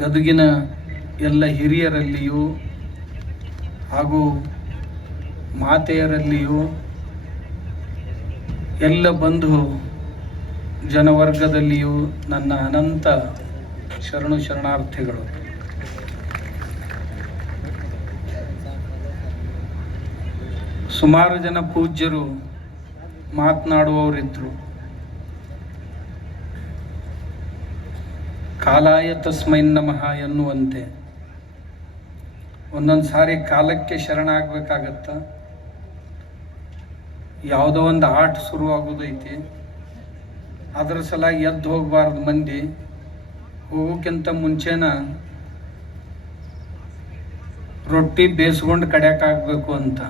ಗದುಗಿನ ಎಲ್ಲ ಹಿರಿಯರಲ್ಲಿಯೂ ಹಾಗೂ ಮಾತೆಯರಲ್ಲಿಯೂ ಎಲ್ಲ ಬಂಧು ಜನವರ್ಗದಲ್ಲಿಯೂ ನನ್ನ ಅನಂತ ಶರಣಾರ್ಥಿಗಳು. ಸುಮಾರು ಜನ ಪೂಜ್ಯರು ಮಾತನಾಡುವವರಿದ್ದರು. ಕಾಲಾಯ ತಸ್ಮೈ ನಮಃ ಎನ್ನುವಂತೆ ಒಂದೊಂದು ಸಾರಿ ಕಾಲಕ್ಕೆ ಶರಣಾಗಬೇಕಾಗತ್ತ. ಯಾವುದೋ ಒಂದು ಆಟ ಶುರುವಾಗೋದೈತಿ, ಅದರ ಸಲ ಎದ್ದು ಹೋಗಬಾರ್ದು. ಮಂದಿ ಹೋಗೋಕ್ಕಿಂತ ಮುಂಚೆನ ರೊಟ್ಟಿ ಬೇಯಿಸ್ಕೊಂಡು ಕಡ್ಯಾಕಾಗಬೇಕು ಅಂತ.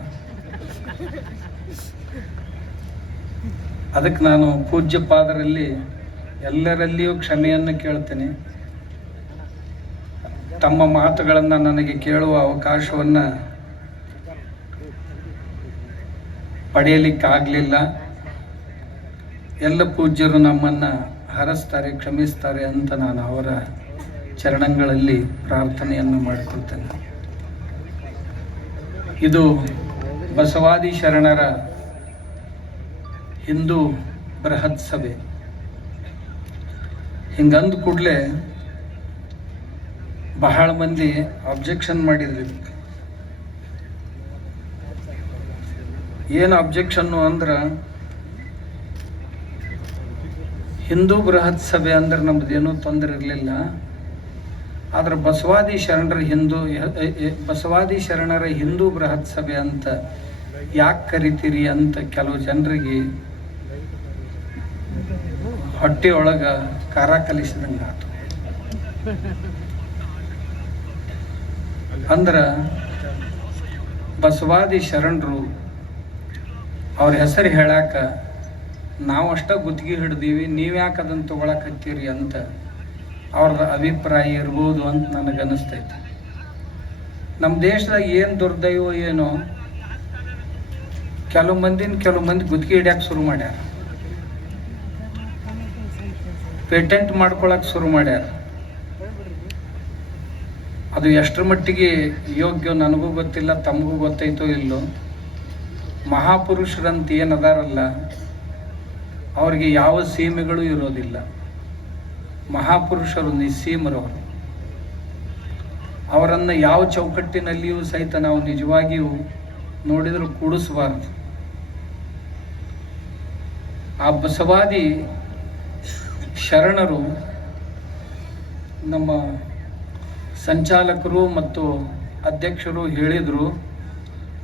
ಅದಕ್ಕೆ ನಾನು ಪೂಜ್ಯಪಾದರಲ್ಲಿ ಎಲ್ಲರಲ್ಲಿಯೂ ಕ್ಷಮೆಯನ್ನು ಕೇಳ್ತೇನೆ. ತಮ್ಮ ಮಾತುಗಳನ್ನು ನನಗೆ ಕೇಳುವ ಅವಕಾಶವನ್ನು ಪಡೆಯಲಿಕ್ಕಾಗಲಿಲ್ಲ. ಎಲ್ಲ ಪೂಜ್ಯರು ನಮ್ಮನ್ನು ಹರಸ್ತಾರೆ, ಕ್ಷಮಿಸ್ತಾರೆ ಅಂತ ನಾನು ಅವರ ಚರಣಗಳಲ್ಲಿ ಪ್ರಾರ್ಥನೆಯನ್ನು ಮಾಡಿಕೊಳ್ತೇನೆ. ಇದು ಬಸವಾದಿ ಶರಣರ ಹಿಂದೂ ಬೃಹತ್ ಸಭೆ. ಹಿಂಗಂದ ಕೂಡಲೇ ಬಹಳ ಮಂದಿ ಅಬ್ಜೆಕ್ಷನ್ ಮಾಡಿದ್ರಿ. ಏನು ಅಬ್ಜೆಕ್ಷನ್ನು ಅಂದ್ರೆ, ಹಿಂದೂ ಬೃಹತ್ ಸಭೆ ಅಂದ್ರೆ ನಮ್ದೇನೂ ತೊಂದರೆ ಇರಲಿಲ್ಲ, ಆದ್ರೆ ಬಸವಾದಿ ಶರಣರ ಹಿಂದೂ ಬೃಹತ್ ಸಭೆ ಅಂತ ಯಾಕೆ ಕರಿತೀರಿ ಅಂತ ಕೆಲವು ಜನರಿಗೆ ಹೊಟ್ಟೆಯೊಳಗೆ ಖಾರ ಕಲಿಸಿದಂಗೆ ಆತು. ಅಂದ್ರೆ ಬಸವಾದಿ ಶರಣರು ಅವ್ರ ಹೆಸರು ಹೇಳಾಕ ನಾವು ಅಷ್ಟ ಗುತ್ತಿಗೆ ಹಿಡ್ದೀವಿ, ನೀವ್ಯಾಕೆ ಅದನ್ನು ತೊಗೊಳಕ್ಕೆ ಹತ್ತೀರಿ ಅಂತ ಅವ್ರದ ಅಭಿಪ್ರಾಯ ಇರ್ಬೋದು ಅಂತ ನನಗನ್ನಿಸ್ತೈತೆ. ನಮ್ಮ ದೇಶದಾಗ ಏನು ದುರ್ದೈವ ಏನೋ, ಕೆಲವು ಮಂದಿ ಗುತ್ತಿಗೆ ಹಿಡಿಯಕ್ಕೆ ಶುರು ಮಾಡ್ಯಾರ, ಪೇಟೆಂಟ್ ಮಾಡ್ಕೊಳಕ್ಕೆ ಶುರು ಮಾಡ್ಯಾರ. ಅದು ಎಷ್ಟರ ಮಟ್ಟಿಗೆ ಯೋಗ್ಯ ನನಗೂ ಗೊತ್ತಿಲ್ಲ, ತಮಗೂ ಗೊತ್ತೈತೋ ಇಲ್ಲೋ. ಮಹಾಪುರುಷರಂತ ಏನದಾರಲ್ಲ, ಅವ್ರಿಗೆ ಯಾವ ಸೀಮೆಗಳು ಇರೋದಿಲ್ಲ. ಮಹಾಪುರುಷರು ನಿಸ್ಸೀಮರವರು. ಅವರನ್ನು ಯಾವ ಚೌಕಟ್ಟಿನಲ್ಲಿಯೂ ಸಹಿತ ನಾವು ನಿಜವಾಗಿಯೂ ನೋಡಿದರೂ ಕೂಡಿಸಬಾರದು. ಆ ಬಸವಾದಿ ಶರಣರು ನಮ್ಮ ಸಂಚಾಲಕರು ಮತ್ತು ಅಧ್ಯಕ್ಷರು ಹೇಳಿದರು,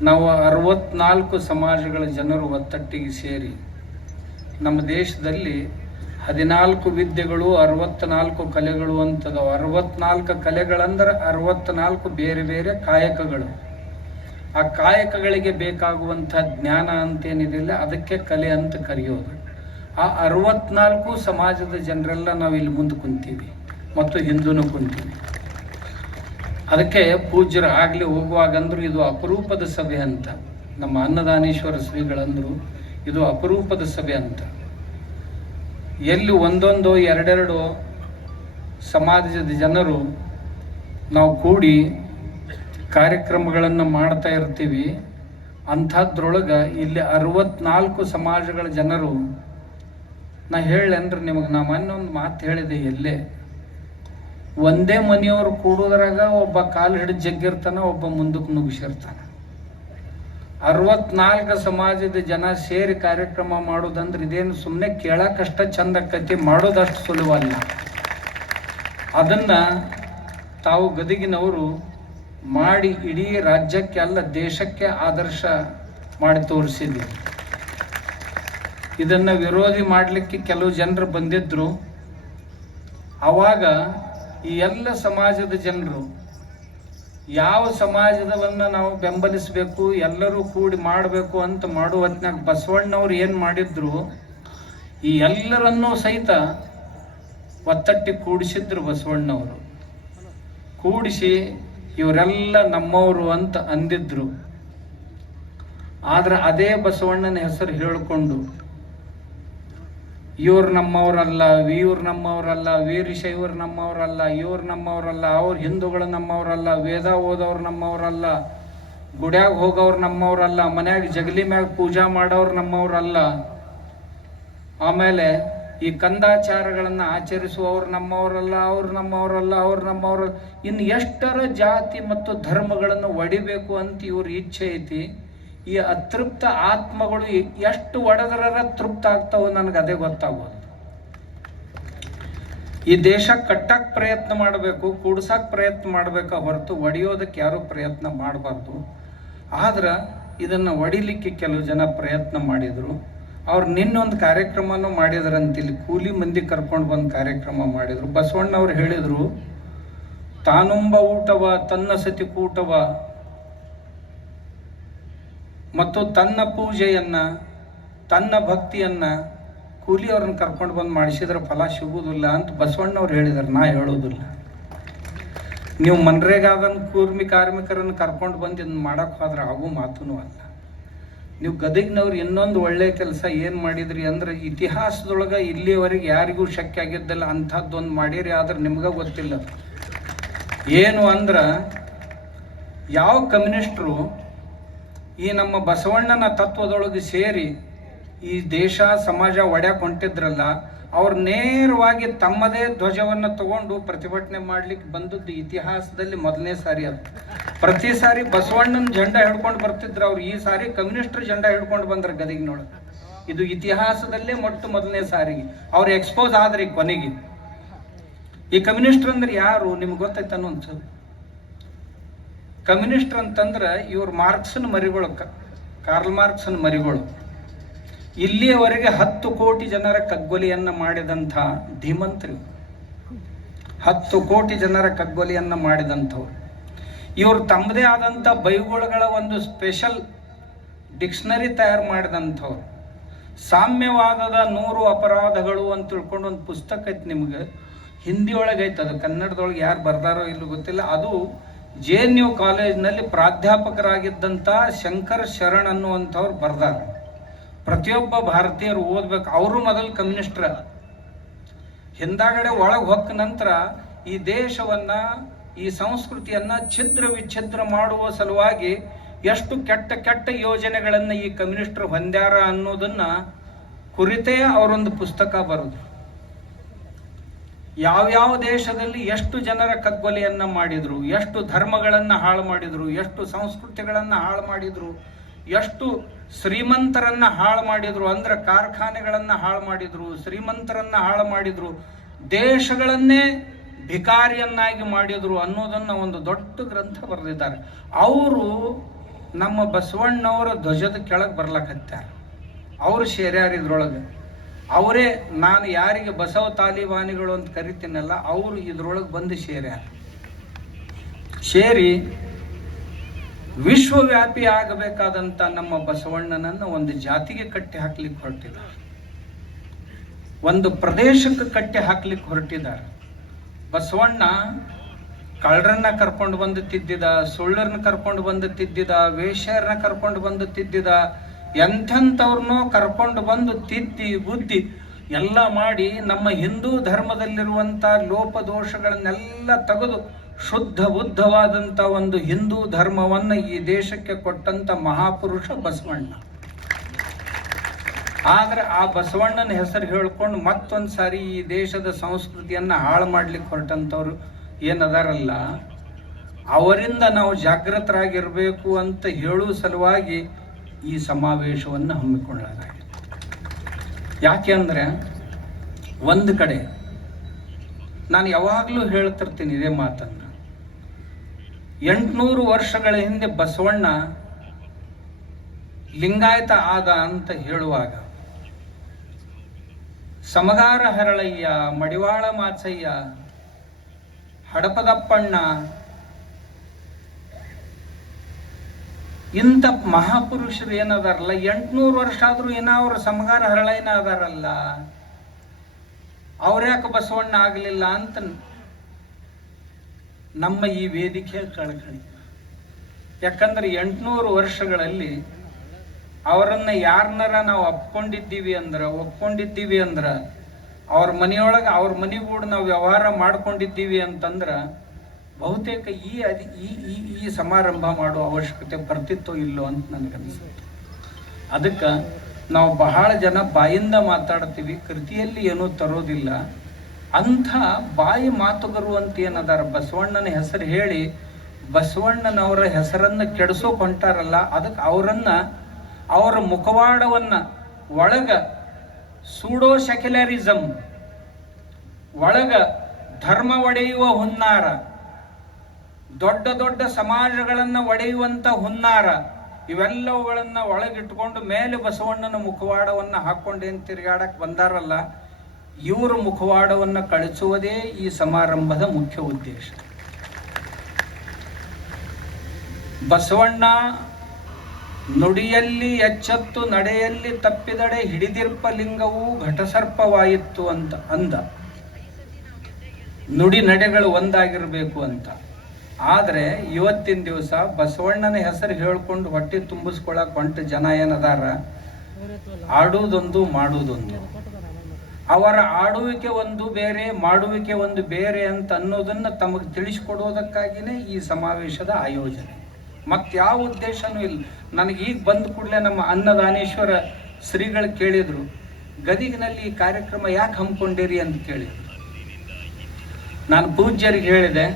ನಾವು 64 ಸಮಾಜಗಳ ಜನರು ಒತ್ತಟ್ಟಿಗೆ ಸೇರಿ ನಮ್ಮ ದೇಶದಲ್ಲಿ 14 ವಿದ್ಯೆಗಳು 64 ಕಲೆಗಳು ಅಂತದವು. 64 ಕಲೆಗಳಂದ್ರೆ 64 ಬೇರೆ ಬೇರೆ ಕಾಯಕಗಳು. ಆ ಕಾಯಕಗಳಿಗೆ ಬೇಕಾಗುವಂಥ ಜ್ಞಾನ ಅಂತೇನಿದಿಲ್ಲ, ಅದಕ್ಕೆ ಕಲೆ ಅಂತ ಕರೆಯೋದು. ಆ 64 ಸಮಾಜದ ಜನರೆಲ್ಲ ನಾವು ಇಲ್ಲಿ ಮುಂದೆ ಕುಂತೀವಿ ಮತ್ತು ಹಿಂದೂನು ಕುಂತೀವಿ. ಅದಕ್ಕೆ ಪೂಜ್ಯರು ಆಗಲಿ ಹೋಗುವಾಗಂದ್ರು ಇದು ಅಪರೂಪದ ಸಭೆ ಅಂತ. ನಮ್ಮ ಅನ್ನದಾನೇಶ್ವರ ಶ್ರೀಗಳಂದರು ಇದು ಅಪರೂಪದ ಸಭೆ ಅಂತ. ಎಲ್ಲಿ ಒಂದೊಂದು ಎರಡೆರಡು ಸಮಾಜದ ಜನರು ನಾವು ಕೂಡಿ ಕಾರ್ಯಕ್ರಮಗಳನ್ನು ಮಾಡ್ತಾ ಇರ್ತೀವಿ, ಅಂಥದ್ರೊಳಗೆ ಇಲ್ಲಿ 64 ಸಮಾಜಗಳ ಜನರು. ನಾ ಹೇಳೇನ್ರಿ ನಿಮಗೆ, ನಾ ಮೊನ್ನೆ ಒಂದು ಮಾತು ಹೇಳಿದೆ, ಎಲ್ಲೇ ಒಂದೇ ಮನೆಯವರು ಕೂಡೋದ್ರಾಗ ಒಬ್ಬ ಕಾಲು ಹಿಡಿದು ಜಗ್ಗಿರ್ತಾನ, ಒಬ್ಬ ಮುಂದಕ್ಕೆ ನುಗ್ಗಿಸಿರ್ತಾನ. 64 ಸಮಾಜದ ಜನ ಸೇರಿ ಕಾರ್ಯಕ್ರಮ ಮಾಡೋದಂದ್ರೆ ಇದೇನು ಸುಮ್ಮನೆ ಕೇಳಕ್ಕಷ್ಟ ಚಂದ ಆಕತಿ, ಮಾಡೋದಷ್ಟು ಸುಲಭವಲ್ಲ. ಅದನ್ನ ತಾವು ಗದಗಿನವರು ಮಾಡಿ ಇಡೀ ರಾಜ್ಯಕ್ಕೆ ಅಲ್ಲ ದೇಶಕ್ಕೆ ಆದರ್ಶ ಮಾಡಿ ತೋರಿಸಿದ್ರು. ಇದನ್ನು ವಿರೋಧಿ ಮಾಡಲಿಕ್ಕೆ ಕೆಲವು ಜನರು ಬಂದಿದ್ರು. ಆವಾಗ ಈ ಎಲ್ಲ ಸಮಾಜದ ಜನರು ಯಾವ ಸಮಾಜದವನ್ನು ನಾವು ಬೆಂಬಲಿಸಬೇಕು, ಎಲ್ಲರೂ ಕೂಡಿ ಮಾಡಬೇಕು ಅಂತ ಮಾಡುವ ಹೊತ್ನಾಗ ಬಸವಣ್ಣವ್ರು ಏನು ಮಾಡಿದ್ರು, ಈ ಎಲ್ಲರನ್ನೂ ಸಹಿತ ಒತ್ತಟ್ಟಿ ಕೂಡಿಸಿದ್ರು. ಬಸವಣ್ಣವರು ಕೂಡಿಸಿ ಇವರೆಲ್ಲ ನಮ್ಮವರು ಅಂತ ಅಂದಿದ್ರು. ಆದ್ರೆ ಅದೇ ಬಸವಣ್ಣನ ಹೆಸರು ಹೇಳಿಕೊಂಡು ಇವ್ರು ನಮ್ಮವರಲ್ಲ, ಇವ್ರು ನಮ್ಮವರಲ್ಲ, ವೀರಶೈವರು ನಮ್ಮವರಲ್ಲ, ಇವ್ರು ನಮ್ಮವರಲ್ಲ, ಅವ್ರು ಹಿಂದೂಗಳು ನಮ್ಮವರಲ್ಲ, ವೇದ ಓದೋರು ನಮ್ಮವರಲ್ಲ, ಗುಡ್ಯಾಗ ಹೋಗೋರು ನಮ್ಮವರಲ್ಲ, ಮನ್ಯಾಗ ಜಗಲಿ ಮ್ಯಾಗ ಪೂಜಾ ಮಾಡೋರು ನಮ್ಮವರಲ್ಲ, ಆಮೇಲೆ ಈ ಕಂದಾಚಾರಗಳನ್ನು ಆಚರಿಸುವವ್ರು ನಮ್ಮವರಲ್ಲ, ಅವ್ರು ನಮ್ಮವರಲ್ಲ, ಅವ್ರು ನಮ್ಮವ್ರ, ಇನ್ನು ಎಷ್ಟರ ಜಾತಿ ಮತ್ತು ಧರ್ಮಗಳನ್ನು ಒಡಿಬೇಕು ಅಂತ ಇವ್ರ ಇಚ್ಛೆ ಐತಿ. ಈ ಅತೃಪ್ತ ಆತ್ಮಗಳು ಎಷ್ಟು ಒಡೆದರ ತೃಪ್ತ ಆಗ್ತಾವ ನನಗೆ ಅದೇ ಗೊತ್ತಾಗೋದು. ಈ ದೇಶ ಕಟ್ಟಕ್ಕೆ ಪ್ರಯತ್ನ ಮಾಡಬೇಕು, ಕೂಡ್ಸಕ್ಕೆ ಪ್ರಯತ್ನ ಮಾಡಬೇಕ ಹೊರತು ಒಡೆಯೋದಕ್ಕೆ ಯಾರೂ ಪ್ರಯತ್ನ ಮಾಡಬಾರ್ದು. ಆದ್ರೆ ಇದನ್ನು ಒಡಿಲಿಕ್ಕೆ ಕೆಲವು ಜನ ಪ್ರಯತ್ನ ಮಾಡಿದರು. ಅವ್ರು ನಿನ್ನೊಂದು ಕಾರ್ಯಕ್ರಮನೂ ಮಾಡಿದ್ರಂತಿಲ್ಲಿ, ಕೂಲಿ ಮಂದಿ ಕರ್ಕೊಂಡು ಬಂದು ಕಾರ್ಯಕ್ರಮ ಮಾಡಿದರು. ಬಸವಣ್ಣವ್ರು ಹೇಳಿದರು, ತಾನುಂಬ ಊಟವ ತನ್ನ ಸತಿ ಕೂಟವ ಮತ್ತು ತನ್ನ ಪೂಜೆಯನ್ನ ತನ್ನ ಭಕ್ತಿಯನ್ನ ಕೂಲಿಯವ್ರನ್ನ ಕರ್ಕೊಂಡು ಬಂದು ಮಾಡಿಸಿದ್ರೆ ಫಲ ಸಿಗುವುದಿಲ್ಲ ಅಂತ ಬಸವಣ್ಣವ್ರು ಹೇಳಿದ್ದಾರೆ. ನಾ ಹೇಳೋದಿಲ್ಲ. ನೀವು ಮನ್ರೇಗಾದನ್ನು ಕೂರ್ಮಿ ಕಾರ್ಮಿಕರನ್ನು ಕರ್ಕೊಂಡು ಬಂದು ಇದನ್ನು ಮಾಡಕ್ಕೆ ಹೋದ್ರೆ ಆಗು ಮಾತೂ ಅಲ್ಲ. ನೀವು ಗದಗಿನವ್ರು ಇನ್ನೊಂದು ಒಳ್ಳೆ ಕೆಲಸ ಏನು ಮಾಡಿದ್ರಿ ಅಂದ್ರೆ, ಇತಿಹಾಸದೊಳಗೆ ಇಲ್ಲಿಯವರೆಗೆ ಯಾರಿಗೂ ಶಕ್ಯ ಆಗಿದ್ದಲ್ಲ ಅಂಥದ್ದೊಂದು ಮಾಡಿರಿ. ಆದ್ರೆ ನಿಮ್ಗೆ ಗೊತ್ತಿಲ್ಲ ಏನು ಅಂದ್ರೆ, ಯಾವ ಕಮ್ಯುನಿಸ್ಟ್ರು ಈ ನಮ್ಮ ಬಸವಣ್ಣನ ತತ್ವದೊಳಗೆ ಸೇರಿ ಈ ದೇಶ ಸಮಾಜ ಒಡ್ಯಾಕೆ ಹೊಂಟಿದ್ರಲ್ಲ, ಅವ್ರು ನೇರವಾಗಿ ತಮ್ಮದೇ ಧ್ವಜವನ್ನು ತಗೊಂಡು ಪ್ರತಿಭಟನೆ ಮಾಡ್ಲಿಕ್ಕೆ ಬಂದದ್ದು ಇತಿಹಾಸದಲ್ಲಿ ಮೊದಲನೇ ಸಾರಿ. ಅದು ಪ್ರತಿ ಸಾರಿ ಬಸವಣ್ಣನ ಜೆಂಡಾ ಹಿಡ್ಕೊಂಡು ಬರ್ತಿದ್ರು ಅವ್ರು. ಈ ಸಾರಿ ಕಮ್ಯುನಿಸ್ಟರ್ ಜೆಂಡಾ ಹಿಡ್ಕೊಂಡು ಬಂದ್ರೆ ಗದಗಿನೊಳಗೆ. ಇದು ಇತಿಹಾಸದಲ್ಲೇ ಮೊದಲನೇ ಸಾರಿಗೆ ಅವ್ರು ಎಕ್ಸ್ಪೋಸ್ ಆದ್ರಿ. ಕೊನೆಗೆ ಈ ಕಮ್ಯುನಿಸ್ಟರ್ ಅಂದ್ರೆ ಯಾರು ನಿಮ್ಗೆ ಗೊತ್ತೈತೆ ಅನ್ನೋದು. ಕಮ್ಯುನಿಸ್ಟರ್ ಅಂತಂದ್ರೆ ಇವ್ರು ಮಾರ್ಕ್ಸನ್ ಮರಿಗಳು, ಕಾರ್ಲ್ ಮಾರ್ಕ್ಸನ್ ಮರಿಗಳು. ಇಲ್ಲಿಯವರೆಗೆ 10 ಕೋಟಿ ಜನರ ಕಗ್ಗೊಲೆಯನ್ನ ಮಾಡಿದಂಥ ಧೀಮಂತ್ರಿ, 10 ಕೋಟಿ ಜನರ ಕಗ್ಗೊಲೆಯನ್ನ ಮಾಡಿದಂಥವ್ರು. ಇವರು ತಮ್ಮದೇ ಆದಂಥ ಬೈಗುಳಗಳ ಒಂದು ಸ್ಪೆಷಲ್ ಡಿಕ್ಷನರಿ ತಯಾರು ಮಾಡಿದಂಥವ್ರು. ಸಾಮ್ಯವಾದದ 100 ಅಪರಾಧಗಳು ಅಂತ ತಿಳ್ಕೊಂಡು ಒಂದು ಪುಸ್ತಕ ಐತೆ, ನಿಮ್ಗೆ ಹಿಂದಿ ಒಳಗೆ ಐತೆ. ಅದು ಕನ್ನಡದೊಳಗೆ ಯಾರು ಬರ್ದಾರೋ ಇಲ್ಲೂ ಗೊತ್ತಿಲ್ಲ. ಅದು JNU ಕಾಲೇಜ್ನಲ್ಲಿ ಪ್ರಾಧ್ಯಾಪಕರಾಗಿದ್ದಂಥ ಶಂಕರ್ ಶರಣ್ ಅನ್ನುವಂಥವ್ರು ಬರ್ದಾರ. ಪ್ರತಿಯೊಬ್ಬ ಭಾರತೀಯರು ಓದ್ಬೇಕು. ಅವರು ಮೊದಲು ಕಮ್ಯುನಿಸ್ಟ್ರ. ಹಿಂದಾಗಡೆ ಒಳಗೆ ಹೊಕ್ಕ ನಂತರ ಈ ದೇಶವನ್ನ, ಈ ಸಂಸ್ಕೃತಿಯನ್ನ ಛಿದ್ರ ವಿಚ್ಛಿದ್ರ ಮಾಡುವ ಸಲುವಾಗಿ ಎಷ್ಟು ಕೆಟ್ಟ ಕೆಟ್ಟ ಯೋಜನೆಗಳನ್ನು ಈ ಕಮ್ಯುನಿಸ್ಟರು ಹೊಂದ್ಯಾರ ಅನ್ನೋದನ್ನ ಕುರಿತೇ ಅವರೊಂದು ಪುಸ್ತಕ ಬರೋದು. ಯಾವ್ಯಾವ ದೇಶದಲ್ಲಿ ಎಷ್ಟು ಜನರ ಕಗ್ಗೊಲೆಯನ್ನ ಮಾಡಿದ್ರು, ಎಷ್ಟು ಧರ್ಮಗಳನ್ನ ಹಾಳು ಮಾಡಿದ್ರು, ಎಷ್ಟು ಸಂಸ್ಕೃತಿಗಳನ್ನ ಹಾಳು ಮಾಡಿದ್ರು, ಎಷ್ಟು ಶ್ರೀಮಂತರನ್ನ ಹಾಳು ಮಾಡಿದ್ರು, ಅಂದ್ರೆ ಕಾರ್ಖಾನೆಗಳನ್ನ ಹಾಳು ಮಾಡಿದ್ರು, ಶ್ರೀಮಂತರನ್ನ ಹಾಳು ಮಾಡಿದ್ರು, ದೇಶಗಳನ್ನೇ ಭಿಕಾರಿಯನ್ನಾಗಿ ಮಾಡಿದ್ರು ಅನ್ನೋದನ್ನ ಒಂದು ದೊಡ್ಡ ಗ್ರಂಥ ಬರೆದಿದ್ದಾರೆ. ಅವರು ನಮ್ಮ ಬಸವಣ್ಣವರ ಧ್ವಜದ ಕೆಳಗೆ ಬರ್ಲಕತ್ತಾರೆ. ಅವರು ಸೇರ್ಯಾರ ಇದ್ರೊಳಗೆ. ಅವರೇ ನಾನು ಯಾರಿಗೆ ಬಸವ ತಾಲಿಬಾನಿಗಳು ಅಂತ ಕರಿತೀನಲ್ಲ, ಅವರು ಇದ್ರೊಳಗೆ ಬಂದು ಸೇರ್ಯಾರ. ಸೇರಿ ವಿಶ್ವವ್ಯಾಪಿ ಆಗಬೇಕಾದಂಥ ನಮ್ಮ ಬಸವಣ್ಣನನ್ನು ಒಂದು ಜಾತಿಗೆ ಕಟ್ಟಿ ಹಾಕ್ಲಿಕ್ಕೆ ಹೊರಟಿದ್ದಾರೆ, ಒಂದು ಪ್ರದೇಶಕ್ಕೆ ಕಟ್ಟಿ ಹಾಕ್ಲಿಕ್ಕೆ ಹೊರಟಿದ್ದಾರೆ. ಬಸವಣ್ಣ ಕಳ್ಳರನ್ನ ಕರ್ಕೊಂಡು ಬಂದು ತಿದ್ದಿದ, ಸುಳ್ಳರನ್ನ ಕರ್ಕೊಂಡು ಬಂದು ತಿದ್ದಿದ, ವೇಶ್ಯರನ್ನ ಕರ್ಕೊಂಡು ಬಂದು ತಿದ್ದಿದ, ಎಂಥವ್ರನ್ನೋ ಕರ್ಕೊಂಡು ಬಂದು ತಿದ್ದಿ ಬುದ್ಧಿ ಎಲ್ಲ ಮಾಡಿ ನಮ್ಮ ಹಿಂದೂ ಧರ್ಮದಲ್ಲಿರುವಂಥ ಲೋಪದೋಷಗಳನ್ನೆಲ್ಲ ತೆಗೆದು ಶುದ್ಧ ಬುದ್ಧವಾದಂಥ ಒಂದು ಹಿಂದೂ ಧರ್ಮವನ್ನು ಈ ದೇಶಕ್ಕೆ ಕೊಟ್ಟಂಥ ಮಹಾಪುರುಷ ಬಸವಣ್ಣ. ಆದ್ರೆ ಆ ಬಸವಣ್ಣನ ಹೆಸರು ಹೇಳ್ಕೊಂಡು ಮತ್ತೊಂದು ಸಾರಿ ಈ ದೇಶದ ಸಂಸ್ಕೃತಿಯನ್ನು ಹಾಳು ಮಾಡ್ಲಿಕ್ಕೆ ಹೊರಟಂಥವ್ರು ಏನದಾರಲ್ಲ, ಅವರಿಂದ ನಾವು ಜಾಗೃತರಾಗಿರಬೇಕು ಅಂತ ಹೇಳುವ ಸಲುವಾಗಿ ಈ ಸಮಾವೇಶವನ್ನು ಹಮ್ಮಿಕೊಳ್ಳಲಾಗಿದೆ. ಯಾಕೆ ಅಂದರೆ, ಒಂದು ಕಡೆ ನಾನು ಯಾವಾಗಲೂ ಹೇಳ್ತಿರ್ತೀನಿ ಇದೇ ಮಾತನ್ನು. 800 ವರ್ಷಗಳ ಹಿಂದೆ ಬಸವಣ್ಣ ಲಿಂಗಾಯತ ಆದ ಅಂತ ಹೇಳುವಾಗ ಸಮಗಾರ ಹರಳಯ್ಯ, ಮಡಿವಾಳ ಮಾಚಯ್ಯ, ಹಡಪದಪ್ಪಣ್ಣ ಇಂಥ ಮಹಾಪುರುಷರು ಏನದಾರಲ್ಲ, 800 ವರ್ಷ ಆದ್ರೂ ಏನೋ ಅವ್ರ ಸಮಗಾರ ಹರಳಯ್ಯನ ಅದಾರಲ್ಲ, ಅವ್ರ್ಯಾಕೆ ಬಸವಣ್ಣ ಆಗಲಿಲ್ಲ ಅಂತ ನಮ್ಮ ಈ ವೇದಿಕೆ ಕಳಕಳಿ. ಯಾಕಂದ್ರೆ 800 ವರ್ಷಗಳಲ್ಲಿ ಅವರನ್ನ ಯಾರನ್ನಾರ ನಾವು ಒಪ್ಕೊಂಡಿದ್ದೀವಿ ಅಂದ್ರೆ ಅವ್ರ ಮನೆಯೊಳಗೆ ಅವ್ರ ಮನೆಗೂಡ ನಾವು ವ್ಯವಹಾರ ಮಾಡ್ಕೊಂಡಿದ್ದೀವಿ ಅಂತಂದ್ರೆ ಬಹುತೇಕ ಈ ಸಮಾರಂಭ ಮಾಡೋ ಅವಶ್ಯಕತೆ ಬರ್ತಿತ್ತೋ ಇಲ್ಲೋ ಅಂತ ನನಗನ್ಸುತ್ತೆ. ಅದಕ್ಕೆ ನಾವು ಬಹಳ ಜನ ಬಾಯಿಂದ ಮಾತಾಡ್ತೀವಿ, ಕೃತಿಯಲ್ಲಿ ಏನೂ ತರೋದಿಲ್ಲ. ಅಂಥ ಬಾಯಿ ಮಾತುಗರು ಅಂತ ಏನದಾರ, ಬಸವಣ್ಣನ ಹೆಸರು ಹೇಳಿ ಬಸವಣ್ಣನವರ ಹೆಸರನ್ನು ಕೆಡಿಸೋಕೆ ಹೊಂಟಾರಲ್ಲ, ಅದಕ್ಕೆ ಅವರ ಮುಖವಾಡವನ್ನ ಒಳಗ ಸೂಡೋ ಸೆಕ್ಯುಲರಿಸಮ್, ಒಳಗ ಧರ್ಮ ಒಡೆಯುವ ಹುನ್ನಾರ, ದೊಡ್ಡ ದೊಡ್ಡ ಸಮಾಜಗಳನ್ನ ಒಡೆಯುವಂತ ಹುನ್ನಾರ, ಇವೆಲ್ಲವುಗಳನ್ನ ಒಳಗಿಟ್ಕೊಂಡು ಮೇಲೆ ಬಸವಣ್ಣನ ಮುಖವಾಡವನ್ನ ಹಾಕೊಂಡೇನು ತಿರುಗಾಡಕ್ ಬಂದಾರಲ್ಲ, ಇವರ ಮುಖವಾಡವನ್ನ ಕಳಿಸುವುದೇ ಈ ಸಮಾರಂಭದ ಮುಖ್ಯ ಉದ್ದೇಶ. ಬಸವಣ್ಣ ನುಡಿಯಲ್ಲಿ ಎಚ್ಚತ್ತು ನಡೆಯಲ್ಲಿ ತಪ್ಪಿದಡೆ ಹಿಡಿದಿರ್ಪ ಲಿಂಗವು ಘಟಸರ್ಪವಾಯಿತು ಅಂತ ಅಂದ. ನುಡಿ ನಡೆಗಳು ಒಂದಾಗಿರಬೇಕು ಅಂತ. ಆದರೆ ಇವತ್ತಿನ ದಿವಸ ಬಸವಣ್ಣನ ಹೆಸರು ಹೇಳ್ಕೊಂಡು ಹೊಟ್ಟೆ ತುಂಬಿಸ್ಕೊಳಕ್ ಹೊಂಟು ಜನ ಏನದಾರ, ಆಡುವುದೊಂದು ಮಾಡುವುದೊಂದು. ಅವರ ಆಡುವಿಕೆ ಒಂದು ಬೇರೆ, ಮಾಡುವಿಕೆ ಒಂದು ಬೇರೆ ಅಂತ ಅನ್ನೋದನ್ನ ತಮಗೆ ತಿಳಿಸ್ಕೊಡೋದಕ್ಕಾಗಿಯೇ ಈ ಸಮಾವೇಶದ ಆಯೋಜನೆ. ಮತ್ಯಾವ ಉದ್ದೇಶನೂ ಇಲ್ಲ. ನನಗೆ ಈಗ ಬಂದ ಕೂಡಲೇ ನಮ್ಮ ಅನ್ನದಾನೇಶ್ವರ ಶ್ರೀಗಳು ಕೇಳಿದ್ರು, ಗದಗಿನಲ್ಲಿ ಈ ಕಾರ್ಯಕ್ರಮ ಯಾಕೆ ಹಮ್ಮಿಕೊಂಡಿರಿ ಅಂತ ಕೇಳಿದ್ರು. ನಾನು ಪೂಜ್ಯರಿಗೆ ಹೇಳಿದೆ,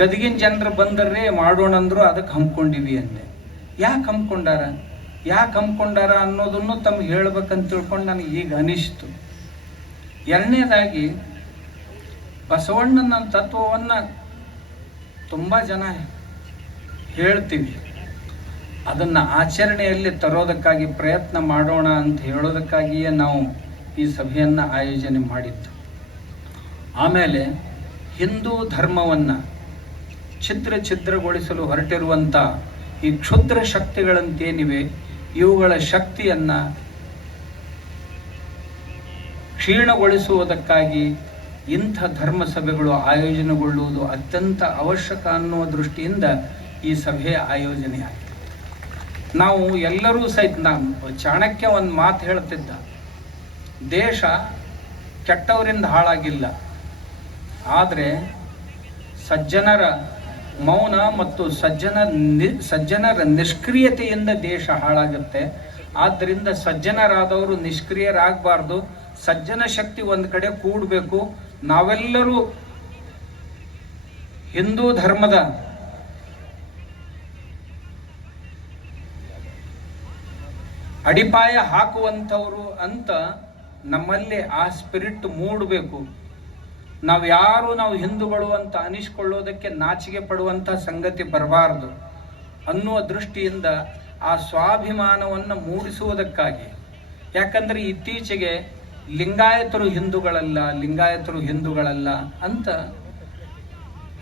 ಗದಗಿನ ಜನರು ಬಂದರೆ ಮಾಡೋಣ ಅಂದ್ರು, ಅದಕ್ಕೆ ಹಮ್ಮಿಕೊಂಡಿವಿ ಅಂದೆ. ಯಾಕೆ ಹಮ್ಮಿಕೊಂಡಾರ ಅನ್ನೋದನ್ನು ತಮ್ಗೆ ಹೇಳ್ಬೇಕಂತ ತಿಳ್ಕೊಂಡು ನನಗೆ ಈಗ ಅನಿಸ್ತು. ಎರಡನೇದಾಗಿ, ಬಸವಣ್ಣನ ತತ್ವವನ್ನು ತುಂಬ ಜನ ಹೇಳ್ತೀವಿ, ಅದನ್ನು ಆಚರಣೆಯಲ್ಲಿ ತರೋದಕ್ಕಾಗಿ ಪ್ರಯತ್ನ ಮಾಡೋಣ ಅಂತ ಹೇಳೋದಕ್ಕಾಗಿಯೇ ನಾವು ಈ ಸಭೆಯನ್ನು ಆಯೋಜನೆ ಮಾಡಿದ್ದು. ಆಮೇಲೆ ಹಿಂದೂ ಧರ್ಮವನ್ನು ಛಿದ್ರಗೊಳಿಸಲು ಹೊರಟಿರುವಂಥ ಈ ಕ್ಷುದ್ರ ಶಕ್ತಿಗಳಂತೇನಿವೆ, ಇವುಗಳ ಶಕ್ತಿಯನ್ನು ಕ್ಷೀಣಗೊಳಿಸುವುದಕ್ಕಾಗಿ ಇಂಥ ಧರ್ಮ ಸಭೆಗಳು ಆಯೋಜನೆಗೊಳ್ಳುವುದು ಅತ್ಯಂತ ಅವಶ್ಯಕ ಅನ್ನುವ ದೃಷ್ಟಿಯಿಂದ ಈ ಸಭೆಯ ಆಯೋಜನೆಯಾಗಿದೆ. ನಾವು ಎಲ್ಲರೂ ಸಹಿತ, ನಾನು ಚಾಣಕ್ಯ ಒಂದು ಮಾತು ಹೇಳ್ತಿದ್ದ, ದೇಶ ಕೆಟ್ಟವರಿಂದ ಹಾಳಾಗಿಲ್ಲ, ಆದರೆ ಸಜ್ಜನರ ಮೌನ ಮತ್ತು ಸಜ್ಜನರ ನಿಷ್ಕ್ರಿಯತೆಯಿಂದ ದೇಶ ಹಾಳಾಗುತ್ತೆ. ಆದ್ದರಿಂದ ಸಜ್ಜನರಾದವರು ನಿಷ್ಕ್ರಿಯರಾಗಬಾರ್ದು, ಸಜ್ಜನ ಶಕ್ತಿ ಒಂದು ಕಡೆ ಕೂಡಬೇಕು. ನಾವೆಲ್ಲರೂ ಹಿಂದೂ ಧರ್ಮದ ಅಡಿಪಾಯ ಹಾಕುವಂಥವರು ಅಂತ ನಮ್ಮಲ್ಲಿ ಆ ಸ್ಪಿರಿಟ್ ಮೂಡಬೇಕು. ನಾವು ಹಿಂದೂಗಳು ಅಂತ ಅನಿಸ್ಕೊಳ್ಳೋದಕ್ಕೆ ನಾಚಿಕೆ ಪಡುವಂಥ ಸಂಗತಿ ಬರಬಾರ್ದು ಅನ್ನುವ ದೃಷ್ಟಿಯಿಂದ ಆ ಸ್ವಾಭಿಮಾನವನ್ನು ಮೂಡಿಸುವುದಕ್ಕಾಗಿ. ಯಾಕಂದರೆ ಇತ್ತೀಚೆಗೆ ಲಿಂಗಾಯತರು ಹಿಂದೂಗಳಲ್ಲ ಅಂತ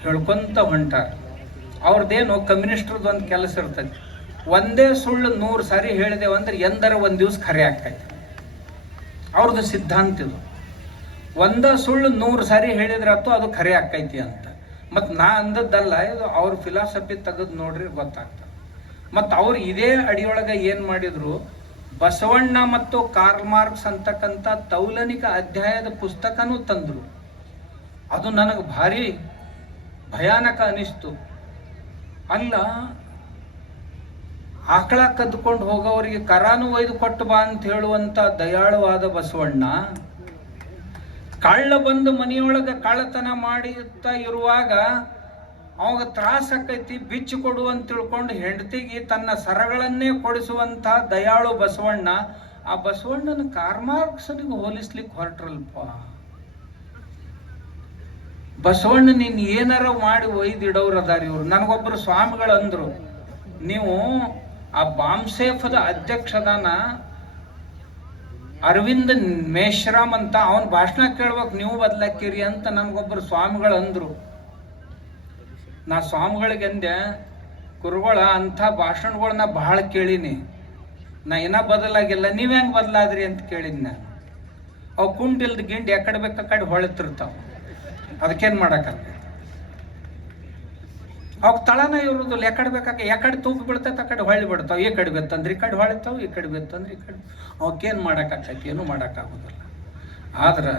ಹೇಳ್ಕೊಂತ ಹೊಂಟಾರ. ಅವ್ರದ್ದೇನು ಕಮ್ಯುನಿಸ್ಟ್ರದ್ದು ಒಂದು ಕೆಲಸ ಇರ್ತದೆ, ಒಂದೇ ಸುಳ್ಳು 100 ಸಾರಿ ಹೇಳಿದೆವು ಅಂದ್ರೆ ಎಂದರ ಒಂದು ದಿವಸ ಖರೆ ಆಗ್ತೈತೆ. ಅವ್ರದ್ದು ಸಿದ್ಧಾಂತ ಇದು. ಒಂದ ಸುಳ್ಳು 100 ಸಾರಿ ಹೇಳಿದ್ರತ್ತು ಅದು ಖರೆ ಆಕ್ಕೈತಿ ಅಂತ. ಮತ್ತು ನಾ ಅಂದದ್ದಲ್ಲ, ಇದು ಅವ್ರ ಫಿಲಾಸಫಿ ತೆಗೆದು ನೋಡ್ರಿ ಗೊತ್ತಾಗ್ತದೆ. ಮತ್ತು ಅವ್ರು ಇದೇ ಅಡಿಯೊಳಗೆ ಏನು ಮಾಡಿದ್ರು, ಬಸವಣ್ಣ ಮತ್ತು ಕಾರ್ಲ್ ಮಾರ್ಕ್ಸ್ ಅಂತಕ್ಕಂಥ ತೌಲನಿಕ ಅಧ್ಯಾಯದ ಪುಸ್ತಕನೂ ತಂದರು. ಅದು ನನಗೆ ಭಾರಿ ಭಯಾನಕ ಅನಿಸ್ತು. ಅಲ್ಲ, ಆಕಳ ಕದ್ದುಕೊಂಡು ಹೋಗೋವರಿಗೆ ಕರಾನು ಒಯ್ದು ಕೊಟ್ಟು ಬಾ ಅಂತ ಹೇಳುವಂಥ ದಯಾಳುವಾದ ಬಸವಣ್ಣ, ಕಳ್ಳ ಬಂದು ಮನೆಯೊಳಗೆ ಕಳ್ಳತನ ಮಾಡುತ್ತಾ ಇರುವಾಗ ಅವಾಗ ತ್ರಾಸ ಆಕೈತಿ, ಬಿಚ್ಚು ಕೊಡು ಅಂತ ತಿಳ್ಕೊಂಡು ಹೆಂಡತಿಗೆ ತನ್ನ ಸರಗಳನ್ನೇ ಕೊಡಿಸುವಂಥ ದಯಾಳು ಬಸವಣ್ಣ. ಆ ಬಸವಣ್ಣನ ಕಾರ್ಮಾರ್ಕ್ಸನಿಗೆ ಹೋಲಿಸ್ಲಿಕ್ಕೆ ಹೊರಟ್ರಲ್ಪ. ಬಸವಣ್ಣ ನೀನು ಏನಾರ ಮಾಡಿ ಒಯ್ದಿಡೋರು ಅದಾರ ಇವರು. ನನಗೊಬ್ಬರು ಸ್ವಾಮಿಗಳು ಅಂದರು, ನೀವು ಆ ಬಾಂಸೇಫದ ಅಧ್ಯಕ್ಷದಾನ ಅರವಿಂದ ಮೇಶ್ರಾಮ್ ಅಂತ, ಅವನ ಭಾಷಣ ಕೇಳ್ಬೇಕು, ನೀವು ಬದಲಾಕಿರಿ ಅಂತ ನನಗೊಬ್ಬರು ಸ್ವಾಮಿಗಳು ಅಂದರು. ನಾ ಸ್ವಾಮಿಗಳಿಗೆ ಅಂದೆ, ಗುರುಗಳ ಅಂಥ ಭಾಷಣಗಳನ್ನ ಬಹಳ ಕೇಳೀನಿ, ನಾ ಏನ ಬದಲಾಗಿಲ್ಲ, ನೀವು ಹೆಂಗೆ ಬದಲಾದ್ರಿ ಅಂತ ಕೇಳಿದ್ ನಾನು. ಅವು ಕುಂಟಿಲ್ದ ಗಿಂಡಿ ಎಕಡೆ ಬೇಕು ಕಡೆ ಹೊಳಿತಿರ್ತಾವ, ಅದಕ್ಕೇನು ಮಾಡೋಕ್ಕಾಗ್ತದೆ. ಅವಾಗ ತಳನ ಇರೋದಿಲ್ಲ. ಯಾಕಡೆ ಬೇಕಾಗ ಯಾಕಡೆ ತೂಕು ಬೀಳ್ತೈತೆ ಆ ಕಡೆ ಹೊಳ್ಳಿ ಬಿಡ್ತಾವೆ. ಈ ಕಡೆ ಬೆತ್ತಂದ್ರೆ ಈ ಕಡೆ ಹೊಳಿತಾವೆ, ಈ ಕಡೆ ಬೆತ್ತಂದ್ರೆ ಈ ಕಡೆ. ಅವಕ್ಕೇನು ಮಾಡೋಕ್ಕಾಗ್ತೈತಿ? ಏನೂ ಮಾಡೋಕ್ಕಾಗೋದಿಲ್ಲ. ಆದ್ರೆ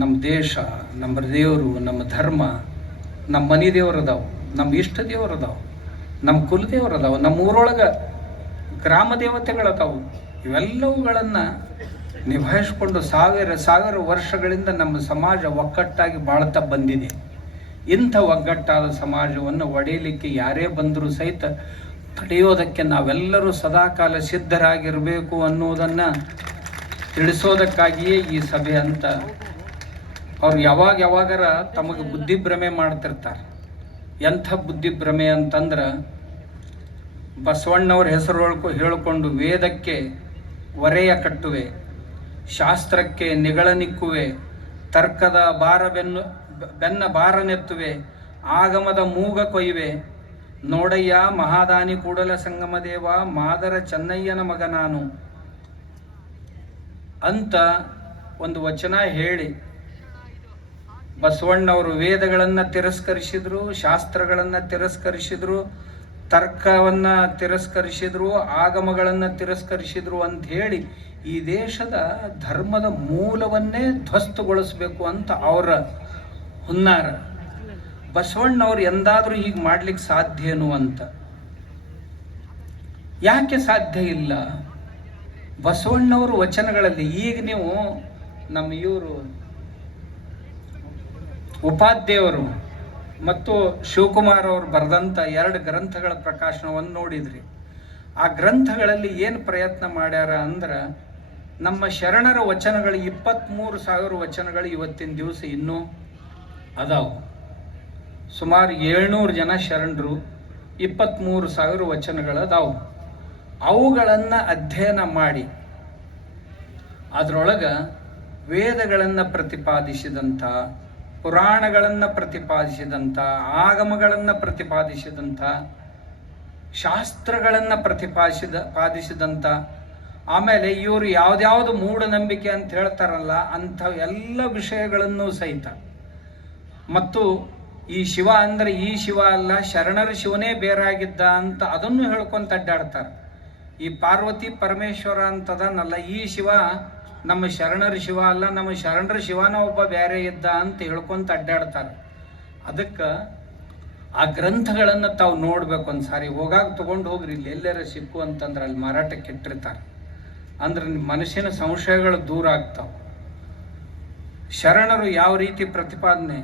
ನಮ್ಮ ದೇಶ, ನಮ್ಮ ದೇವರು, ನಮ್ಮ ಧರ್ಮ, ನಮ್ಮ ಮನೆ ದೇವರು ಅದಾವು, ನಮ್ಮ ಇಷ್ಟ ದೇವರು ಅದಾವು, ನಮ್ಮ ಕುಲದೇವರು ಅದಾವು, ನಮ್ಮ ಊರೊಳಗೆ ಗ್ರಾಮ ದೇವತೆಗಳದಾವು. ಇವೆಲ್ಲವುಗಳನ್ನು ನಿಭಾಯಿಸ್ಕೊಂಡು ಸಾವಿರ ವರ್ಷಗಳಿಂದ ನಮ್ಮ ಸಮಾಜ ಒಗ್ಗಟ್ಟಾಗಿ ಬಾಳ್ತಾ ಬಂದಿದೆ. ಇಂಥ ಒಗ್ಗಟ್ಟಾದ ಸಮಾಜವನ್ನು ಒಡೆಯಲಿಕ್ಕೆ ಯಾರೇ ಬಂದರೂ ಸಹಿತ ತಡೆಯೋದಕ್ಕೆ ನಾವೆಲ್ಲರೂ ಸದಾಕಾಲ ಸಿದ್ಧರಾಗಿರಬೇಕು ಅನ್ನೋದನ್ನು ತಿಳಿಸೋದಕ್ಕಾಗಿಯೇ ಈ ಸಭೆ ಅಂತ. ಅವ್ರು ಯಾವಾಗರ ತಮಗೆ ಬುದ್ಧಿಭ್ರಮೆ ಮಾಡ್ತಿರ್ತಾರೆ. ಎಂಥ ಬುದ್ಧಿಭ್ರಮೆ ಅಂತಂದ್ರೆ, ಬಸವಣ್ಣವ್ರ ಹೆಸರು ಹೇಳಿಕೊಂಡು ವೇದಕ್ಕೆ ಒರೆಯ ಕಟ್ಟುವೆ, ಶಾಸ್ತ್ರಕ್ಕೆ ನಿಗಳನಿಕ್ಕುವೆ, ತರ್ಕದ ಬೆನ್ನ ಬಾರನೆತ್ತುವೆ, ಆಗಮದ ಮೂಗ ಕೊಯ್ಯುವೆ, ನೋಡಯ್ಯ ಮಹಾದಾನಿ ಕೂಡಲ ಸಂಗಮ ದೇವ, ಮಾದರ ಚೆನ್ನಯ್ಯನ ಮಗ ನಾನು ಅಂತ ಒಂದು ವಚನ ಹೇಳಿ ಬಸವಣ್ಣವರು ವೇದಗಳನ್ನು ತಿರಸ್ಕರಿಸಿದ್ರು, ಶಾಸ್ತ್ರಗಳನ್ನು ತಿರಸ್ಕರಿಸಿದ್ರು, ತರ್ಕವನ್ನು ತಿರಸ್ಕರಿಸಿದ್ರು, ಆಗಮಗಳನ್ನು ತಿರಸ್ಕರಿಸಿದ್ರು ಅಂತ ಹೇಳಿ ಈ ದೇಶದ ಧರ್ಮದ ಮೂಲವನ್ನೇ ಧ್ವಸ್ತಗೊಳಿಸಬೇಕು ಅಂತ ಅವರ ಹುನ್ನಾರ. ಬಸವಣ್ಣವ್ರು ಎಂದಾದರೂ ಹೀಗೆ ಮಾಡ್ಲಿಕ್ಕೆ ಸಾಧ್ಯನು ಅಂತ. ಯಾಕೆ ಸಾಧ್ಯ ಇಲ್ಲ? ಬಸವಣ್ಣವ್ರ ವಚನಗಳಲ್ಲಿ ಈಗ ನೀವು ನಮ್ಮ ಇವರು ಉಪಾಧ್ಯಾಯವರು ಮತ್ತು ಶಿವಕುಮಾರ್ ಅವರು ಬರೆದಂಥ 2 ಗ್ರಂಥಗಳ ಪ್ರಕಾಶನವನ್ನು ನೋಡಿದ್ರಿ. ಆ ಗ್ರಂಥಗಳಲ್ಲಿ ಏನು ಪ್ರಯತ್ನ ಮಾಡ್ಯಾರ ಅಂದ್ರೆ, ನಮ್ಮ ಶರಣರ ವಚನಗಳು 23,000 ವಚನಗಳು ಇವತ್ತಿನ ದಿವಸ ಇನ್ನೂ ಅದಾವು. ಸುಮಾರು 700 ಜನ ಶರಣರು, 23,000 ವಚನಗಳು ಅದಾವು. ಅವುಗಳನ್ನು ಅಧ್ಯಯನ ಮಾಡಿ ಅದರೊಳಗೆ ವೇದಗಳನ್ನು ಪ್ರತಿಪಾದಿಸಿದಂಥ, ಪುರಾಣಗಳನ್ನು ಪ್ರತಿಪಾದಿಸಿದಂಥ, ಆಗಮಗಳನ್ನು ಪ್ರತಿಪಾದಿಸಿದಂಥ, ಶಾಸ್ತ್ರಗಳನ್ನು ಪ್ರತಿಪಾದಿಸಿದಂಥ, ಆಮೇಲೆ ಇವರು ಯಾವ್ದ್ಯಾವುದು ಮೂಢನಂಬಿಕೆ ಅಂತ ಹೇಳ್ತಾರಲ್ಲ ಅಂಥ ಎಲ್ಲ ವಿಷಯಗಳನ್ನು ಸಹಿತ, ಮತ್ತು ಈ ಶಿವ ಅಂದರೆ ಈ ಶಿವ ಅಲ್ಲ, ಶರಣರ ಶಿವನೇ ಬೇರಾಗಿದ್ದ ಅಂತ ಅದನ್ನು ಹೇಳ್ಕೊಂತ ಅಡ್ಡಾಡ್ತಾರೆ. ಈ ಪಾರ್ವತಿ ಪರಮೇಶ್ವರ ಅಂತದನ್ನಲ್ಲ, ಈ ಶಿವ ನಮ್ಮ ಶರಣರ ಶಿವ ಅಲ್ಲ, ನಮ್ಮ ಶರಣರ ಶಿವನ ಒಬ್ಬ ಬೇರೆ ಇದ್ದ ಅಂತ ಹೇಳ್ಕೊಂತ ಅಡ್ಡಾಡ್ತಾರೆ. ಅದಕ್ಕೆ ಆ ಗ್ರಂಥಗಳನ್ನು ತಾವು ನೋಡ್ಬೇಕು. ಒಂದ್ಸಾರಿ ಹೋಗಾಗ ತೊಗೊಂಡು ಹೋಗ್ರಿ, ಇಲ್ಲಿ ಎಲ್ಲರ ಸಿಕ್ಕು ಅಂತಂದ್ರೆ ಅಲ್ಲಿ ಮಾರಾಟಕ್ಕೆ ಇಟ್ಟಿರ್ತಾರೆ. ಅಂದ್ರೆ ಮನುಷ್ಯನ ಸಂಶಯಗಳು ದೂರ ಆಗ್ತಾವೆ. ಶರಣರು ಯಾವ ರೀತಿ ಪ್ರತಿಪಾದನೆ,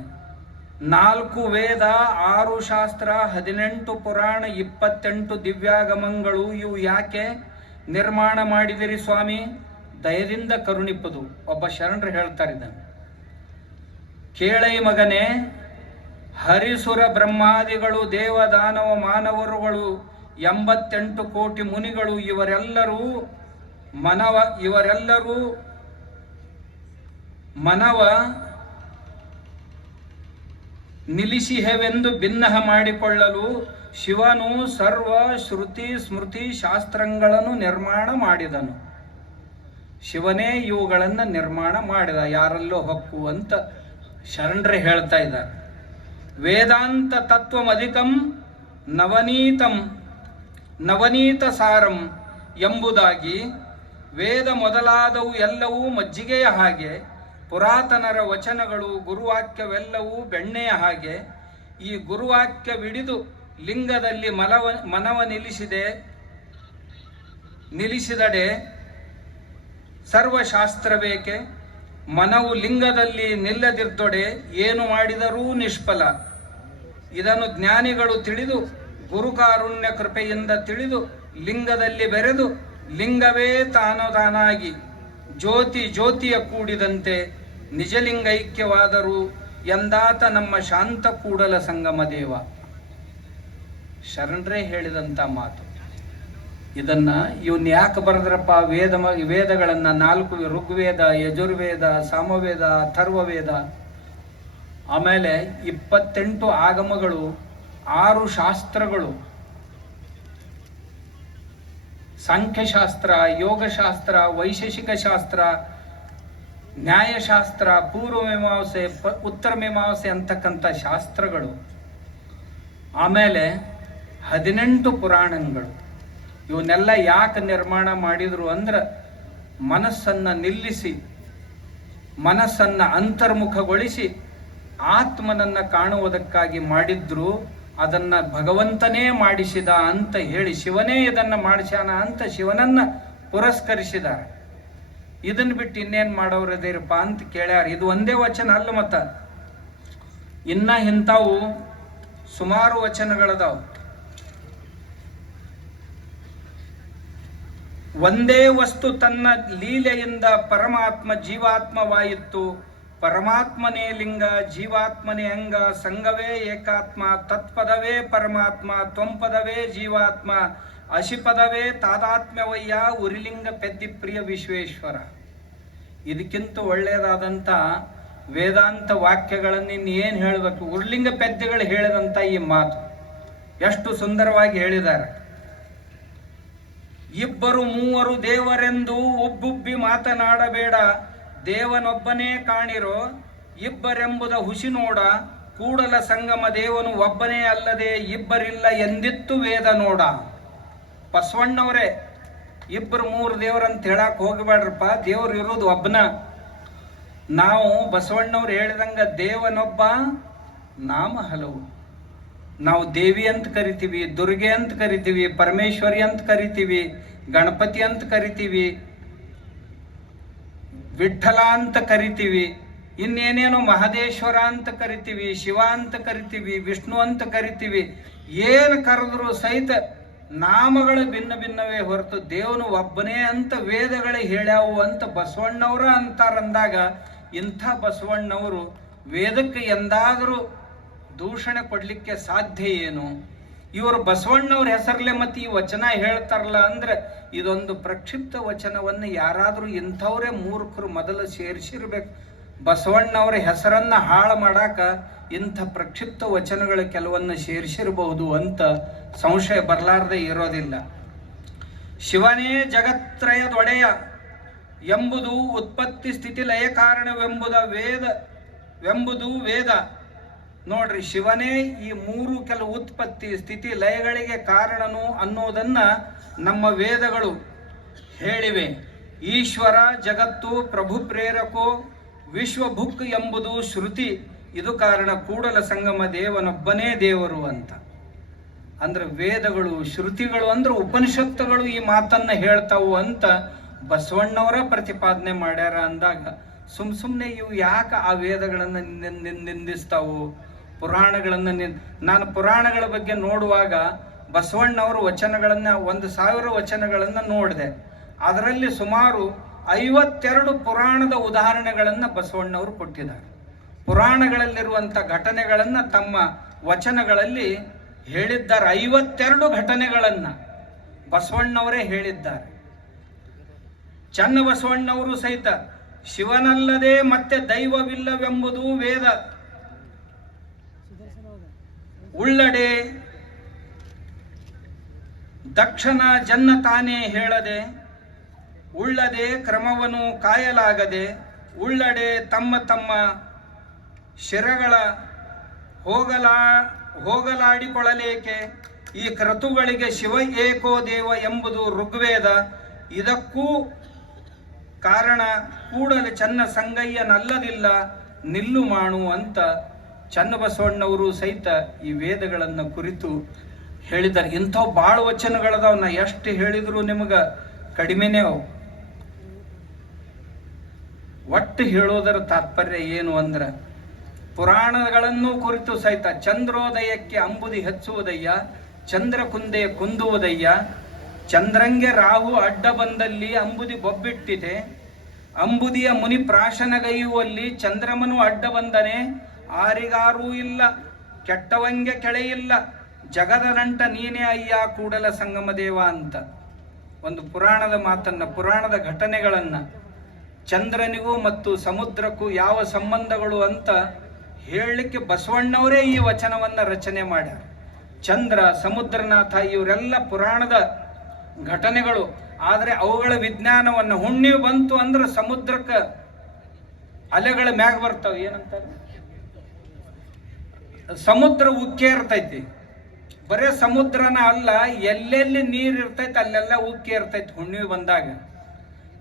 4 ವೇದ, 6 ಶಾಸ್ತ್ರ, 18 ಪುರಾಣ, 28 ದಿವ್ಯಾಗಮಗಳು ಇವು ಯಾಕೆ ನಿರ್ಮಾಣ ಮಾಡಿದಿರಿ ಸ್ವಾಮಿ? ದಯದಿಂದ ಕರುಣಿಪದು. ಒಬ್ಬ ಶರಣರು ಹೇಳ್ತಾರಿದ್ದಾನೆ, ಕೇಳೈ ಮಗನೇ, ಹರಿಸುರ ಬ್ರಹ್ಮಾದಿಗಳು, ದೇವ ದಾನವ ಮಾನವರುಗಳು, 88 ಕೋಟಿ ಮುನಿಗಳು, ಇವರೆಲ್ಲರೂ ಮನವ ನಿಲ್ಲಿಸಿಹೆವೆಂದು ಭಿನ್ನಹ ಮಾಡಿಕೊಳ್ಳಲು ಶಿವನು ಸರ್ವ ಶ್ರುತಿ ಸ್ಮೃತಿ ಶಾಸ್ತ್ರಗಳನ್ನು ನಿರ್ಮಾಣ ಮಾಡಿದನು. ಶಿವನೇ ಇವುಗಳನ್ನು ನಿರ್ಮಾಣ ಮಾಡಿದ, ಯಾರಲ್ಲೋ ಹಕ್ಕು ಅಂತ ಶರಣರೇ ಹೇಳ್ತಾ ಇದ್ದಾರೆ. ವೇದಾಂತ ತತ್ವಮಧಿಕಂ ನವನೀತ ಸಾರಂ ಎಂಬುದಾಗಿ, ವೇದ ಮೊದಲಾದವು ಎಲ್ಲವೂ ಮಜ್ಜಿಗೆಯ ಹಾಗೆ, ಪುರಾತನರ ವಚನಗಳು ಗುರುವಾಕ್ಯವೆಲ್ಲವೂ ಬೆಣ್ಣೆಯ ಹಾಗೆ. ಈ ಗುರುವಾಕ್ಯವಿಡಿದು ಲಿಂಗದಲ್ಲಿ ಮನವ ನಿಲ್ಲಿಸಿದಡೆ ಸರ್ವಶಾಸ್ತ್ರವೇಕೆ? ಮನವು ಲಿಂಗದಲ್ಲಿ ನಿಲ್ಲದಿದ್ದೊಡೆ ಏನು ಮಾಡಿದರೂ ನಿಷ್ಫಲ. ಇದನ್ನು ಜ್ಞಾನಿಗಳು ತಿಳಿದು ಗುರುಕಾರುಣ್ಯ ಕೃಪೆಯಿಂದ ತಿಳಿದು ಲಿಂಗದಲ್ಲಿ ಬೆರೆದು ಲಿಂಗವೇ ತಾನಾಗಿ ಜ್ಯೋತಿಯ ಕೂಡಿದಂತೆ ನಿಜಲಿಂಗೈಕ್ಯವಾದರು ಎಂದಾತ ನಮ್ಮ ಶಾಂತ ಕೂಡಲ ಸಂಗಮ ದೇವ. ಶರಣರೇ ಹೇಳಿದಂಥ ಮಾತು. ಇದನ್ನ ಇವನ್ ಯಾಕೆ ಬರೆದ್ರಪ್ಪ? ವೇದಗಳನ್ನು 4 ಋಗ್ವೇದ, ಯಜುರ್ವೇದ, ಸಾಮವೇದ, ಅಥರ್ವವೇದ, ಆಮೇಲೆ 28 ಆಗಮಗಳು, 6 ಶಾಸ್ತ್ರಗಳು, ಸಾಂಖ್ಯಶಾಸ್ತ್ರ, ಯೋಗಶಾಸ್ತ್ರ, ವೈಶೇಷಿಕ ಶಾಸ್ತ್ರ, ನ್ಯಾಯಶಾಸ್ತ್ರ, ಪೂರ್ವ ಮೀಮಾಂಸೆ, ಉತ್ತರ ಮೀಮಾಂಸೆ ಅಂತಕ್ಕಂಥ ಶಾಸ್ತ್ರಗಳು ಆಮೇಲೆ 18 ಪುರಾಣಗಳು. ಇವನ್ನೆಲ್ಲ ಯಾಕೆ ನಿರ್ಮಾಣ ಮಾಡಿದ್ರು ಅಂದ್ರೆ ಮನಸ್ಸನ್ನು ನಿಲ್ಲಿಸಿ, ಮನಸ್ಸನ್ನು ಅಂತರ್ಮುಖಗೊಳಿಸಿ ಆತ್ಮನನ್ನು ಕಾಣುವುದಕ್ಕಾಗಿ ಮಾಡಿದ್ರು. ಅದನ್ನು ಭಗವಂತನೇ ಮಾಡಿಸಿದ ಅಂತ ಹೇಳಿ, ಶಿವನೇ ಇದನ್ನು ಮಾಡಿಸ್ಯಾನ ಅಂತ ಶಿವನನ್ನು ಪುರಸ್ಕರಿಸಿದ್ದಾರೆ. ಇದನ್ನು ಬಿಟ್ಟು ಇನ್ನೇನು ಮಾಡೋರದೇರಪ್ಪ ಅಂತ ಕೇಳ್ಯಾರ. ಇದು ಒಂದೇ ವಚನ ಅಲ್ಲ, ಮತ್ತ ಇನ್ನ ಇಂಥವು ಸುಮಾರು ವಚನಗಳದಾವು. ಒಂದೇ ವಸ್ತು ತನ್ನ ಲೀಲೆಯಿಂದ ಪರಮಾತ್ಮ ಜೀವಾತ್ಮವಾಯಿತು. ಪರಮಾತ್ಮನೇ ಲಿಂಗ, ಜೀವಾತ್ಮನೇ ಅಂಗ, ಸಂಗವೇ ಏಕಾತ್ಮ, ತತ್ಪದವೇ ಪರಮಾತ್ಮ, ತ್ವಂಪದವೇ ಜೀವಾತ್ಮ, ಅಶಿಪದವೇ ತಾದಾತ್ಮ್ಯವಯ್ಯ, ಉರಿಲಿಂಗ ಪೆದ್ದಿ ಪ್ರಿಯ ವಿಶ್ವೇಶ್ವರ. ಇದಕ್ಕಿಂತ ಒಳ್ಳೆಯದಾದಂಥ ವೇದಾಂತ ವಾಕ್ಯಗಳನ್ನು ಇನ್ನೇನು ಹೇಳಬೇಕು? ಉರ್ಲಿಂಗ ಪೆದ್ದಿಗಳು ಹೇಳಿದಂಥ ಈ ಮಾತು ಎಷ್ಟು ಸುಂದರವಾಗಿ ಹೇಳಿದ್ದಾರೆ. ಇಬ್ಬರು ಮೂವರು ದೇವರೆಂದು ಒಬ್ಬುಬ್ಬಿ ಮಾತನಾಡಬೇಡ, ದೇವನೊಬ್ಬನೇ ಕಾಣಿರೋ ಇಬ್ಬರೆಂಬುದ ಹುಸಿ ನೋಡ, ಕೂಡಲ ಸಂಗಮ ದೇವನು ಒಬ್ಬನೇ ಅಲ್ಲದೆ ಇಬ್ಬರಿಲ್ಲ ಎಂದಿತ್ತು ವೇದ ನೋಡ. ಬಸವಣ್ಣವರೇ, ಇಬ್ಬರು ಮೂರು ದೇವರಂತ ಹೇಳಕ್ ಹೋಗಬೇಡ್ರಪ್ಪ, ದೇವ್ರು ಇರೋದು ಒಬ್ಬನ. ನಾವು ಬಸವಣ್ಣವ್ರು ಹೇಳಿದಂಗ ದೇವನೊಬ್ಬ, ನಾಮ ಹಲವು. ನಾವು ದೇವಿ ಅಂತ ಕರಿತೀವಿ, ದುರ್ಗೆ ಅಂತ ಕರಿತೀವಿ, ಪರಮೇಶ್ವರಿ ಅಂತ ಕರಿತೀವಿ, ಗಣಪತಿ ಅಂತ ಕರಿತೀವಿ, ವಿಠ್ಠಲ ಅಂತ ಕರಿತೀವಿ, ಇನ್ನೇನೇನೋ ಮಹದೇಶ್ವರ ಅಂತ ಕರಿತೀವಿ, ಶಿವ ಅಂತ ಕರಿತೀವಿ, ವಿಷ್ಣು ಅಂತ ಕರಿತೀವಿ. ಏನು ಕರೆದ್ರು ಸಹಿತ ನಾಮಗಳು ಭಿನ್ನ ಭಿನ್ನವೇ ಹೊರತು ದೇವನು ಒಬ್ಬನೇ ಅಂತ ವೇದಗಳೇ ಹೇಳ್ಯಾವು ಅಂತ ಬಸವಣ್ಣವರ ಅಂತಾರಂದಾಗ, ಇಂಥ ಬಸವಣ್ಣವರು ವೇದಕ್ಕೆ ಎಂದಾದರೂ ದೂಷಣೆ ಕೊಡ್ಲಿಕ್ಕೆ ಸಾಧ್ಯ ಏನು? ಇವರು ಬಸವಣ್ಣವ್ರ ಹೆಸರಲ್ಲೇ ಮತ್ತೆ ಈ ವಚನ ಹೇಳ್ತಾರಲ್ಲ ಅಂದ್ರೆ ಇದೊಂದು ಪ್ರಕ್ಷಿಪ್ತ ವಚನವನ್ನು ಯಾರಾದರೂ ಇಂಥವ್ರೇ ಮೂರ್ಖರು ಮೊದಲು ಸೇರಿಸಿರ್ಬೇಕು. ಬಸವಣ್ಣವರ ಹೆಸರನ್ನ ಹಾಳು ಮಾಡಾಕ ಇಂಥ ಪ್ರಕ್ಷಿಪ್ತ ವಚನಗಳು ಕೆಲವನ್ನು ಸೇರಿಸಿರಬಹುದು ಅಂತ ಸಂಶಯ ಬರಲಾರದೆ ಇರೋದಿಲ್ಲ. ಶಿವನೇ ಜಗತ್ರಯದೊಡೆಯ ಎಂಬುದು ಉತ್ಪತ್ತಿ ಸ್ಥಿತಿ ಲಯ ಕಾರಣವೆಂಬುದು ವೇದ. ನೋಡ್ರಿ, ಶಿವನೇ ಈ ಮೂರು ಕೆಲವು ಉತ್ಪತ್ತಿ ಸ್ಥಿತಿ ಲಯಗಳಿಗೆ ಕಾರಣನು ಅನ್ನೋದನ್ನ ನಮ್ಮ ವೇದಗಳು ಹೇಳಿವೆ. ಈಶ್ವರ ಜಗತ್ತು ಪ್ರಭು ಪ್ರೇರಕೋ ವಿಶ್ವಭುಕ್ ಎಂಬುದು ಶ್ರುತಿ, ಇದು ಕಾರಣ ಕೂಡಲ ಸಂಗಮ ದೇವನೊಬ್ಬನೇ ದೇವರು ಅಂತ. ಅಂದ್ರೆ ವೇದಗಳು ಶ್ರುತಿಗಳು ಅಂದ್ರೆ ಉಪನಿಷತ್ತುಗಳು ಈ ಮಾತನ್ನ ಹೇಳ್ತಾವು ಅಂತ ಬಸವಣ್ಣವರ ಪ್ರತಿಪಾದನೆ ಮಾಡ್ಯಾರ ಅಂದಾಗ ಸುಮ್ಮನೆ ಇವು ಯಾಕೆ ಆ ವೇದಗಳನ್ನು ನಿಂದಿಸ್ತಾವು, ಪುರಾಣಗಳನ್ನು ನಾನು ಪುರಾಣಗಳ ಬಗ್ಗೆ ನೋಡುವಾಗ ಬಸವಣ್ಣವರ ವಚನಗಳನ್ನ 1000 ವಚನಗಳನ್ನ ನೋಡಿದೆ. ಅದರಲ್ಲಿ ಸುಮಾರು 52 ಪುರಾಣದ ಉದಾಹರಣೆಗಳನ್ನು ಬಸವಣ್ಣವರು ಕೊಟ್ಟಿದ್ದಾರೆ. ಪುರಾಣಗಳಲ್ಲಿರುವಂಥ ಘಟನೆಗಳನ್ನು ತಮ್ಮ ವಚನಗಳಲ್ಲಿ ಹೇಳಿದ್ದಾರೆ. 52 ಘಟನೆಗಳನ್ನು ಬಸವಣ್ಣವರೇ ಹೇಳಿದ್ದಾರೆ. ಚನ್ನಬಸವಣ್ಣವರು ಸಹಿತ ಶಿವನಲ್ಲದೆ ಮತ್ತೆ ದೈವವಿಲ್ಲವೆಂಬುದು ವೇದ. ಉಳ್ಳಡೆ ದಕ್ಷನ ಜನ್ನ ತಾನೇ ಹೇಳದೆ, ಉಳ್ಳದೆ ಕ್ರಮವನ್ನು ಕಾಯಲಾಗದೆ, ಉಳ್ಳಡೆ ತಮ್ಮ ತಮ್ಮ ಶಿರಗಳ ಹೋಗಲಾಡಿಕೊಳ್ಳಲೇಕೆ, ಈ ಕ್ರತುಗಳಿಗೆ ಶಿವ ಏಕೋ ದೇವ ಎಂಬುದು ಋಗ್ವೇದ. ಇದಕ್ಕೂ ಕಾರಣ ಕೂಡಲೇ ಚನ್ನ ಸಂಗಯ್ಯನಲ್ಲದಿಲ್ಲ ನಿಲ್ಲು ಮಾಡು ಅಂತ ಚನ್ನಬಸವಣ್ಣವರು ಸಹಿತ ಈ ವೇದಗಳನ್ನು ಕುರಿತು ಹೇಳಿದ್ದಾರೆ. ಇಂಥವು ಭಾಳ ವಚನಗಳದಾವ. ನಾ ಎಷ್ಟು ಹೇಳಿದ್ರು ನಿಮಗೆ ಕಡಿಮೆನೇ ಅವು. ಒಟ್ಟು ಹೇಳೋದರ ತಾತ್ಪರ್ಯ ಏನು ಅಂದ್ರೆ, ಪುರಾಣಗಳನ್ನು ಕುರಿತು ಸಹಿತ ಚಂದ್ರೋದಯಕ್ಕೆ ಅಂಬುದಿ ಹಚ್ಚುವುದಯ್ಯ, ಚಂದ್ರ ಕುಂದೆ ಕುಂದುವುದಯ್ಯ, ಚಂದ್ರಂಗೆ ರಾಹು ಅಡ್ಡ ಬಂದಲ್ಲಿ ಅಂಬುದಿ ಬೊಬ್ಬಿಟ್ಟಿದೆ, ಅಂಬುದಿಯ ಮುನಿ ಪ್ರಾಶನಗೈಯುವಲ್ಲಿ ಚಂದ್ರಮನು ಅಡ್ಡ ಬಂದನೆ, ಆರಿಗಾರೂ ಇಲ್ಲ ಕೆಟ್ಟವಂಗೆ ಕೆಳೆಯಿಲ್ಲ, ಜಗದ ನಂಟ ನೀನೇ ಅಯ್ಯ ಕೂಡಲ ಸಂಗಮ ದೇವ ಅಂತ ಒಂದು ಪುರಾಣದ ಮಾತನ್ನ, ಪುರಾಣದ ಘಟನೆಗಳನ್ನ, ಚಂದ್ರನಿಗೂ ಮತ್ತು ಸಮುದ್ರಕ್ಕೂ ಯಾವ ಸಂಬಂಧಗಳು ಅಂತ ಹೇಳಲಿಕ್ಕೆ ಬಸವಣ್ಣವರೇ ಈ ವಚನವನ್ನ ರಚನೆ ಮಾಡ್ಯಾರ. ಚಂದ್ರ, ಸಮುದ್ರನಾಥ ಇವರೆಲ್ಲ ಪುರಾಣದ ಘಟನೆಗಳು. ಆದರೆ ಅವುಗಳ ವಿಜ್ಞಾನವನ್ನು, ಹುಣ್ಣಿಮೆ ಬಂತು ಅಂದ್ರೆ ಸಮುದ್ರಕ್ಕೆ ಅಲೆಗಳ ಮ್ಯಾಗ ಬರ್ತಾವ, ಏನಂತಾರೆ, ಸಮುದ್ರ ಉಕ್ಕೇರ್ತೈತಿ. ಬರೇ ಸಮುದ್ರನ ಅಲ್ಲ, ಎಲ್ಲೆಲ್ಲಿ ನೀರು ಇರ್ತೈತೆ ಅಲ್ಲೆಲ್ಲ ಉಕ್ಕಿ ಇರ್ತೈತೆ ಹುಣ್ಣಿಮೆ ಬಂದಾಗ.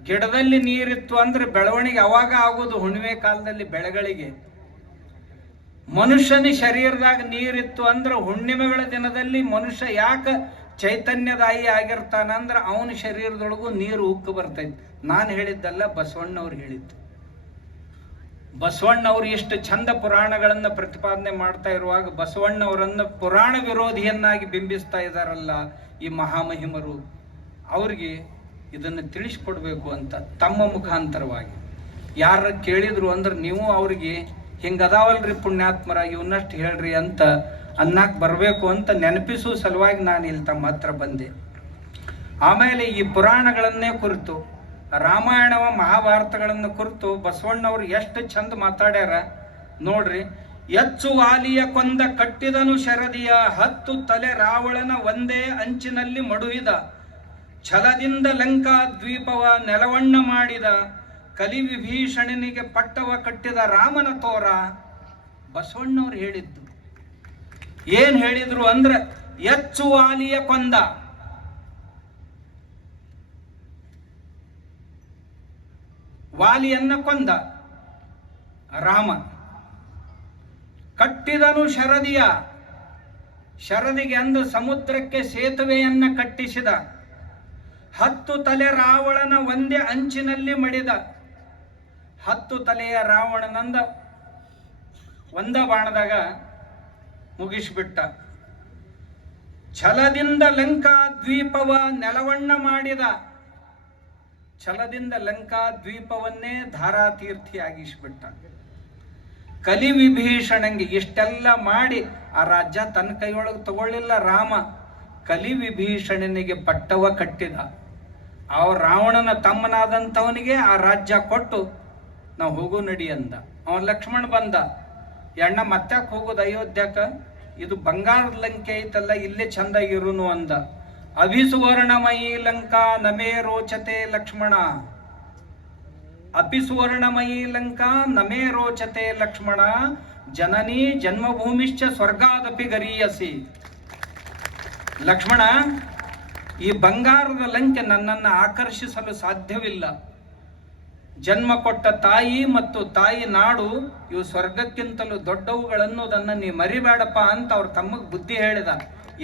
ಗಿಡದಲ್ಲಿ ನೀರಿತ್ತು ಅಂದ್ರೆ ಬೆಳವಣಿಗೆ ಅವಾಗ ಆಗೋದು ಹುಣ್ಣಿಮೆ ಕಾಲದಲ್ಲಿ ಬೆಳೆಗಳಿಗೆ. ಮನುಷ್ಯನ ಶರೀರದಾಗ ನೀರಿತ್ತು ಅಂದ್ರೆ ಹುಣ್ಣಿಮೆಗಳ ದಿನದಲ್ಲಿ ಮನುಷ್ಯ ಯಾಕೆ ಚೈತನ್ಯದಾಯಿ ಆಗಿರ್ತಾನಂದ್ರೆ ಅವನ ಶರೀರದೊಳಗೂ ನೀರು ಉಕ್ಕು ಬರ್ತೈತಿ. ನಾನು ಹೇಳಿದ್ದಲ್ಲ, ಬಸವಣ್ಣವ್ರು ಹೇಳಿದ್ದು. ಬಸವಣ್ಣವ್ರು ಇಷ್ಟು ಚಂದ ಪುರಾಣಗಳನ್ನು ಪ್ರತಿಪಾದನೆ ಮಾಡ್ತಾ ಇರುವಾಗ ಬಸವಣ್ಣವರನ್ನು ಪುರಾಣ ವಿರೋಧಿಯನ್ನಾಗಿ ಬಿಂಬಿಸ್ತಾ ಇದ್ದಾರಲ್ಲ ಈ ಮಹಾಮಹಿಮರು, ಅವ್ರಿಗೆ ಇದನ್ನು ತಿಳಿಸ್ಕೊಡ್ಬೇಕು ಅಂತ ತಮ್ಮ ಮುಖಾಂತರವಾಗಿ ಯಾರ ಕೇಳಿದ್ರು ಅಂದ್ರೆ ನೀವು ಅವ್ರಿಗೆ ಹಿಂಗದಾವಲ್ರಿ ಪುಣ್ಯಾತ್ಮರ, ಇವನ್ನಷ್ಟು ಹೇಳ್ರಿ ಅಂತ ಅನ್ನಕ್ಕೆ ಬರಬೇಕು ಅಂತ ನೆನಪಿಸುವ ಸಲುವಾಗಿ ನಾನು ಇಲ್ಲಿ ತಮ್ಮ ಹತ್ರ ಬಂದೆ. ಆಮೇಲೆ ಈ ಪುರಾಣಗಳನ್ನೇ ಕುರಿತು, ರಾಮಾಯಣವ ಮಹಾಭಾರತಗಳನ್ನು ಕುರಿತು ಬಸವಣ್ಣವ್ರು ಎಷ್ಟು ಚಂದ ಮಾತಾಡ್ಯಾರ ನೋಡ್ರಿ. ಎಚ್ಚು ವಾಲಿಯ ಕೊಂದ ಕಟ್ಟಿದನು ಶರದಿಯ, 10 ತಲೆ ರಾವಣನ ಒಂದೇ ಅಂಚಿನಲ್ಲಿ ಮಡುಹಿದ, ಛಲದಿಂದ ಲಂಕಾ ದ್ವೀಪವ ನೆಲವಣ್ಣ ಮಾಡಿದ, ಕಲಿ ವಿಭೀಷಣನಿಗೆ ಪಟ್ಟವ ಕಟ್ಟಿದ ರಾಮನ ತೋರ. ಬಸವಣ್ಣವ್ರು ಹೇಳಿದ್ದು ಏನ್ ಹೇಳಿದ್ರು ಅಂದ್ರೆ, ಎಚ್ಚು ವಾಲಿಯ ಕೊಂದ, ವಾಲಿಯನ್ನ ಕೊಂದ ರಾಮ. ಕಟ್ಟಿದನು ಶರದಿಯ, ಶರದಿಗೆ ಅಂದು ಸಮುದ್ರಕ್ಕೆ ಸೇತುವೆಯನ್ನ ಕಟ್ಟಿಸಿದ. 10 ತಲೆ ರಾವಣನ ಒಂದೇ ಅಂಚಿನಲ್ಲಿ ಮಡಿದ. 10 ತಲೆಯ ರಾವಣನಂದ ಒಂದ ಬಾಣದಾಗ ಮುಗಿಸ್ಬಿಟ್ಟ. ಛಲದಿಂದ ಲಂಕಾ ದ್ವೀಪವ ನೆಲವಣ್ಣ ಮಾಡಿದ. ಛಲದಿಂದ ಲಂಕಾ ದ್ವೀಪವನ್ನೇ ಧಾರಾತೀರ್ಥಿಯಾಗಿಸ್ಬಿಟ್ಟ. ಕಲಿ ವಿಭೀಷಣಂಗೆ ಇಷ್ಟೆಲ್ಲ ಮಾಡಿ ಆ ರಾಜ್ಯ ತನ್ನ ಕೈಯೊಳಗೆ ತಗೊಳ್ಳಿಲ್ಲ ರಾಮ. ಕಲಿ ವಿಭೀಷಣನಿಗೆ ಪಟ್ಟವ ಕಟ್ಟಿದ. ಆ ರಾವಣನ ತಮ್ಮನಾದಂಥವನಿಗೆ ಆ ರಾಜ್ಯ ಕೊಟ್ಟು ನಾವು ಹೋಗೋ ನಡಿ ಅಂದ. ಅವನ್ ಲಕ್ಷ್ಮಣ ಬಂದ, ಎಣ್ಣ ಮತ್ತ್ಯಾಕೆ ಹೋಗೋದು ಅಯೋಧ್ಯಕ, ಇದು ಬಂಗಾರದ ಲಂಕೆ ಐತಲ್ಲ, ಇಲ್ಲೇ ಚಂದಾಗಿರುನು ಅಂದ. ಅಭಿಸುವರ್ಣಮಯೀ ಲಂಕಾ ನಮೇ ರೋಚತೆ ಲಕ್ಷ್ಮಣ, ಅಪಿಸುವರ್ಣಮಯೀ ಲಂಕಾ ನಮೇ ರೋಚತೆ ಲಕ್ಷ್ಮಣ, ಜನನೀ ಜನ್ಮಭೂಮಿಶ್ಚ ಸ್ವರ್ಗಾದಪಿ ಗರೀಯಸಿ. ಲಕ್ಷ್ಮಣ, ಈ ಬಂಗಾರದ ಲಂಕೆ ನನ್ನನ್ನು ಆಕರ್ಷಿಸಲು ಸಾಧ್ಯವಿಲ್ಲ. ಜನ್ಮ ಕೊಟ್ಟ ತಾಯಿ ಮತ್ತು ತಾಯಿ ನಾಡು ಇವು ಸ್ವರ್ಗಕ್ಕಿಂತಲೂ ದೊಡ್ಡವುಗಳನ್ನೋದನ್ನು ನೀ ಮರಿಬೇಡಪ್ಪ ಅಂತ ಅವ್ರ ತಮ್ಮಗೆ ಬುದ್ಧಿ ಹೇಳಿದ.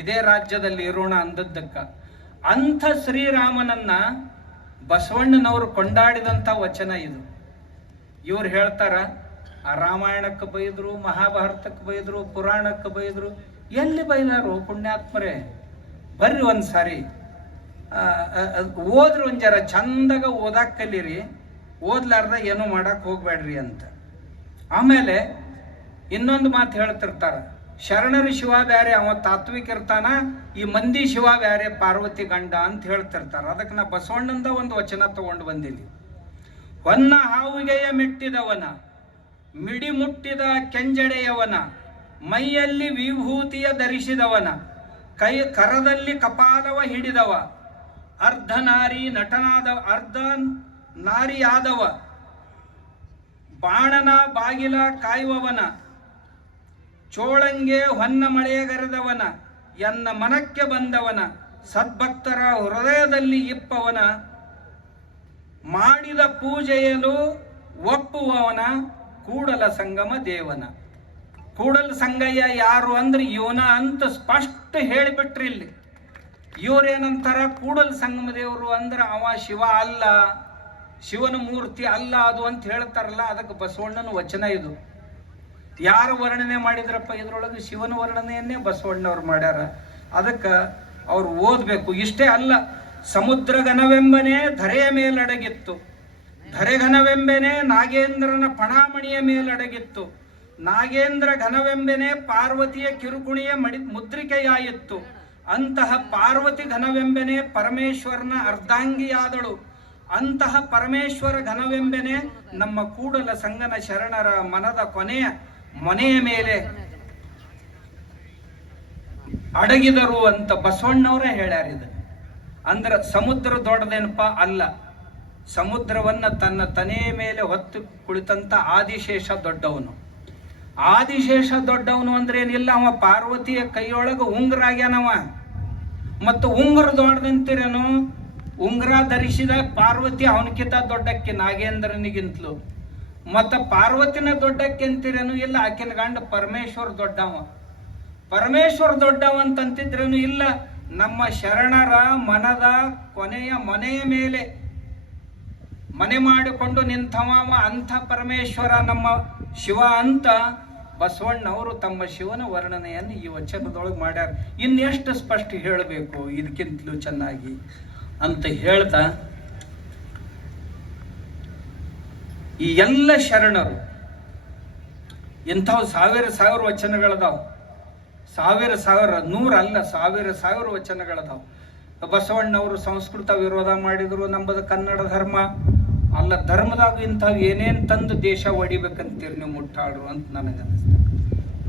ಇದೇ ರಾಜ್ಯದಲ್ಲಿ ಇರೋಣ ಅಂದದ್ದಕ್ಕ. ಅಂಥ ಶ್ರೀರಾಮನನ್ನ ಬಸವಣ್ಣನವರು ಕೊಂಡಾಡಿದಂಥ ವಚನ ಇದು. ಇವ್ರು ಹೇಳ್ತಾರ, ಆ ರಾಮಾಯಣಕ್ಕೆ ಬೈದ್ರು, ಮಹಾಭಾರತಕ್ಕೆ ಬೈದ್ರು, ಪುರಾಣಕ್ಕೆ ಬೈದ್ರು. ಎಲ್ಲಿ ಬೈದಾರು ಪುಣ್ಯಾತ್ಮರೇ? ಬರ್ರಿ ಒಂದ್ಸಾರಿ ಓದ್ರಿ, ಒಂದ್ ಜರ ಚಂದಾಗ ಓದಾಕ್ ಕಲೀರಿ, ಓದ್ಲಾರ್ದ ಏನೋ ಮಾಡಕ್ ಹೋಗ್ಬೇಡ್ರಿ ಅಂತ. ಆಮೇಲೆ ಇನ್ನೊಂದು ಮಾತು ಹೇಳ್ತಿರ್ತಾರ, ಶರಣರು ಶಿವ ಬ್ಯಾರೆ, ಅವ ತಾತ್ವಿಕ ಇರ್ತಾನ, ಈ ಮಂದಿ ಶಿವ ಬ್ಯಾರೆ, ಪಾರ್ವತಿ ಗಂಡ ಅಂತ ಹೇಳ್ತಿರ್ತಾರ. ಅದಕ್ಕೆ ನಾ ಬಸವಣ್ಣಂದ ಒಂದು ವಚನ ತಗೊಂಡು ಬಂದಿನಿ. ಹೊನ್ನ ಹಾವಿಗೆಯ ಮೆಟ್ಟಿದವನ, ಮಿಡಿ ಮುಟ್ಟಿದ ಕೆಂಜಡೆಯವನ, ಮೈಯಲ್ಲಿ ವಿಭೂತಿಯ ಧರಿಸಿದವನ, ಕರದಲ್ಲಿ ಕಪಾಲವ ಹಿಡಿದವ, ಅರ್ಧ ನಾರಿ ನಟನಾದ, ಅರ್ಧ ನಾರಿಯಾದವ, ಬಾಣನ ಬಾಗಿಲ ಕಾಯುವವನ, ಚೋಳಂಗೆ ಹೊನ್ನ ಮಳೆಯಗರೆದವನ, ಎನ್ನ ಮನಕ್ಕೆ ಬಂದವನ, ಸದ್ಭಕ್ತರ ಹೃದಯದಲ್ಲಿ ಇಪ್ಪವನ, ಮಾಡಿದ ಪೂಜೆಯಲು ಒಪ್ಪುವವನ, ಕೂಡಲ ಸಂಗಮ ದೇವನ. ಕೂಡಲ ಸಂಗಯ್ಯ ಯಾರು ಅಂದ್ರೆ ಇವನ ಅಂತ ಸ್ಪಷ್ಟ ಹೇಳಿಬಿಟ್ರಿ ಇಲ್ಲಿ. ಇವ್ರೇನಂತಾರ, ಕೂಡಲ ಸಂಗಮ ದೇವರು ಅಂದ್ರೆ ಅವ ಶಿವ ಅಲ್ಲ, ಶಿವನ ಮೂರ್ತಿ ಅಲ್ಲ ಅದು ಅಂತ ಹೇಳ್ತಾರಲ್ಲ. ಅದಕ್ಕೆ ಬಸವಣ್ಣನ ವಚನ ಇದು. ಯಾರು ವರ್ಣನೆ ಮಾಡಿದ್ರಪ್ಪ ಇದ್ರೊಳಗೆ? ಶಿವನ ವರ್ಣನೆಯನ್ನೇ ಬಸವಣ್ಣವ್ರು ಮಾಡ್ಯಾರ. ಅದಕ್ಕೆ ಅವ್ರು ಓದಬೇಕು. ಇಷ್ಟೇ ಅಲ್ಲ, ಸಮುದ್ರ ಘನವೆಂಬನೇ ಧರೆಯ ಮೇಲಡಗಿತ್ತು, ಧರೆಘನವೆಂಬೆನೆ ನಾಗೇಂದ್ರನ ಪಣಾಮಣಿಯ ಮೇಲಡಗಿತ್ತು, ನಾಗೇಂದ್ರ ಘನವೆಂಬೆನೆ ಪಾರ್ವತಿಯ ಕಿರುಕುಣಿಯ ಮುದ್ರಿಕೆಯಾಯಿತ್ತು, ಅಂತಹ ಪಾರ್ವತಿ ಘನವೆಂಬೆನೆ ಪರಮೇಶ್ವರನ ಅರ್ಧಾಂಗಿಯಾದಳು, ಅಂತಹ ಪರಮೇಶ್ವರ ಘನವೆಂಬೆನೆ ನಮ್ಮ ಕೂಡಲ ಸಂಗನ ಶರಣರ ಮನದ ಮನೆಯ ಮೇಲೆ ಅಡಗಿದರು ಅಂತ ಬಸವಣ್ಣವರೇ ಹೇಳ್ಯಾರಿದ. ಅಂದ್ರೆ ಸಮುದ್ರ ದೊಡ್ಡದೇನಪ್ಪ ಅಲ್ಲ, ಸಮುದ್ರವನ್ನ ತನ್ನ ತನೆಯ ಮೇಲೆ ಹೊತ್ತು ಕುಳಿತಂತ ಆದಿಶೇಷ ದೊಡ್ಡವನು. ಆದಿಶೇಷ ದೊಡ್ಡವನು ಅಂದ್ರೆ ಏನಿಲ್ಲ, ಅವ ಪಾರ್ವತಿಯ ಕೈಯೊಳಗ ಉಂಗುರ ಆಗ್ಯಾನವ. ಮತ್ತು ಉಂಗುರ ದೊಡ್ಡದಂತೀರೇನು? ಉಂಗುರ ಧರಿಸಿದ ಪಾರ್ವತಿ ಅವನಕ್ಕಿಂತ ದೊಡ್ಡಕ್ಕೆ, ನಾಗೇಂದ್ರನಿಗಿಂತಲೂ. ಮತ್ತ ಪಾರ್ವತಿನ ದೊಡ್ಡಕ್ಕೆ ಅಂತೀರೇನು? ಇಲ್ಲ, ಆಕಿನ ಗಂಡ ಪರಮೇಶ್ವರ ದೊಡ್ಡವ. ಪರಮೇಶ್ವರ ದೊಡ್ಡವ ಅಂತಂತಿದ್ರೇನು? ಇಲ್ಲ, ನಮ್ಮ ಶರಣರ ಮನದ ಕೊನೆಯ ಮನೆಯ ಮೇಲೆ ಮನೆ ಮಾಡಿಕೊಂಡು ನಿಂತವ ಅಂಥ ಪರಮೇಶ್ವರ ನಮ್ಮ ಶಿವ ಅಂತ ಬಸವಣ್ಣವರು ತಮ್ಮ ಶಿವನ ವರ್ಣನೆಯನ್ನು ಈ ವಚನದೊಳಗೆ ಮಾಡ್ಯಾರ. ಇನ್ನೆಷ್ಟು ಸ್ಪಷ್ಟ ಹೇಳಬೇಕು ಇದಕ್ಕಿಂತಲೂ ಚೆನ್ನಾಗಿ ಅಂತ ಹೇಳ್ತಾ, ಈ ಎಲ್ಲ ಶರಣರು ಇಂಥವು ಸಾವಿರ ವಚನಗಳದಾವ. ಸಾವಿರ ನೂರಲ್ಲ, ಸಾವಿರ ವಚನಗಳದಾವ. ಬಸವಣ್ಣವರು ಸಂಸ್ಕೃತ ವಿರೋಧ ಮಾಡಿದ್ರು, ನಂಬದು ಕನ್ನಡ ಧರ್ಮ ಅಲ್ಲ, ಧರ್ಮದಾಗ ಇಂಥವು ಏನೇನು ತಂದು ದೇಶ ಹೊಡಿಬೇಕಂತೀರಿ ನೀವು ಮುಟ್ಟಾಡ್ರು ಅಂತ ನನಗೆ ಅನ್ನಿಸ್ತು.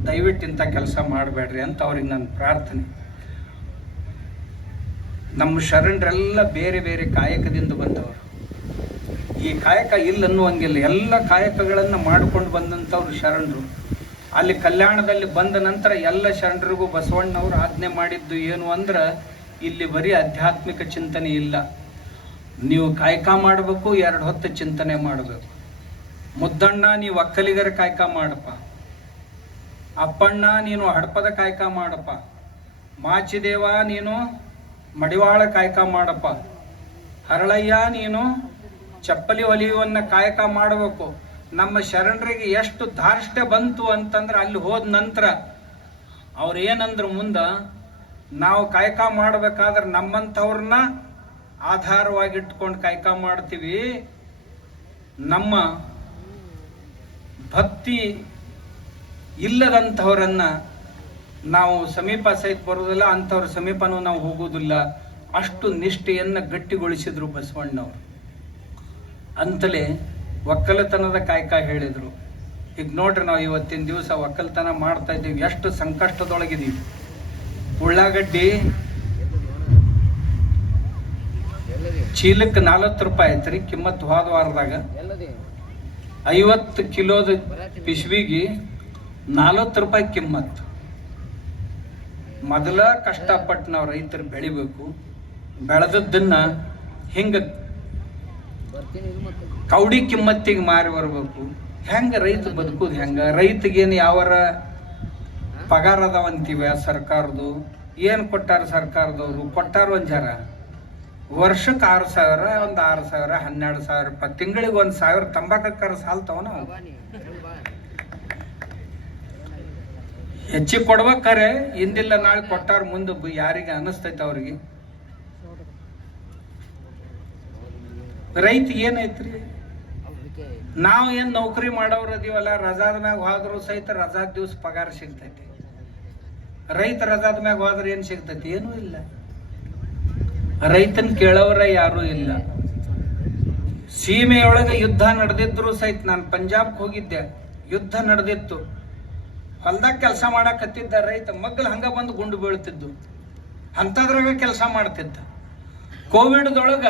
ದಯವಿಟ್ಟು ಇಂಥ ಕೆಲಸ ಮಾಡಬೇಡ್ರಿ ಅಂತ ಅವ್ರಿಗೆ ನನ್ನ ಪ್ರಾರ್ಥನೆ. ನಮ್ಮ ಶರಣರೆಲ್ಲ ಬೇರೆ ಬೇರೆ ಕಾಯಕದಿಂದ ಬಂದವರು. ಈ ಕಾಯಕ ಇಲ್ಲ ಅನ್ನುವಂಗಿಲ್ಲ, ಎಲ್ಲ ಕಾಯಕಗಳನ್ನು ಮಾಡಿಕೊಂಡು ಬಂದಂಥವ್ರು ಶರಣರು. ಅಲ್ಲಿ ಕಲ್ಯಾಣದಲ್ಲಿ ಬಂದ ನಂತರ ಎಲ್ಲ ಶರಣರಿಗೂ ಬಸವಣ್ಣವರು ಆಜ್ಞೆ ಮಾಡಿದ್ದು ಏನು ಅಂದ್ರೆ, ಇಲ್ಲಿ ಬರೀ ಆಧ್ಯಾತ್ಮಿಕ ಚಿಂತನೆ ಇಲ್ಲ, ನೀವು ಕಾಯಕ ಮಾಡಬೇಕು, 2 ಹೊತ್ತು ಚಿಂತನೆ ಮಾಡಬೇಕು. ಮುದ್ದಣ್ಣ ನೀವು ಒಕ್ಕಲಿಗರ ಕಾಯಕ ಮಾಡಪ್ಪ, ಅಪ್ಪಣ್ಣ ನೀನು ಹಡಪದ ಕಾಯಕ ಮಾಡಪ್ಪ, ಮಾಚಿದೇವ ನೀನು ಮಡಿವಾಳ ಕಾಯಕ ಮಾಡಪ್ಪ, ಹರಳಯ್ಯ ನೀನು ಚಪ್ಪಲಿ ಹೊಲಿಯುವನ್ನ ಕಾಯಕ ಮಾಡಬೇಕು. ನಮ್ಮ ಶರಣರಿಗೆ ಎಷ್ಟು ಧಾರ್ಷ್ಟ್ಯ ಬಂತು ಅಂತಂದ್ರೆ, ಅಲ್ಲಿ ಹೋದ ನಂತರ ಅವ್ರು ಏನಂದ್ರು, ಮುಂದೆ ನಾವು ಕಾಯಕ ಮಾಡಬೇಕಾದ್ರೆ ನಮ್ಮಂಥವ್ರನ್ನ ಆಧಾರವಾಗಿಟ್ಕೊಂಡು ಕಾಯಕ ಮಾಡ್ತೀವಿ, ನಮ್ಮ ಭಕ್ತಿ ಇಲ್ಲದಂಥವ್ರನ್ನ ನಾವು ಸಮೀಪ ಸಹಿತ ಬರೋದಿಲ್ಲ, ಅಂಥವ್ರ ಸಮೀಪನೂ ನಾವು ಹೋಗೋದಿಲ್ಲ. ಅಷ್ಟು ನಿಷ್ಠೆಯನ್ನು ಗಟ್ಟಿಗೊಳಿಸಿದ್ರು ಬಸವಣ್ಣವರು. ಅಂತಲೇ ಒಕ್ಕಲತನದ ಕಾಯಕ ಹೇಳಿದರು. ಈಗ ನೋಡ್ರಿ, ನಾವು ಇವತ್ತಿನ ದಿವಸ ಒಕ್ಕಲ್ತನ ಮಾಡ್ತಾ ಇದ್ದೀವಿ, ಎಷ್ಟು ಸಂಕಷ್ಟದೊಳಗಿದ್ದೀವಿ. ಉಳ್ಳಾಗಡ್ಡಿ ಚೀಲಕ್ಕೆ 40 ರೂಪಾಯಿ ಐತ್ರಿ ಕಿಮ್ಮತ್ತು. ಹೋದ ವಾರದಾಗ 50 ಕಿಲೋದ ಪಿಶ್ವಿಗೆ 40 ರೂಪಾಯಿ ಕಿಮ್ಮತ್ತು. ಮೊದಲ ಕಷ್ಟಪಟ್ಟು ನಾವು ರೈತರು ಬೆಳಿಬೇಕು, ಬೆಳೆದದ್ದನ್ನ ಹಿಂಗ ಕೌಡಿ ಕಿಮ್ಮತ್ತಿಗೆ ಮಾರಿ ಬರಬೇಕು. ಹೆಂಗ ರೈತ ಬದುಕುದು ಹೆಂಗ? ರೈತಗೇನು ಯಾವರ ಪಗಾರ ಅದಾವಂತೀವ ಸರ್ಕಾರದು? ಏನು ಕೊಟ್ಟಾರ ಸರ್ಕಾರದವರು? ಕೊಟ್ಟಾರ ಒಂದು ಜರ ವರ್ಷಕ್ಕೆ 6,000, ಒಂದು 6,000, 12,000 ರೂಪಾಯಿ. ತಿಂಗಳಿಗೆ 1,000 ತಂಬಾಕಕ್ಕಾರ ಸಾಲ್ತಾವ. ನಾವು ಹೆಚ್ಚಿಗೆ ಕೊಡ್ಬೇಕಾರೆ ಇಂದಿಲ್ಲ ನಾಳೆ ಕೊಟ್ಟಾರ, ಮುಂದೆ ಯಾರಿಗೆ ಅನಿಸ್ತೈತೆ ಅವ್ರಿಗೆ? ರೈತ ಏನೈತ್ರಿ? ನಾವು ಏನು ನೌಕರಿ ಮಾಡೋರು ಅದೀವಲ್ಲ, ರಜಾದ ಮ್ಯಾಗ ಹೋದ್ರು ಸಹಿತ ರಜಾದ ದಿವ್ಸ ಪಗಾರ ಸಿಗ್ತೈತಿ. ರೈತ ರಜಾದ ಮ್ಯಾಗ ಹೋದ್ರೆ ಏನು ಸಿಗ್ತೈತಿ? ಏನೂ ಇಲ್ಲ. ರೈತನ ಕೇಳೋರ ಯಾರೂ ಇಲ್ಲ. ಸೀಮೆಯೊಳಗೆ ಯುದ್ಧ ನಡೆದಿದ್ರು ಸಹಿತ, ನಾನು ಪಂಜಾಬ್ಗೆ ಹೋಗಿದ್ದೆ, ಯುದ್ಧ ನಡೆದಿತ್ತು. ಹೊಲ್ದಾಗ ಕೆಲಸ ಮಾಡಕತ್ತಿದ್ದ ರೈತ ಮಗ್ಗಲು ಹಂಗ ಬಂದು ಗುಂಡು ಬೀಳ್ತಿದ್ದು, ಅಂಥದ್ರಾಗ ಕೆಲಸ ಮಾಡ್ತಿದ್ದ. ಕೋವಿಡ್ದೊಳಗ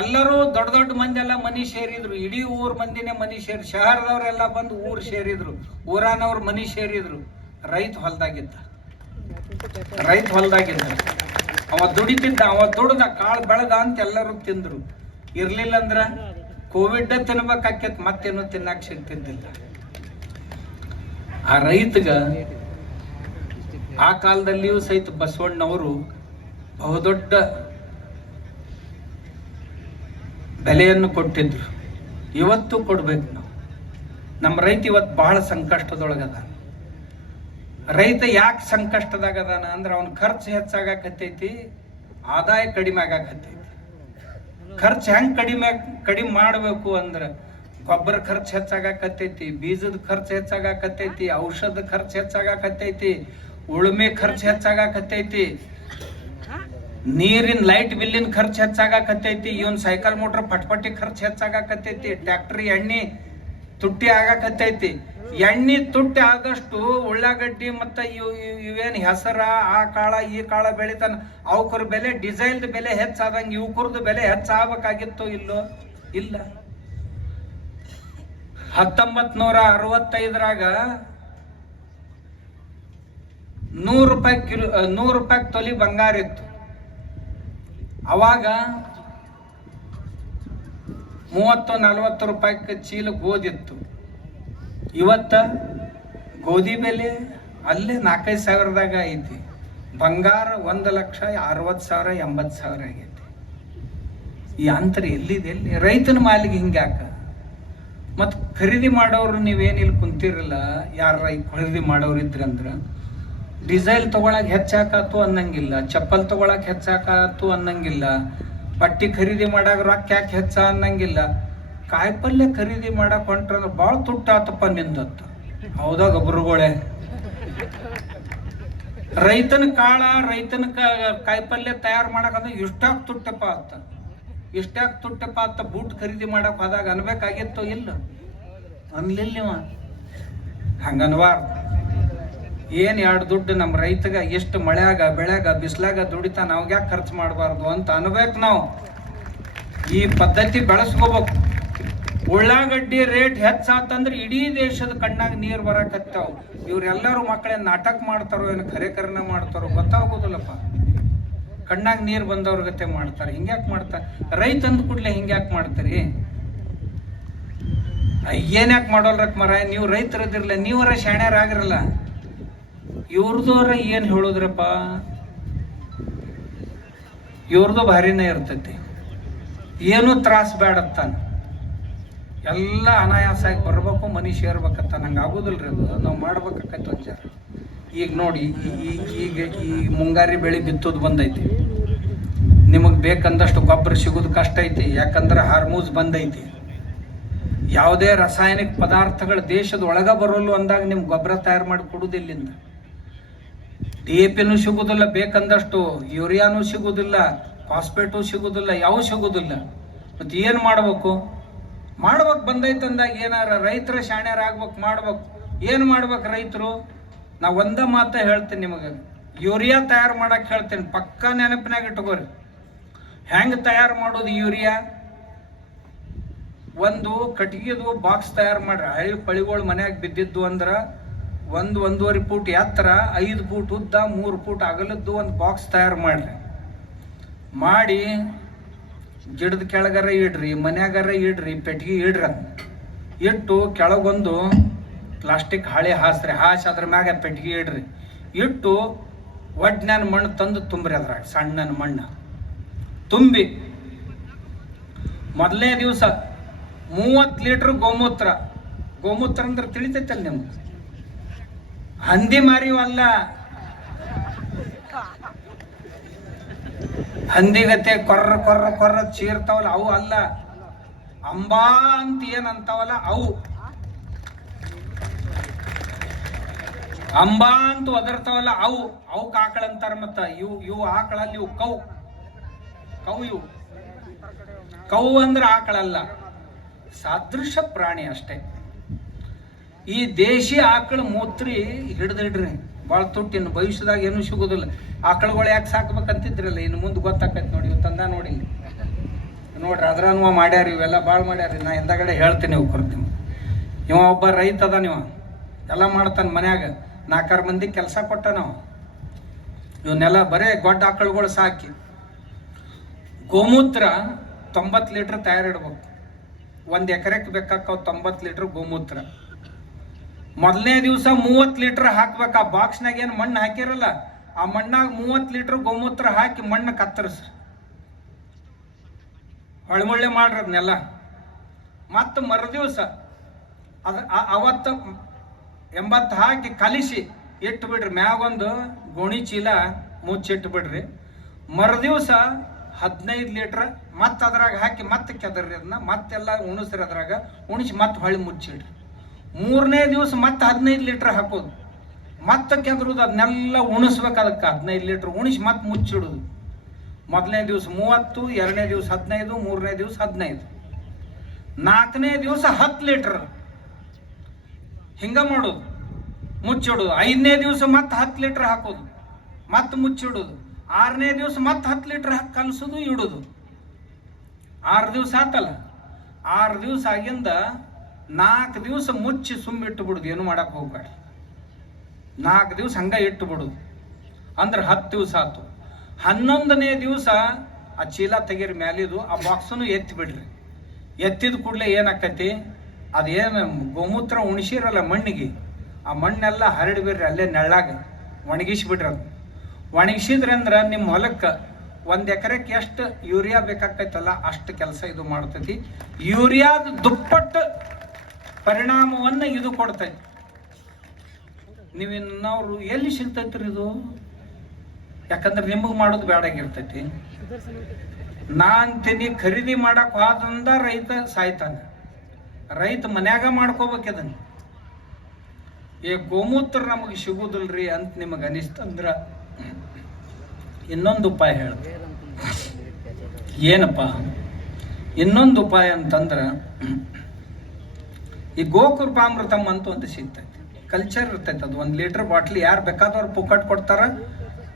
ಎಲ್ಲರೂ ದೊಡ್ಡ ದೊಡ್ಡ ಮಂದಿ ಎಲ್ಲ ಮನಿ ಸೇರಿದ್ರು, ಇಡೀ ಊರ್ ಮಂದಿನೇ ಮನಿ ಸೇರಿ, ಶಹರದವ್ರೆಲ್ಲ ಬಂದು ಊರು ಸೇರಿದ್ರು, ಊರಾನವ್ರು ಮನಿ ಸೇರಿದ್ರು. ರೈತ ಹೊಲ್ದಾಗಿದ್ದ. ಅವ ದುಡಿತಿದ್ದ, ಅವ ದುಡ್ದ, ಕಾಳು ಬೆಳೆದ ಅಂತ ಎಲ್ಲರೂ ತಿಂದ್ರು. ಇರ್ಲಿಲ್ಲ ಅಂದ್ರ ಕೋವಿಡ್ ತಿನ್ಬೇಕಾಕೇತ್, ಮತ್ತೇನು ತಿನ್ನಕ್ ಸಿಗ್ತಿದ್ದಿಲ್ಲ. ಆ ರೈತಗ ಆ ಕಾಲದಲ್ಲಿಯೂ ಸಹಿತ ಬಸವಣ್ಣವರು ಬಹುದೊಡ್ಡ ಬೆಲೆಯನ್ನು ಕೊಟ್ಟಿದ್ರು. ಇವತ್ತು ಕೊಡ್ಬೇಕು ನಾವು. ನಮ್ಮ ರೈತ ಇವತ್ತು ಬಹಳ ಸಂಕಷ್ಟದೊಳಗದ. ರೈತ ಯಾಕೆ ಸಂಕಷ್ಟದಾಗದಾನ ಅಂದ್ರೆ, ಅವನ ಖರ್ಚು ಹೆಚ್ಚಾಗಕತ್ತೈತಿ, ಆದಾಯ ಕಡಿಮೆ ಆಗಾಕತ್ತೈತಿ. ಖರ್ಚು ಹೆಂಗ್ ಕಡಿಮೆ ಮಾಡಬೇಕು ಅಂದ್ರೆ, ಗೊಬ್ಬರ ಖರ್ಚು ಹೆಚ್ಚಾಗಕತ್ತೈತಿ, ಬೀಜದ ಖರ್ಚು ಹೆಚ್ಚಾಗಕತ್ತೈತಿ, ಔಷಧ ಖರ್ಚು ಹೆಚ್ಚಾಗಕತ್ತೈತಿ, ಉಳುಮೆ ಖರ್ಚು ಹೆಚ್ಚಾಗಕತ್ತೈತಿ, ನೀರಿನ ಲೈಟ್ ಬಿಲ್ಲಿನ ಖರ್ಚು ಹೆಚ್ಚಾಗಕತ್ತೈತಿ, ಇವನ್ ಸೈಕಲ್ ಮೋಟರ್ ಪಟ್ಪಟ್ಟಿ ಖರ್ಚು ಹೆಚ್ಚಾಗಕತ್ತೈತಿ, ಟ್ಯಾಕ್ಟ್ರಿ ಎಣ್ಣೆ ತುಟ್ಟಿ ಆಗಾಕತ್ತೈತಿ. ಎಣ್ಣೆ ತುಟ್ಟಿ ಆದಷ್ಟು ಉಳ್ಳಾಗಡ್ಡಿ ಮತ್ತ ಇವೇನು ಹೆಸರ, ಆ ಕಾಳ ಈ ಕಾಳ ಬೆಳಿತಾನ, ಅವಕ್ರ ಬೆಲೆ, ಡಿಸೈಲ್ದ ಬೆಲೆ ಹೆಚ್ಚಾದಂಗ ಇವಕರದ್ದು ಬೆಲೆ ಹೆಚ್ಚಾಗಬೇಕಾಗಿತ್ತು ಇಲ್ಲೋ? ಇಲ್ಲ. 1965 100 ರೂಪಾಯಿ ತೊಲಿ ಬಂಗಾರ ಇತ್ತು. ಅವಾಗ 30-40 ರೂಪಾಯಿ ಚೀಲ ಗೋಧಿತ್ತು. ಇವತ್ತ ಗೋಧಿ ಬೆಲೆ ಅಲ್ಲೇ 4-5 ಸಾವಿರದಾಗ ಐತಿ. ಬಂಗಾರ 1,60,000 80,000 ಆಗೈತಿ. ಈ ಅಂತರ ಎಲ್ಲಿದೆ? ಎಲ್ಲಿ ರೈತನ ಮಾಲಿಗೆ ಹಿಂಗ್ಯಾಕ? ಮತ್ತು ಖರೀದಿ ಮಾಡೋರು ನೀವೇನಿಲ್ಲಿ ಕುಂತಿರಲ್ಲ, ಯಾರ ಖರೀದಿ ಮಾಡೋರು ಇದ್ರಂದ್ರೆ ಡೀಸೆಲ್ ತೊಗೊಳಕ್ಕೆ ಹೆಚ್ಚಾಕತ್ತು ಅನ್ನಂಗಿಲ್ಲ, ಚಪ್ಪಲ್ ತೊಗೊಳಕ್ಕೆ ಹೆಚ್ಚಾಕತ್ತು ಅನ್ನಂಗಿಲ್ಲ, ಬಟ್ಟೆ ಖರೀದಿ ಮಾಡಾಕ ರೊಕ್ಕ ಯಾಕೆ ಹೆಚ್ಚ ಅನ್ನಂಗಿಲ್ಲ. ಕಾಯಿಪಲ್ಯ ಖರೀದಿ ಮಾಡಕ್ಕೆ ಹೊಂಟ್ರಂದ್ರೆ ಭಾಳ ತುಟ್ಟಾತಪ್ಪ ನಿಂದತ್ತ. ಹೌದಾ ಗೊಬ್ಬರಗಳೇ? ರೈತನ ಕಾಳ, ರೈತನ ಕಾಯಿಪಲ್ಯ ತಯಾರು ಮಾಡಕ್ಕಂದ್ರೆ ಇಷ್ಟಾಕ್ ತುಟ್ಟಪ್ಪ ಅತ್ತ, ಇಷ್ಟಾಕ್ ತುಟ್ಟಪ್ಪ ಅತ್ತ. ಬೂಟ್ ಖರೀದಿ ಮಾಡಕ್ಕೆ ಹೋದಾಗ ಅನ್ಬೇಕಾಗಿತ್ತು ಇಲ್ಲ? ಅನ್ಲಿಲ್ಲ ನೀವ. ಹಂಗನ್ಬಾರ್ದು. ಏನು 2 ದುಡ್ಡು ನಮ್ಮ ರೈತಗ ಎಷ್ಟು ಮಳೆಯಾಗ ಬೆಳೆಯಾಗ ಬಿಸಿಲಾಗ ದುಡಿತಾ ನಾವ್ ಯಾಕೆ ಖರ್ಚು ಮಾಡಬಾರ್ದು ಅಂತ ಅನ್ಬೇಕು. ನಾವು ಈ ಪದ್ಧತಿ ಬೆಳೆಸ್ಕೋಬೇಕು. ಉಳ್ಳಾಗಡ್ಡಿ ರೇಟ್ ಹೆಚ್ಚಾತಂದ್ರೆ ಇಡೀ ದೇಶದ ಕಣ್ಣಾಗ ನೀರು ಬರಕತ್ತಾವ. ಇವ್ರೆಲ್ಲರೂ ಮಕ್ಕಳೇನು ನಾಟಕ ಮಾಡ್ತಾರೋ ಏನು ಖರೇಕರನ ಮಾಡ್ತಾರೋ ಗೊತ್ತಾಗೋದಿಲ್ಲಪ್ಪ. ಕಣ್ಣಾಗ ನೀರು ಬಂದವ್ರ ಗತೆ ಮಾಡ್ತಾರೆ. ಹಿಂಗ್ಯಾಕೆ ಮಾಡ್ತಾರೆ? ರೈತ ಅಂದ ಕೂಡಲೇ ಹಿಂಗ್ಯಾಕೆ ಮಾಡ್ತೀರಿ? ಏನ್ಯಾಕೆ ಮಾಡೋಲ್ರಕ್ ಮರ? ನೀವು ರೈತರದಿರಲ್ಲ, ನೀವರ ಶಾಣ್ಯರಾಗಿರಲ್ಲ. ಇವ್ರದವ್ರ ಏನು ಹೇಳುದ್ರಪ್ಪ, ಇವ್ರದ್ದು ಭಾರಿನೇ ಇರ್ತೈತಿ. ಏನೂ ತ್ರಾಸ ಬೇಡತ್ತಾನ, ಎಲ್ಲ ಅನಾಯಾಸಾಗಿ ಬರ್ಬೇಕು, ಮನಿ ಸೇರ್ಬೇಕತ್ತ. ನಂಗೆ ಆಗೋದಿಲ್ರಿ ಅದು. ನಾವು ಮಾಡ್ಬೇಕಾಕೈತಿ ಒಂಚಾರ. ಈಗ ನೋಡಿ, ಈಗ ಈ ಮುಂಗಾರಿ ಬೆಳೆ ಬಿತ್ತೋದು ಬಂದೈತಿ. ನಿಮಗೆ ಬೇಕಂದಷ್ಟು ಗೊಬ್ಬರ ಸಿಗೋದು ಕಷ್ಟ ಐತಿ. ಯಾಕಂದ್ರೆ ಹಾರ್ಮೋನ್ಸ್ ಬಂದೈತಿ. ಯಾವುದೇ ರಾಸಾಯನಿಕ ಪದಾರ್ಥಗಳು ದೇಶದ ಒಳಗ ಬರೋಲ್ಲ ಅಂದಾಗ ನಿಮ್ಗೆ ಗೊಬ್ಬರ ತಯಾರು ಮಾಡಿ ಕೊಡುವುದಿಲ್ಲಿಂದ. DAPನೂ ಸಿಗೋದಿಲ್ಲ ಬೇಕಂದಷ್ಟು, ಯೂರಿಯಾನೂ ಸಿಗೋದಿಲ್ಲ, ಫಾಸ್ಫೇಟು ಸಿಗೋದಿಲ್ಲ, ಯಾವ ಸಿಗೋದಿಲ್ಲ. ಮತ್ತು ಏನು ಮಾಡ್ಬೇಕು? ಬಂದೈತೆ ಅಂದಾಗ ಏನಾರ ರೈತರ ಶಾಣ್ಯರಾಗ್ಬೇಕು, ಮಾಡ್ಬೇಕು. ಏನು ಮಾಡ್ಬೇಕು ರೈತರು? ನಾ ಒಂದ ಮಾತ ಹೇಳ್ತೀನಿ ನಿಮಗೆ, ಯೂರಿಯಾ ತಯಾರು ಮಾಡಕ್ಕೆ ಹೇಳ್ತೀನಿ. ಪಕ್ಕಾ ನೆನಪಿನಾಗ ಇಟ್ಕೋರಿ. ಹೆಂಗೆ ತಯಾರು ಮಾಡೋದು ಯೂರಿಯಾ? ಒಂದು ಕಟ್ಟಿಗೆದು ಬಾಕ್ಸ್ ತಯಾರು ಮಾಡ್ರಿ. ಹಳ್ಳಿ ಪಳಿಗಳು ಮನ್ಯಾಗ ಬಿದ್ದಿದ್ದು ಅಂದ್ರೆ 1-1.5 ಫೂಟ್ ಎತ್ತರ, 5 ಫೂಟ್ ಉದ್ದ, 3 ಫೂಟ್ ಅಗಲದ್ದು ಒಂದು ಬಾಕ್ಸ್ ತಯಾರು ಮಾಡ್ರಿ. ಮಾಡಿ ಗಿಡದ ಕೆಳಗರ ಇಡ್ರಿ, ಮನ್ಯಾಗರ ಇಡ್ರಿ, ಪೆಟ್ಟಿಗೆ ಇಡ್ರಿ. ಇಟ್ಟು ಕೆಳಗೊಂದು ಪ್ಲಾಸ್ಟಿಕ್ ಹಾಳೆ ಹಾಸ್ರಿ. ಹಾಸಿ ಅದ್ರ ಮ್ಯಾಗ ಪೆಟ್ಟಿಗೆ ಇಡ್ರಿ. ಇಟ್ಟು ಒಡ್ನ್ಯಾನ ಮಣ್ಣು ತಂದು ತುಂಬ್ರಿ. ಅದ್ರಾಗ ಸಣ್ಣ ಮಣ್ಣು ತುಂಬಿ ಮೊದಲನೇ ದಿವಸ 30 ಲೀಟ್ರ್ ಗೋಮೂತ್ರ. ಗೋಮೂತ್ರ ಅಂದ್ರೆ ತಿಳಿತೈತಲ್ಲ ನಿಮ್ಗೆ? ಹಂದಿ ಮಾರಿವಲ್ಲ, ಹಂದಿಗತೆ ಕೊರ್ರ ಕೊರ್ರ ಕೊರ್ರ ಚೀರ್ತಾವಲ್ಲ ಅವು ಅಲ್ಲ. ಅಂಬಾ ಅಂತ ಏನಂತಾವಲ್ಲ ಅವು. ಅಂಬಾ ಅಂತ ಒದರ್ತಾವಲ್ಲ ಅವು. ಅವಕ್ಕೆ ಆಕಳ ಅಂತಾರ. ಮತ್ತ ಇವು ಆಕಳಲ್ಲಿ ಇವು ಕವು. ಇವು ಕವು ಅಂದ್ರೆ ಆಕಳಲ್ಲ, ಸಾದೃಶ ಪ್ರಾಣಿ ಅಷ್ಟೇ. ಈ ದೇಶಿ ಆಕಳ ಮೂತ್ರಿ ಹಿಡ್ದಿಡ್ರಿ, ಭಾಳ ತುಟ್ಟಿನ. ಭವಿಷ್ಯದಾಗ ಏನೂ ಸಿಗೋದಿಲ್ಲ. ಆಕಳುಗಳು ಯಾಕೆ ಸಾಕ್ಬೇಕಂತಿದ್ರಲ್ಲ, ಇನ್ನು ಮುಂದೆ ಗೊತ್ತಾಕೈತಿ ನೋಡಿ. ತಂದ ನೋಡಿ ನೋಡ್ರಿ, ಅದ್ರನ್ವ ಮಾಡ್ಯಾರ. ಇವೆಲ್ಲ ಭಾಳ ಮಾಡ್ಯಾರ. ನಾ ಹಿಂದಗಡೆ ಹೇಳ್ತೀನಿ, ಇವು ಕೊಡ್ತೀನಿ. ಇವ ಒಬ್ಬ ರೈತ ಅದ. ನೀವು ಎಲ್ಲ ಮಾಡ್ತಾನೆ ಮನ್ಯಾಗ. 4 ಮಂದಿ ಕೆಲಸ ಕೊಟ್ಟ. ನಾವು ಇವನ್ನೆಲ್ಲ ಬರೇ ಗೊಡ್ಡ ಆಕಳುಗಳು ಸಾಕಿ. ಗೋಮೂತ್ರ 90 ಲೀಟ್ರ್ ತಯಾರಿಡ್ಬೇಕು. 1 ಎಕರೆಗೆ ಬೇಕಾಕವ್ 90 ಲೀಟ್ರ್ ಗೋಮೂತ್ರ. ಮೊದಲನೇ ದಿವಸ 30 ಲೀಟ್ರ್ ಹಾಕ್ಬೇಕು. ಆ ಬಾಕ್ಸ್ನಾಗ ಏನು ಮಣ್ಣು ಹಾಕಿರಲ್ಲ, ಆ ಮಣ್ಣಾಗ 30 ಲೀಟ್ರ್ ಗೋಮೂತ್ರ ಹಾಕಿ ಮಣ್ಣು ಕತ್ತರಿಸ್ರಿ. ಹೊಳ್ಮೊಳ್ಳೆ ಮಾಡ್ರಿ ಅದನ್ನೆಲ್ಲ. ಮತ್ತು ಮರುದಿವಸ ಅವತ್ತು 80 ಹಾಕಿ ಕಲಿಸಿ ಇಟ್ಟು ಬಿಡ್ರಿ. ಮ್ಯಾಗೊಂದು ಗೋಣಿ ಚೀಲ ಮುಚ್ಚಿಟ್ಟು ಬಿಡ್ರಿ. ಮರುದಿವಸ 15 ಲೀಟ್ರ್ ಮತ್ತೆ ಅದ್ರಾಗ ಹಾಕಿ ಮತ್ತೆ ಕೆದರ್ರಿ. ಅದನ್ನ ಮತ್ತೆಲ್ಲ ಉಣಿಸ್ರಿ. ಅದ್ರಾಗ ಉಣಿಸಿ ಮತ್ತೆ ಹೊಳ್ಳಿ ಮುಚ್ಚಿಡ್ರಿ. 3ನೇ ದಿವಸ ಮತ್ತೆ 15 ಲೀಟ್ರ್ ಹಾಕೋದು, ಮತ್ತೆ ಕೆದರುದು. ಅದನ್ನೆಲ್ಲ ಉಣಿಸ್ಬೇಕು. ಅದಕ್ಕೆ 15 ಲೀಟ್ರ್ ಉಣಿಸಿ ಮತ್ತೆ ಮುಚ್ಚಿಡೋದು. ಮೊದಲನೇ ದಿವಸ 30, 2ನೇ ದಿವಸ 15, 3ನೇ ದಿವಸ 15, 4ನೇ ದಿವಸ 10 ಲೀಟ್ರ್ ಹಿಂಗ ಮಾಡೋದು, ಮುಚ್ಚಿಡೋದು. 5ನೇ ದಿವಸ ಮತ್ತೆ 10 ಲೀಟ್ರ್ ಹಾಕೋದು, ಮತ್ತೆ ಮುಚ್ಚಿಡೋದು. 6ನೇ ದಿವಸ ಮತ್ತೆ 10 ಲೀಟ್ರ್ ಹಾಕಿ ಕಲಸೋದು, ಇಡೋದು. 6 ದಿವಸ ಆತಲ್ಲ. 6 ದಿವಸ ಆಗಿಂದ 4 ದಿವಸ ಮುಚ್ಚಿ ಸುಮ್ಮಿಟ್ಟು ಬಿಡುದು. ಏನು ಮಾಡಕ್ಕೆ ಹೋಗ್ಬೇಡಿ. 4 ದಿವಸ ಹಂಗ ಇಟ್ಟು ಬಿಡುದು. ಅಂದ್ರೆ 10 ದಿವಸ ಆಯ್ತು. 11ನೇ ದಿವಸ ಆ ಚೀಲ ತೆಗೀರಿ ಮ್ಯಾಲಿದು, ಆ ಬಾಕ್ಸನ್ನು ಎತ್ತಿ ಬಿಡ್ರಿ. ಎತ್ತಿದ ಕೂಡಲೇ ಏನಾಕತಿ, ಅದೇನು ಗೋಮೂತ್ರ ಉಣಿಸಿರಲ್ಲ ಮಣ್ಣಿಗೆ, ಆ ಮಣ್ಣೆಲ್ಲ ಹರಡಿ ಬಿಡ್ರಿ, ಅಲ್ಲೇ ನೆಳ್ಳಾಗ ಒಣಗಿಸ್ಬಿಡ್ರಿ. ಅದು ಒಣಗಿಸಿದ್ರಿ ಅಂದ್ರೆ ನಿಮ್ಮ ಹೊಲಕ್ಕೆ 1 ಎಕರೆಗೆ ಎಷ್ಟು ಯೂರಿಯಾ ಬೇಕಾಗ್ತೈತಲ್ಲ ಅಷ್ಟು ಕೆಲಸ ಇದು ಮಾಡ್ತೈತಿ. ಯೂರಿಯಾದ ದುಪ್ಪಟ್ಟು ಪರಿಣಾಮವನ್ನು ಇದು ಕೊಡ್ತೈತಿ. ನೀವಿನ್ನವ್ರು ಎಲ್ಲಿ ಸಿಗ್ತೈತ್ರಿ ಇದು? ಯಾಕಂದ್ರೆ ನಿಮಗೆ ಮಾಡೋದು ಬೇಡಾಗಿರ್ತೈತಿ. ನಾ ಅಂತೀನಿ, ಖರೀದಿ ಮಾಡಕ್ ಹೋದಂದ ರೈತ ಸಾಯ್ತಾನೆ. ರೈತ ಮನ್ಯಾಗ ಮಾಡ್ಕೋಬೇಕು ಇದನ್ನ. ಈ ಗೋಮೂತ್ರ ನಮಗೆ ಸಿಗುದಿಲ್ರಿ ಅಂತ ನಿಮಗೆ ಅನಿಸ್ತಂದ್ರ ಇನ್ನೊಂದು ಉಪಾಯ ಹೇಳ. ಏನಪ್ಪ ಇನ್ನೊಂದು ಉಪಾಯ ಅಂತಂದ್ರ, ಈ ಗೋಕೃಪಾಮೃತಂ ಅಂತ ಒಂದು ಸಿಗ್ತೈತಿ, ಕಲ್ಚರ್ ಇರ್ತೈತೆ. ಅದು 1 ಲೀಟರ್ ಬಾಟ್ಲಿ ಯಾರು ಬೇಕಾದವ್ರು ಪುಕ್ಕಟ್ ಕೊಡ್ತಾರ.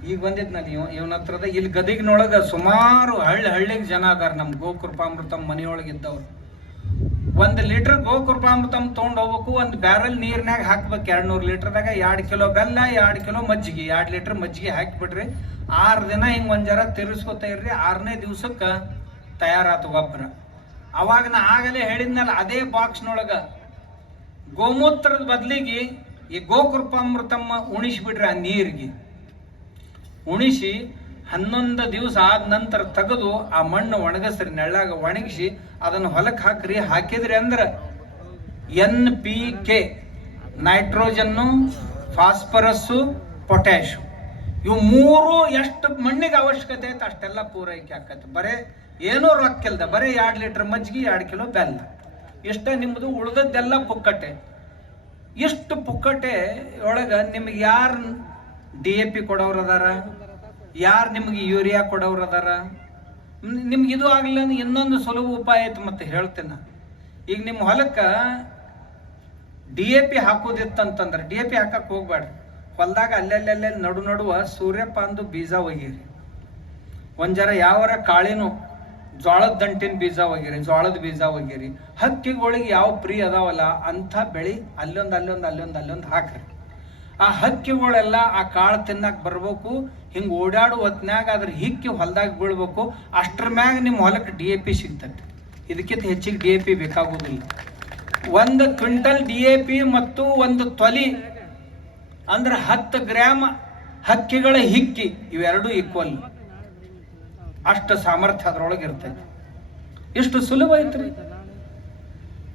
ಈಗ ಬಂದಿದ್ ನಾನು ಇವನ ಹತ್ರದ ಇಲ್ಲಿ ಗದಗಿನೊಳಗೆ ಸುಮಾರು ಹಳ್ಳಿಗೆ ಜನ ಅದಾರ ನಮ್ಮ ಗೋಕೃಪಾಮೃತಂ ಮನೆಯೊಳಗಿದ್ದವ್ರು. 1 ಲೀಟರ್ ಗೋಕೃಪಾಮೃತಂ ತೊಗೊಂಡು ಹೋಗ್ಬೇಕು, 1 ಬ್ಯಾರಲ್ ನೀರ್ನಾಗ ಹಾಕ್ಬೇಕು. 200 ಲೀಟರ್ದಾಗ 2 ಕಿಲೋ ಬೆಲ್ಲ, 2 ಕಿಲೋ ಮಜ್ಜಿಗೆ, 2 ಲೀಟರ್ ಮಜ್ಜಿಗೆ ಹಾಕಿಬಿಡ್ರಿ. 6 ದಿನ ಹಿಂಗೆ ಒಂದು ಜರ ತಿರ್ಸ್ಕೊತಾ ಇರ್ರಿ. 6ನೇ ದಿವ್ಸಕ್ಕೆ ತಯಾರಾತು ಗೊಬ್ಬರ. ಅವಾಗ ನಾ ಆಗಲೇ ಹೇಳಿದ್ನಲ್ಲ, ಅದೇ ಬಾಕ್ಸ್ನೊಳಗೆ ಗೋಮೂತ್ರದ ಬದಲಿಗೆ ಈ ಗೋಕೃಪಾಮೃತಮ್ಮ ಉಣಿಸ್ಬಿಡ್ರಿ. ಆ ನೀರಿಗೆ ಉಣಿಸಿ 11 ದಿವಸ ಆದ ನಂತರ ತೆಗೆದು ಆ ಮಣ್ಣು ಒಣಗಿಸ್ರಿ, ನೆಳ್ಳಾಗ ಒಣಗಿಸಿ ಅದನ್ನು ಹೊಲಕ್ಕೆ ಹಾಕ್ರಿ. ಹಾಕಿದ್ರಿ ಅಂದ್ರೆ NPK, ನೈಟ್ರೋಜನ್ನು, ಫಾಸ್ಫರಸ್ಸು, ಪೊಟ್ಯಾಶು, ಇವು 3 ಎಷ್ಟು ಮಣ್ಣಿಗೆ ಅವಶ್ಯಕತೆ ಐತೆ ಅಷ್ಟೆಲ್ಲ ಪೂರೈಕೆ ಆಕೈತೆ. ಬರೇ ಏನೂ ರೊಕ್ಕಿಲ್ದ, ಬರೀ 2 ಲೀಟರ್ ಮಜ್ಜಿಗೆ, 2 ಕಿಲೋ ಬೆಲ್ಲ, ಇಷ್ಟ ನಿಮ್ಮದು. ಉಳಿದದ್ದೆಲ್ಲ ಪುಕ್ಕಟೆ. ಇಷ್ಟು ಪುಕ್ಕಟೆ ಒಳಗೆ ನಿಮಗೆ ಯಾರು DAP ಕೊಡೋರು ಅದಾರ, ಯಾರು ನಿಮಗೆ ಯೂರಿಯಾ ಕೊಡೋರು ಅದಾರ? ನಿಮ್ಗೆ ಇದು ಆಗಲಿಲ್ಲ ಅಂದ್ರೆ ಇನ್ನೊಂದು ಸುಲಭ ಉಪಾಯ ಐತೆ, ಮತ್ತೆ ಹೇಳ್ತೇನೆ. ಈಗ ನಿಮ್ಮ ಹೊಲಕ್ಕೆ DAP ಹಾಕೋದಿತ್ತಂತಂದ್ರೆ DAP ಹಾಕಕ್ಕೆ ಹೋಗ್ಬೇಡ್ರಿ. ಹೊಲದಾಗ ಅಲ್ಲೆಲ್ಲೆಲ್ಲೆ ನಡುವ ಸೂರ್ಯಪಾನದು ಬೀಜ ಒಗಿರಿ. ಒಂದು ಜರ ಯಾವರ ಕಾಳಿನೂ ಜೋಳದ ದಂಟಿನ ಬೀಜ ಒಗಿರಿ, ಜೋಳದ ಬೀಜ ಒಗಿರಿ. ಹಕ್ಕಿಗಳಿಗೆ ಯಾವ ಪ್ರಿಯ ಅದಾವಲ್ಲ ಅಂಥ ಬೆಳೆ ಅಲ್ಲೊಂದು ಹಾಕ್ರಿ. ಆ ಹಕ್ಕಿಗಳೆಲ್ಲ ಆ ಕಾಳು ತಿನ್ನಕ್ಕೆ ಬರ್ಬೇಕು. ಹಿಂಗೆ ಓಡಾಡು ಹೊತ್ನ್ಯಾಗ ಅದ್ರ ಹಿಕ್ಕಿ ಹೊಲದಾಗ ಬೀಳ್ಬೇಕು. ಅಷ್ಟ್ರ ಮ್ಯಾಗ ನಿಮ್ಮ ಹೊಲಕ್ಕೆ DAP ಸಿಗ್ತೈತೆ. ಇದಕ್ಕಿಂತ ಹೆಚ್ಚಿಗೆ DAP ಬೇಕಾಗೋದಿಲ್ಲ. 1 ಕ್ವಿಂಟಲ್ DAP ಮತ್ತು 1 ತೊಲಿ ಅಂದ್ರೆ 10 ಗ್ರಾಮ್ ಹಕ್ಕಿಗಳ ಹಿಕ್ಕಿ, ಇವೆರಡೂ ಈಕ್ವಲ್. ಅಷ್ಟು ಸಾಮರ್ಥ್ಯ ಅದ್ರೊಳಗೆ ಇರ್ತೈತಿ. ಇಷ್ಟು ಸುಲಭ ಐತ್ರಿ.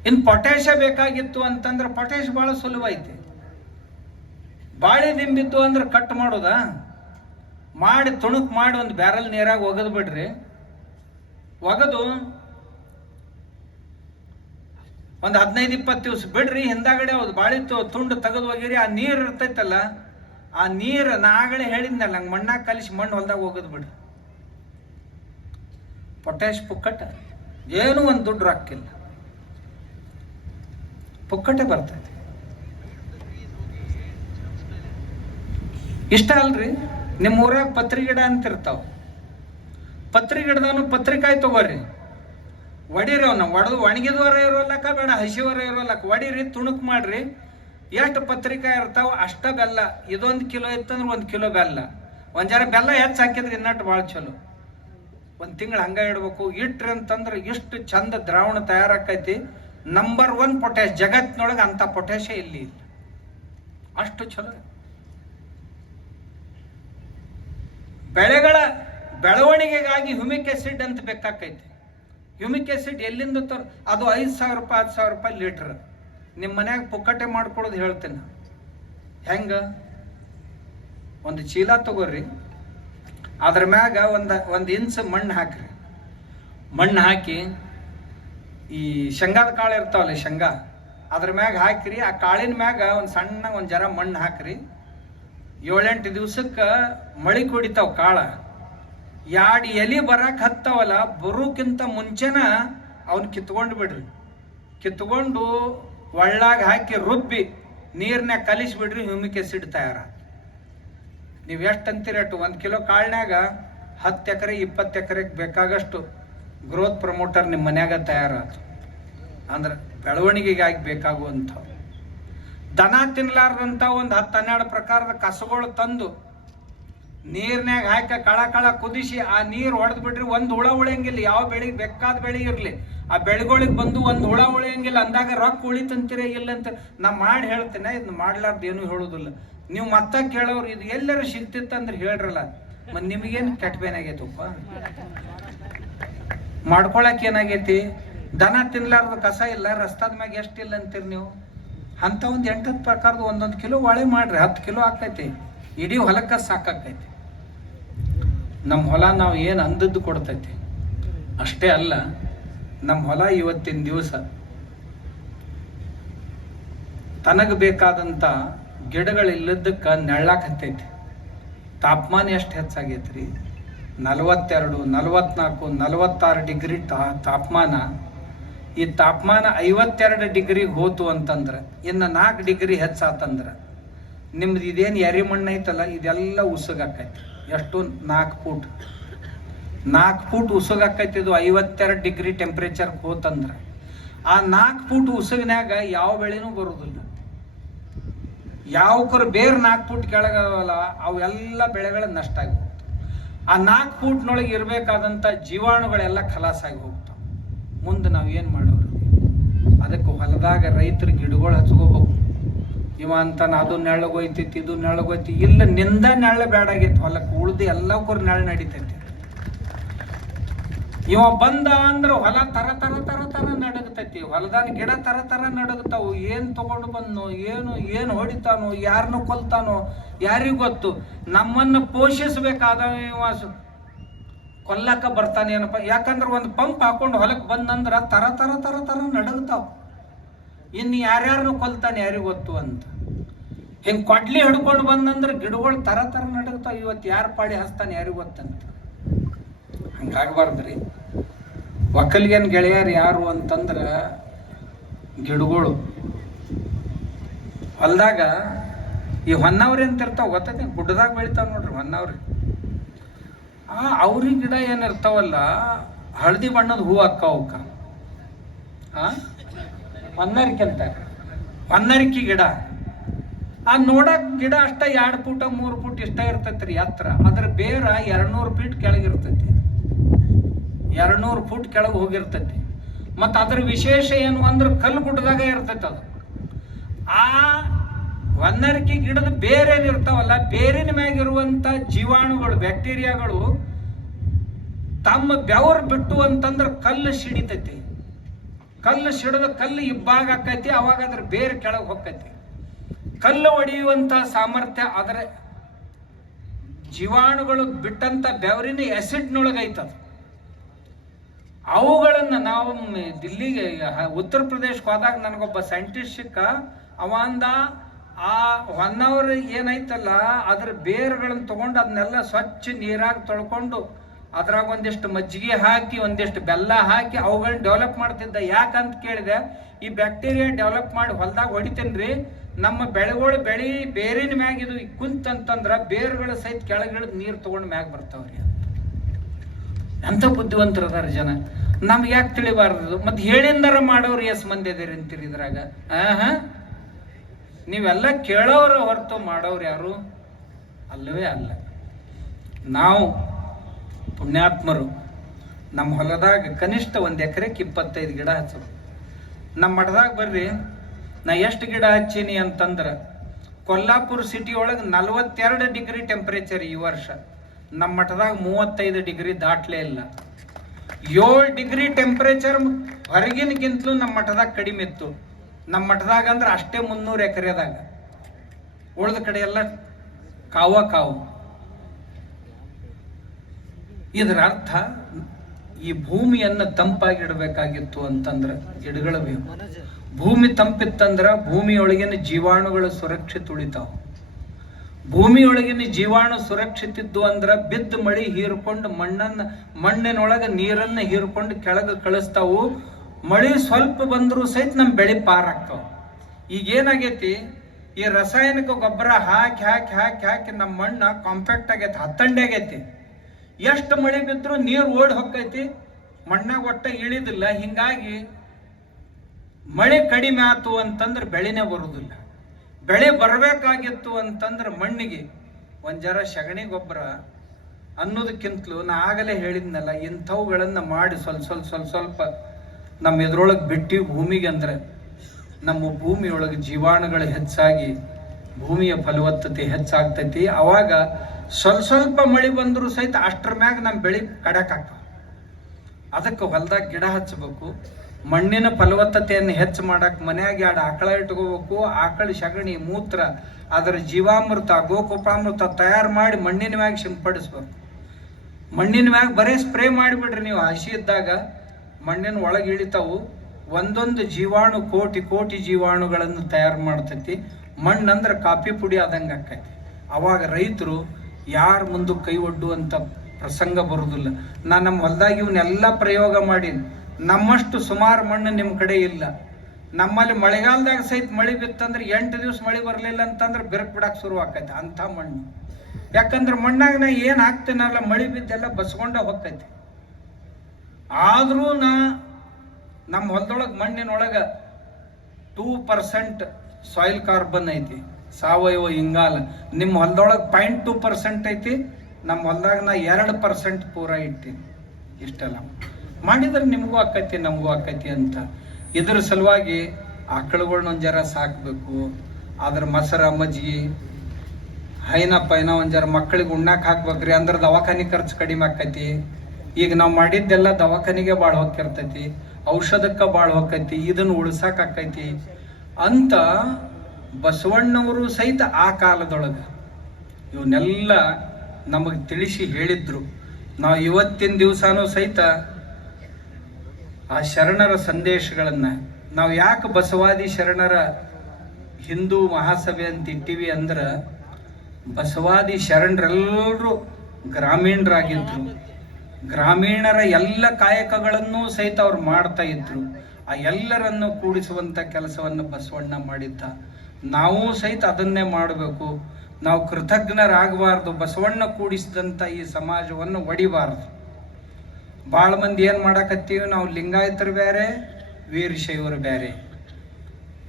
ಇನ್ನು ಪೊಟ್ಯಾಶ ಬೇಕಾಗಿತ್ತು ಅಂತಂದ್ರೆ ಪೊಟ್ಯಾಶ್ ಭಾಳ ಸುಲಭ ಐತಿ. ಬಾಳೆ ದಿಂಬಿತ್ತು ಅಂದ್ರೆ ಕಟ್ ಮಾಡೋದಾ, ಮಾಡಿ ತುಣುಕ್ ಮಾಡಿ 1 ಬ್ಯಾರಲ್ ನೀರಾಗ ಒಗದು ಬಿಡ್ರಿ. ಒಗದು ಒಂದು 15-20 ದಿವಸ ಬಿಡ್ರಿ. ಹಿಂದಾಗಡೆ ಅವ್ದು ಬಾಳಿ ತುಂಡು ತೆಗೆದು ಒಗಿರಿ. ಆ ನೀರು ಇರ್ತೈತಲ್ಲ, ಆ ನೀರು ನಾಗಳೆ ಹೇಳಿದ್ನಲ್ಲ, ನಂಗೆ ಮಣ್ಣಾಗ ಕಲಿಸಿ ಮಣ್ಣು ಹೊಲ್ದಾಗ ಒಗದು ಬಿಡ್ರಿ. ಪೊಟ್ಯಾಶ್ ಪುಕ್ಕಟ, ಏನೂ ಒಂದು ದುಡ್ಡು ರೊಕ್ಕಿಲ್ಲ, ಪುಕ್ಕಟೆ ಬರ್ತೈತಿ. ಇಷ್ಟ ಅಲ್ರಿ. ನಿಮ್ಮ ಊರಾಗ ಪತ್ರಿ ಗಿಡ ಅಂತಿರ್ತಾವ. ಪತ್ರಿ ಗಿಡದವನು ಪತ್ರಿಕಾಯಿ ತಗೋರಿ, ಒಡಿರಿ. ಅವನ್ನ ಒಡೆದು ಒಣಗಿದವರ ಇರೋಲ್ಲಕ್ಕ ಬೇಡ, ಹಸಿವರ ಇರೋಲ್ಲಕ್ಕ ಒಡಿರಿ, ತುಣುಕ್ ಮಾಡ್ರಿ. ಎಷ್ಟು ಪತ್ರಿಕಾಯಿ ಇರ್ತಾವ ಅಷ್ಟ ಬೆಲ್ಲ. ಇದೊಂದು ಕಿಲೋ ಇತ್ತಂದ್ರೆ 1 ಕಿಲೋ ಬೆಲ್ಲ. ಒಂದು ಜರ ಬೆಲ್ಲ ಹೆಚ್ಚು ಹಾಕಿದ್ರೆ ಇನ್ನಟ್ಟು ಭಾಳ ಚಲೋ. 1 ತಿಂಗಳು ಹಂಗ ಇಡ್ಬೇಕು. ಇಟ್ರಿ ಅಂತಂದ್ರೆ ಎಷ್ಟು ಚಂದ ದ್ರಾವಣ ತಯಾರಾಕೈತಿ. ನಂಬರ್ 1 ಪೊಟ್ಯಾಶ್ ಜಗತ್ತಿನೊಳಗೆ ಅಂಥ ಪೊಟ್ಯಾಶ ಇಲ್ಲಿ ಇಲ್ಲ. ಅಷ್ಟು ಚಲೋ. ಬೆಳೆಗಳ ಬೆಳವಣಿಗೆಗಾಗಿ ಹ್ಯೂಮಿಕ್ ಆಸಿಡ್ ಅಂತ ಬೇಕಾಕೈತಿ. ಹ್ಯೂಮಿಕ್ ಆಸಿಡ್ ಎಲ್ಲಿಂದ ಅದು 5,000 ರೂಪಾಯಿ 10,000 ರೂಪಾಯಿ ಲೀಟ್ರ್. ನಿಮ್ಮ ಮನ್ಯಾಗ ಪುಕ್ಕಟೆ ಮಾಡ್ಕೊಡೋದು ಹೇಳ್ತೇನೆ. ಹೆಂಗ? 1 ಚೀಲ ತಗೋರಿ, ಅದ್ರ ಮ್ಯಾಗ ಒಂದು ಇಂಚ್ ಮಣ್ಣು ಹಾಕ್ರಿ. ಮಣ್ಣು ಹಾಕಿ ಈ ಶೇಂಗಾದ ಕಾಳು ಇರ್ತಾವಲ್ಲ, ಶೇಂಗಾ ಅದ್ರ ಮ್ಯಾಗ ಹಾಕಿರಿ. ಆ ಕಾಳಿನ ಮ್ಯಾಗ ಒಂದು ಜರ ಮಣ್ಣು ಹಾಕ್ರಿ. 7-8 ದಿವ್ಸಕ್ಕೆ ಮಳಿ ಕುಡಿತಾವ ಕಾಳ. 2 ಎಲೆ ಬರಕ್ಕೆ ಹತ್ತಾವಲ್ಲ, ಬರೋಕ್ಕಿಂತ ಮುಂಚೆನ ಅವನ್ನ ಕಿತ್ಕೊಂಡು ಬಿಡ್ರಿ. ಕಿತ್ಕೊಂಡು ಒಳ್ಳಾಗ ಹಾಕಿ ರುಬ್ಬಿ ನೀರ್ನಾಗ ಕಲಿಸ್ಬಿಡ್ರಿ. ಹ್ಯೂಮಿಕ್ ಆಸಿಡ್ ತಯಾರ. ನೀವು ಎಷ್ಟು ಅಂತೀರಿ ಅಷ್ಟು. 1 ಕಿಲೋ ಕಾಳಿನಾಗ 10 ಎಕರೆ 20 ಎಕರೆಗೆ ಬೇಕಾಗಷ್ಟು ಗ್ರೋತ್ ಪ್ರಮೋಟರ್ ನಿಮ್ಮ ಮನ್ಯಾಗ ತಯಾರಾತು. ಅಂದ್ರೆ ಬೆಳವಣಿಗೆಗಾಗಿ ಬೇಕಾಗುವಂಥ ದನ ತಿನ್ಲಾರ್ದಂಥ ಒಂದು 10-12 ಪ್ರಕಾರದ ಕಸಗಳು ತಂದು ನೀರ್ನ್ಯಾಗ ಹಾಕಿ ಕಳ ಕುದಿಸಿ ಆ ನೀರು ಹೊಡೆದ್ ಬಿಟ್ರಿ ಒಂದು ಹುಳ ಉಳಿಯಂಗಿಲ್ಲ. ಯಾವ ಬೆಳಿಗ್ಗೆ ಬೇಕಾದ ಬೆಳೆ ಇರ್ಲಿ, ಆ ಬೆಳೆಗಳಿಗೆ ಬಂದು ಒಂದು ಹುಳ ಉಳಿಯಂಗಿಲ್ಲ. ಅಂದಾಗ ರೊಕ್ಕ ಉಳಿತಂತೀರ ಇಲ್ಲ ಅಂತ ನಾ ಮಾಡಿ ಹೇಳ್ತೇನೆ. ಇದನ್ನ ಮಾಡ್ಲಾರ್ದು ಏನು ಹೇಳುದಿಲ್ಲ. ನೀವು ಮತ್ತ ಕೇಳೋರು ಇದು ಎಲ್ಲರೂ ಸಿಗ್ತಿತ್ತಂದ್ರೆ ಹೇಳ್ರಲ್ಲ. ಮತ್ ನಿಮಗೇನು ಕೆಟ್ಟಬೇನಾಗೈತಪ್ಪ, ಮಾಡ್ಕೊಳಕ್ ಏನಾಗೈತಿ? ದನ ತಿನ್ಲಾರ್ದು ಕಸ ಇಲ್ಲ, ರಸ್ತಾದ ಮ್ಯಾಗ ಎಷ್ಟಿಲ್ಲ ಅಂತೀರಿ ನೀವು. ಅಂತ ಒಂದು 8-10 ಪ್ರಕಾರದ ಒಂದೊಂದು ಕಿಲೋ ಒಳೆ ಮಾಡ್ರಿ, 10 ಕಿಲೋ ಆಕೈತಿ, ಇಡೀ ಹೊಲಕ್ಕ ಸಾಕಾಕೈತಿ. ನಮ್ಮ ಹೊಲ ನಾವು ಏನು ಅಂದದ್ದು ಕೊಡ್ತೈತಿ. ಅಷ್ಟೇ ಅಲ್ಲ, ನಮ್ಮ ಹೊಲ ಇವತ್ತಿನ ದಿವಸ ತನಗೆ ಬೇಕಾದಂಥ ಗಿಡಗಳಿಲ್ಲದಕ್ಕೆ ನೆಳ್ಳಾಕತ್ತೈತಿ. ತಾಪಮಾನ ಎಷ್ಟು ಹೆಚ್ಚಾಗೈತ್ರಿ? 42, 44, 46 ಡಿಗ್ರಿ ತಾಪಮಾನ. ಈ ತಾಪಮಾನ 52 ಡಿಗ್ರಿಗೆ ಹೋತು ಅಂತಂದ್ರೆ, ಇನ್ನು 4 ಡಿಗ್ರಿ ಹೆಚ್ಚಾತಂದ್ರೆ ನಿಮ್ದು ಇದೇನು ಎರಿ ಮಣ್ಣು ಐತಲ್ಲ ಇದೆಲ್ಲ ಉಸುಗಾಕೈತಿ. ಎಷ್ಟು? 4 ಫೂಟ್ ಉಸುಗಾಕೈತಿ. ಇದು 52 ಡಿಗ್ರಿ ಟೆಂಪ್ರೇಚರ್ ಹೋತಂದ್ರೆ ಆ 4 ಫೂಟ್ ಉಸುಗಿನಾಗ ಯಾವ ಬೆಳೆನೂ ಬರುವುದಿಲ್ಲ. ಯಾವಕರು ಬೇರೆ 4 ಫೂಟ್ ಕೆಳಗಲ್ಲ ಅವೆಲ್ಲ ಬೆಳೆಗಳು ನಷ್ಟ ಆಗಿ ಹೋಗ್ತವೆ. ಆ 4 ಫೂಟ್ನೊಳಗೆ ಇರಬೇಕಾದಂಥ ಜೀವಾಣುಗಳೆಲ್ಲ ಖಲಾಸಾಗಿ ಹೋಗ್ತಾವೆ. ಮುಂದೆ ನಾವು ಏನು ಮಾಡೋರು? ಅದಕ್ಕೆ ಹೊಲದಾಗ ರೈತರು ಗಿಡಗಳು ಹಚ್ಕೋಬೇಕು. ಇವ ಅಂತಾನ ಅದು ನೆಳ್ಳಗೋಯ್ತೈತಿ, ಇದು ನೆಳ್ಳಗೋಯ್ತಿ. ಇಲ್ಲ, ನಿಂದ ನೆಳ್ಳ ಬೇಡಾಗೈತಿ ಹೊಲಕ್ಕೆ, ಉಳ್ದು ಎಲ್ಲಕ್ಕೂ ನೆಳ್ಳ ನಡಿತೈತಿ. ಇವ ಬಂದ ಅಂದ್ರೆ ಹೊಲ ತರ ತರ ತರ ತರ ನಡಗತೈತಿ. ಹೊಲದಾನ ಗಿಡ ತರ ತರ ನಡಗತಾವು. ಏನು ತಗೊಂಡು ಬಂದ್ನೋ, ಏನು ಹೊಡಿತಾನೋ, ಯಾರನ್ನು ಕೊಲ್ತಾನೋ ಯಾರಿಗೂ ಗೊತ್ತು. ನಮ್ಮನ್ನು ಪೋಷಿಸ್ಬೇಕಾದ ಇವ ಕೊಲ್ಲಕ್ಕ ಬರ್ತಾನೆ ಏನಪ್ಪ. ಯಾಕಂದ್ರೆ ಒಂದು ಪಂಪ್ ಹಾಕೊಂಡು ಹೊಲಕ್ಕೆ ಬಂದಂದ್ರೆ ತರ ತರ ತರ ತರ ನಡಗತಾವ. ಇನ್ನು ಯಾರ್ಯಾರನ್ನು ಕೊಲ್ತಾನೆ ಯಾರಿಗೂ ಗೊತ್ತು ಅಂತ. ಹಿಂಗೆ ಕೊಡ್ಲಿ ಹಿಡ್ಕೊಂಡು ಬಂದಂದ್ರೆ ಗಿಡಗಳು ತರ ತರ ನಡಗತಾವ. ಇವತ್ತು ಯಾರು ಪಾಡಿ ಹಸ್ತಾನೆ ಯಾರಿಗೂ ಗೊತ್ತಂತ. ಹಂಗಾಗಬಾರ್ದ್ರಿ. ಒಕ್ಕಲಿಗೇನು ಗೆಳೆಯರು ಯಾರು ಅಂತಂದ್ರೆ ಗಿಡಗಳು. ಹೊಲ್ದಾಗ ಈ ಹೊನ್ನವ್ರಿ ಅಂತ ಇರ್ತಾವ, ಗೊತ್ತೈತಿ? ಗುಡ್ಡದಾಗ ಬೆಳಿತಾವ ನೋಡ್ರಿ ಹೊನ್ನವ್ರಿ. ಅವ್ರಿ ಗಿಡ ಏನಿರ್ತಾವಲ್ಲ ಹಳದಿ ಬಣ್ಣದ ಹೂ ಅಕ್ಕವಕ್ಕ, ಹೊನ್ನರಿಕೆ ಅಂತ. ಹೊನ್ನರಿಕೆ ಗಿಡ ನೋಡಕ್ ಗಿಡ ಅಷ್ಟ 2 ಫೂಟ 3 ಫೂಟ್ ಇಷ್ಟ ಇರ್ತೈತ್ರಿ ಎತ್ತರ. ಅದ್ರ ಬೇರ 200 ಫೀಟ್ ಕೆಳಗಿರ್ತೈತಿ. 200 ಫೂಟ್ ಕೆಳಗೆ ಹೋಗಿರ್ತೈತಿ. ಮತ್ತು ಅದ್ರ ವಿಶೇಷ ಏನು ಅಂದ್ರೆ ಕಲ್ಲು ಗುಡ್ಡದಾಗ ಇರ್ತೈತಿ ಅದು. ಆ ಹೊನ್ನರಿಕೆ ಗಿಡದ ಬೇರೇನಿರ್ತಾವಲ್ಲ, ಬೇರಿನ ಮ್ಯಾಗಿರುವಂಥ ಜೀವಾಣುಗಳು, ಬ್ಯಾಕ್ಟೀರಿಯಾಗಳು ತಮ್ಮ ಬೆವರು ಬಿಟ್ಟು ಅಂತಂದ್ರೆ ಕಲ್ಲು ಸಿಡಿತೈತಿ. ಕಲ್ಲು ಸಿಡಿದ ಕಲ್ಲು ಇಬ್ಬಾಗ ಆಕೈತಿ. ಅವಾಗ ಅದ್ರ ಬೇರೆ ಕೆಳಗೆ ಹೋಗ್ತೈತಿ. ಕಲ್ಲು ಹೊಡೆಯುವಂಥ ಸಾಮರ್ಥ್ಯ ಅದರ ಜೀವಾಣುಗಳು ಬಿಟ್ಟಂತ ಬೆವರಿನ ಆ್ಯಸಿಡ್ನೊಳಗೈತದ. ಅವುಗಳನ್ನು ನಾವು ದಿಲ್ಲಿಗೆ ಉತ್ತರ ಪ್ರದೇಶಕ್ಕೆ ಹೋದಾಗ ನನಗೊಬ್ಬ ಸೈಂಟಿಸ್ಟ್ ಸಿಕ್ಕ. ಅವ ಅಂದ, ಆ ಹೊನ್ನವರ್ ಏನೈತಲ್ಲ ಅದ್ರ ಬೇರುಗಳನ್ನು ತಗೊಂಡು ಅದನ್ನೆಲ್ಲ ಸ್ವಚ್ಛ ನೀರಾಗಿ ತೊಳ್ಕೊಂಡು ಅದ್ರಾಗ ಒಂದಿಷ್ಟು ಮಜ್ಜಿಗೆ ಹಾಕಿ ಒಂದಿಷ್ಟು ಬೆಲ್ಲ ಹಾಕಿ ಅವುಗಳನ್ನ ಡೆವಲಪ್ ಮಾಡ್ತಿದ್ದ. ಯಾಕಂತ ಕೇಳಿದೆ, ಈ ಬ್ಯಾಕ್ಟೀರಿಯಾ ಡೆವಲಪ್ ಮಾಡಿ ಹೊಲದಾಗ ಹೊಡಿತೇನ್ರಿ, ನಮ್ಮ ಬೆಳೆಗಳು ಬೆಳಿ ಬೇರಿನ ಮ್ಯಾಗ ಇದು ಕುಂತಂತಂದ್ರೆ ಬೇರುಗಳು ಸಹಿತ ಕೆಳಗಿಳಿದು ನೀರು ತಗೊಂಡು ಮ್ಯಾಗ ಬರ್ತಾವ್ರಿ ಅಂತ. ಎಂಥ ಬುದ್ಧಿವಂತರು ಅದಾರ ಜನ. ನಮ್ಗೆ ಯಾಕೆ ತಿಳಿಬಾರ್ದು? ಮತ್ತೆ ಹೇಳಿಂದಾರ ಮಾಡೋರು ಎಷ್ಟು ಮಂದಿ ಅದೇರಿ ಅಂತೀರಿ ಇದ್ರಾಗ? ನೀವೆಲ್ಲ ಕೇಳೋರು ಹೊರತು ಮಾಡೋರು ಯಾರು ಅಲ್ಲವೇ ಅಲ್ಲ. ನಾವು ಪುಣ್ಯಾತ್ಮರು ನಮ್ಮ ಹೊಲದಾಗ ಕನಿಷ್ಠ 1 ಎಕರೆಗೆ 25 ಗಿಡ ಹಚ್ಚೋದು. ನಮ್ಮ ಮಠದಾಗ ಬರ್ರಿ, ನಾ ಎಷ್ಟು ಗಿಡ ಹಚ್ಚೀನಿ ಅಂತಂದ್ರೆ ಕೊಲ್ಲಾಪುರ ಸಿಟಿ ಒಳಗೆ 42 ಡಿಗ್ರಿ ಟೆಂಪ್ರೇಚರ್ ಈ ವರ್ಷ. ನಮ್ಮ ಮಠದಾಗ 35 ಡಿಗ್ರಿ ದಾಟ್ಲೇ ಇಲ್ಲ. 7 ಡಿಗ್ರಿ ಟೆಂಪ್ರೇಚರ್ ಹೊರಗಿನಗಿಂತಲೂ ನಮ್ಮ ಮಠದಾಗ ಕಡಿಮೆ ಇತ್ತು. ನಮ್ಮ ಮಠದಾಗ ಅಂದ್ರೆ ಅಷ್ಟೇ 300 ಎಕರೆದಾಗ, ಉಳಿದ ಕಡೆ ಎಲ್ಲ ಕಾವು. ಇದರ ಅರ್ಥ ಈ ಭೂಮಿಯನ್ನು ತಂಪಾಗಿಡಬೇಕಾಗಿತ್ತು ಅಂತಂದ್ರೆ ಗಿಡಗಳು ಬೇಕು. ಭೂಮಿ ತಂಪಿತ್ತಂದ್ರೆ ಭೂಮಿಯೊಳಗಿನ ಜೀವಾಣುಗಳು ಸುರಕ್ಷಿತ ಉಳಿತಾವ. ಭೂಮಿಯೊಳಗಿನ ಜೀವಾಣು ಸುರಕ್ಷಿತ ಇದ್ದು ಅಂದ್ರೆ ಬಿದ್ದ ಮಳಿ ಹೀರ್ಕೊಂಡು ಮಣ್ಣಿನೊಳಗೆ ನೀರನ್ನು ಹೀರ್ಕೊಂಡು ಕೆಳಗೆ ಕಳಿಸ್ತಾವು. ಮಳಿ ಸ್ವಲ್ಪ ಬಂದರೂ ಸಹಿತ ನಮ್ಮ ಬೆಳೆ ಪಾರಾಗ್ತಾವ. ಈಗೇನಾಗೈತಿ, ಈ ರಾಸಾಯನಿಕ ಗೊಬ್ಬರ ಹಾಕಿ ಹಾಕಿ ಹಾಕಿ ಹಾಕಿ ನಮ್ಮ ಮಣ್ಣು ಕಾಂಪ್ಯಾಕ್ಟ್ ಆಗೈತಿ, ಹತ್ತಂಡೆ ಆಗೈತಿ. ಎಷ್ಟು ಮಳೆ ಬಿದ್ದರೂ ನೀರು ಓಡಿ ಹೋಗ್ತೈತಿ, ಮಣ್ಣಾಗ ಒಟ್ಟ ಇಳಿದಿಲ್ಲ. ಹಿಂಗಾಗಿ ಮಳೆ ಕಡಿಮೆ ಆಯ್ತು ಅಂತಂದ್ರೆ ಬೆಳೆನೇ ಬರುವುದಿಲ್ಲ. ಬೆಳೆ ಬರಬೇಕಾಗಿತ್ತು ಅಂತಂದ್ರೆ ಮಣ್ಣಿಗೆ ಒಂದು ಜರ ಸಗಣಿ ಗೊಬ್ಬರ ಅನ್ನೋದಕ್ಕಿಂತಲೂ ನಾ ಆಗಲೇ ಹೇಳಿದ್ನಲ್ಲ, ಇಂಥವುಗಳನ್ನು ಮಾಡಿ ಸ್ವಲ್ಪ ನಮ್ಮ ಎದುರೊಳಗೆ ಬಿಟ್ಟು ಭೂಮಿಗೆ ಅಂದರೆ ನಮ್ಮ ಭೂಮಿಯೊಳಗೆ ಜೀವಾಣುಗಳು ಹೆಚ್ಚಾಗಿ ಭೂಮಿಯ ಫಲವತ್ತತೆ ಹೆಚ್ಚಾಗ್ತೈತಿ. ಅವಾಗ ಸ್ವಲ್ಪ ಮಳೆ ಬಂದರೂ ಸಹಿತ ಅಷ್ಟರ ಮ್ಯಾಗ ನಮ್ಮ ಬೆಳೆ ಕಡಕಾಗ್ತಾವ. ಅದಕ್ಕೆ ಹೊಲದಾಗ ಗಿಡ ಹಚ್ಚಬೇಕು. ಮಣ್ಣಿನ ಫಲವತ್ತತೆಯನ್ನು ಹೆಚ್ಚು ಮಾಡಕ್ಕೆ ಮನ್ಯಾಗ 2 ಆಕಳ ಇಟ್ಕೋಬೇಕು. ಆಕಳ ಸಗಣಿ ಮೂತ್ರ ಅದರ ಜೀವಾಮೃತ ಗೋಕೃಪಾಮೃತ ತಯಾರು ಮಾಡಿ ಮಣ್ಣಿನ ಮ್ಯಾಗ ಸಿಂಪಡಿಸ್ಬೇಕು. ಮಣ್ಣಿನ ಮ್ಯಾಗ ಬರೀ ಸ್ಪ್ರೇ ಮಾಡಿಬಿಡ್ರಿ ನೀವು. ಹಸಿ ಇದ್ದಾಗ ಮಣ್ಣಿನ ಒಳಗೆ ಇಳಿತಾವು. ಒಂದೊಂದು ಜೀವಾಣು ಕೋಟಿ ಜೀವಾಣುಗಳನ್ನು ತಯಾರು ಮಾಡ್ತೈತಿ. ಮಣ್ಣು ಅಂದ್ರೆ ಕಾಫಿ ಪುಡಿ ಆದಂಗೆ ಆಕೈತಿ. ಅವಾಗ ರೈತರು ಯಾರ ಮುಂದೆ ಕೈ ಒಡ್ಡುವಂಥ ಪ್ರಸಂಗ ಬರುವುದಿಲ್ಲ. ನಾನು ನಮ್ಮ ಹೊಲದಾಗ ಇವನ್ನೆಲ್ಲ ಪ್ರಯೋಗ ಮಾಡೀನಿ. ನಮ್ಮಷ್ಟು ಸುಮಾರು ಮಣ್ಣು ನಿಮ್ಮ ಕಡೆ ಇಲ್ಲ. ನಮ್ಮಲ್ಲಿ ಮಳೆಗಾಲದಾಗ ಸಹಿತ ಮಳೆ ಬಿತ್ತಂದ್ರೆ 8 ದಿವಸ ಮಳೆ ಬರಲಿಲ್ಲ ಅಂತಂದ್ರೆ ಬಿರುಕು ಬಿಡಕ್ಕೆ ಶುರು ಆಕೈತಿ ಅಂಥ ಮಣ್ಣು. ಯಾಕಂದ್ರೆ ಮಣ್ಣಾಗ ನಾ ಏನು ಹಾಕ್ತೇನಲ್ಲ ಮಳೆ ಬಿದ್ದೆಲ್ಲ ಬಸ್ಕೊಂಡ ಹೋಗ್ತೈತಿ. ಆದರೂ ನಮ್ಮ ಹೊಲದೊಳಗೆ ಮಣ್ಣಿನೊಳಗೆ 2% ಸಾಯಿಲ್ ಕಾರ್ಬನ್ ಐತಿ, ಸಾವಯವ ಇಂಗಾಲ. ನಿಮ್ಮ ಹೊಲದೊಳಗೆ 0.2% ಐತಿ. ನಮ್ಮ ಹೊಲದಾಗ ನಾ 2% ಪೂರ ಇಟ್ಟೀನಿ. ಇಷ್ಟೆಲ್ಲ ಮಾಡಿದ್ರೆ ನಿಮಗೂ ಆಕೈತಿ ನಮಗೂ ಆಕೈತಿ ಅಂತ. ಇದ್ರ ಸಲುವಾಗಿ ಆಕಳುಗಳ್ನ ಒಂದು ಜರ ಸಾಕಬೇಕು. ಅದ್ರ ಮೊಸರ ಮಜ್ಜಿಗೆ ಹೈನ ಪೈನ ಒಂದು ಜರ ಮಕ್ಕಳಿಗೆ ಉಣ್ಣಾಕ್ ಹಾಕ್ಬೇಕ್ರಿ. ಅಂದ್ರೆ ದವಾಖಾನೆ ಖರ್ಚು ಕಡಿಮೆ ಆಕೈತಿ. ಈಗ ನಾವು ಮಾಡಿದ್ದೆಲ್ಲ ದವಾಖಾನಿಗೆ ಭಾಳ ಹೊಕ್ಕಿರ್ತೈತಿ, ಔಷಧಕ್ಕೆ ಭಾಳ ಹೊಕ್ಕೈತಿ. ಇದನ್ನು ಉಳ್ಸಾಕ್ ಆಕೈತಿ ಅಂತ ಬಸವಣ್ಣವರು ಸಹಿತ ಆ ಕಾಲದೊಳಗೆ ಇವನ್ನೆಲ್ಲ ನಮಗೆ ತಿಳಿಸಿ ಹೇಳಿದ್ರು. ನಾವು ಇವತ್ತಿನ ದಿವಸನೂ ಸಹಿತ ಆ ಶರಣರ ಸಂದೇಶಗಳನ್ನು ನಾವು ಯಾಕೆ ಬಸವಾದಿ ಶರಣರ ಹಿಂದೂ ಮಹಾಸಭೆ ಅಂತ ಇಟ್ಟಿವಿ ಅಂದ್ರೆ, ಬಸವಾದಿ ಶರಣರೆಲ್ಲರೂ ಗ್ರಾಮೀಣರಾಗಿದ್ರು. ಗ್ರಾಮೀಣರ ಎಲ್ಲ ಕಾಯಕಗಳನ್ನು ಸಹಿತ ಅವ್ರು ಮಾಡ್ತಾ ಇದ್ರು. ಆ ಎಲ್ಲರನ್ನು ಕೂಡಿಸುವಂಥ ಕೆಲಸವನ್ನು ಬಸವಣ್ಣ ಮಾಡಿದ್ದ. ನಾವು ಸಹಿತ ಅದನ್ನೇ ಮಾಡಬೇಕು. ನಾವು ಕೃತಜ್ಞರಾಗಬಾರ್ದು. ಬಸವಣ್ಣ ಕೂಡಿಸಿದಂಥ ಈ ಸಮಾಜವನ್ನು ಒಡಿಬಾರ್ದು. ಭಾಳ ಮಂದಿ ಏನು ಮಾಡಕತ್ತೀವಿ, ನಾವು ಲಿಂಗಾಯತರು ಬೇರೆ ವೀರಶೈವರು ಬೇರೆ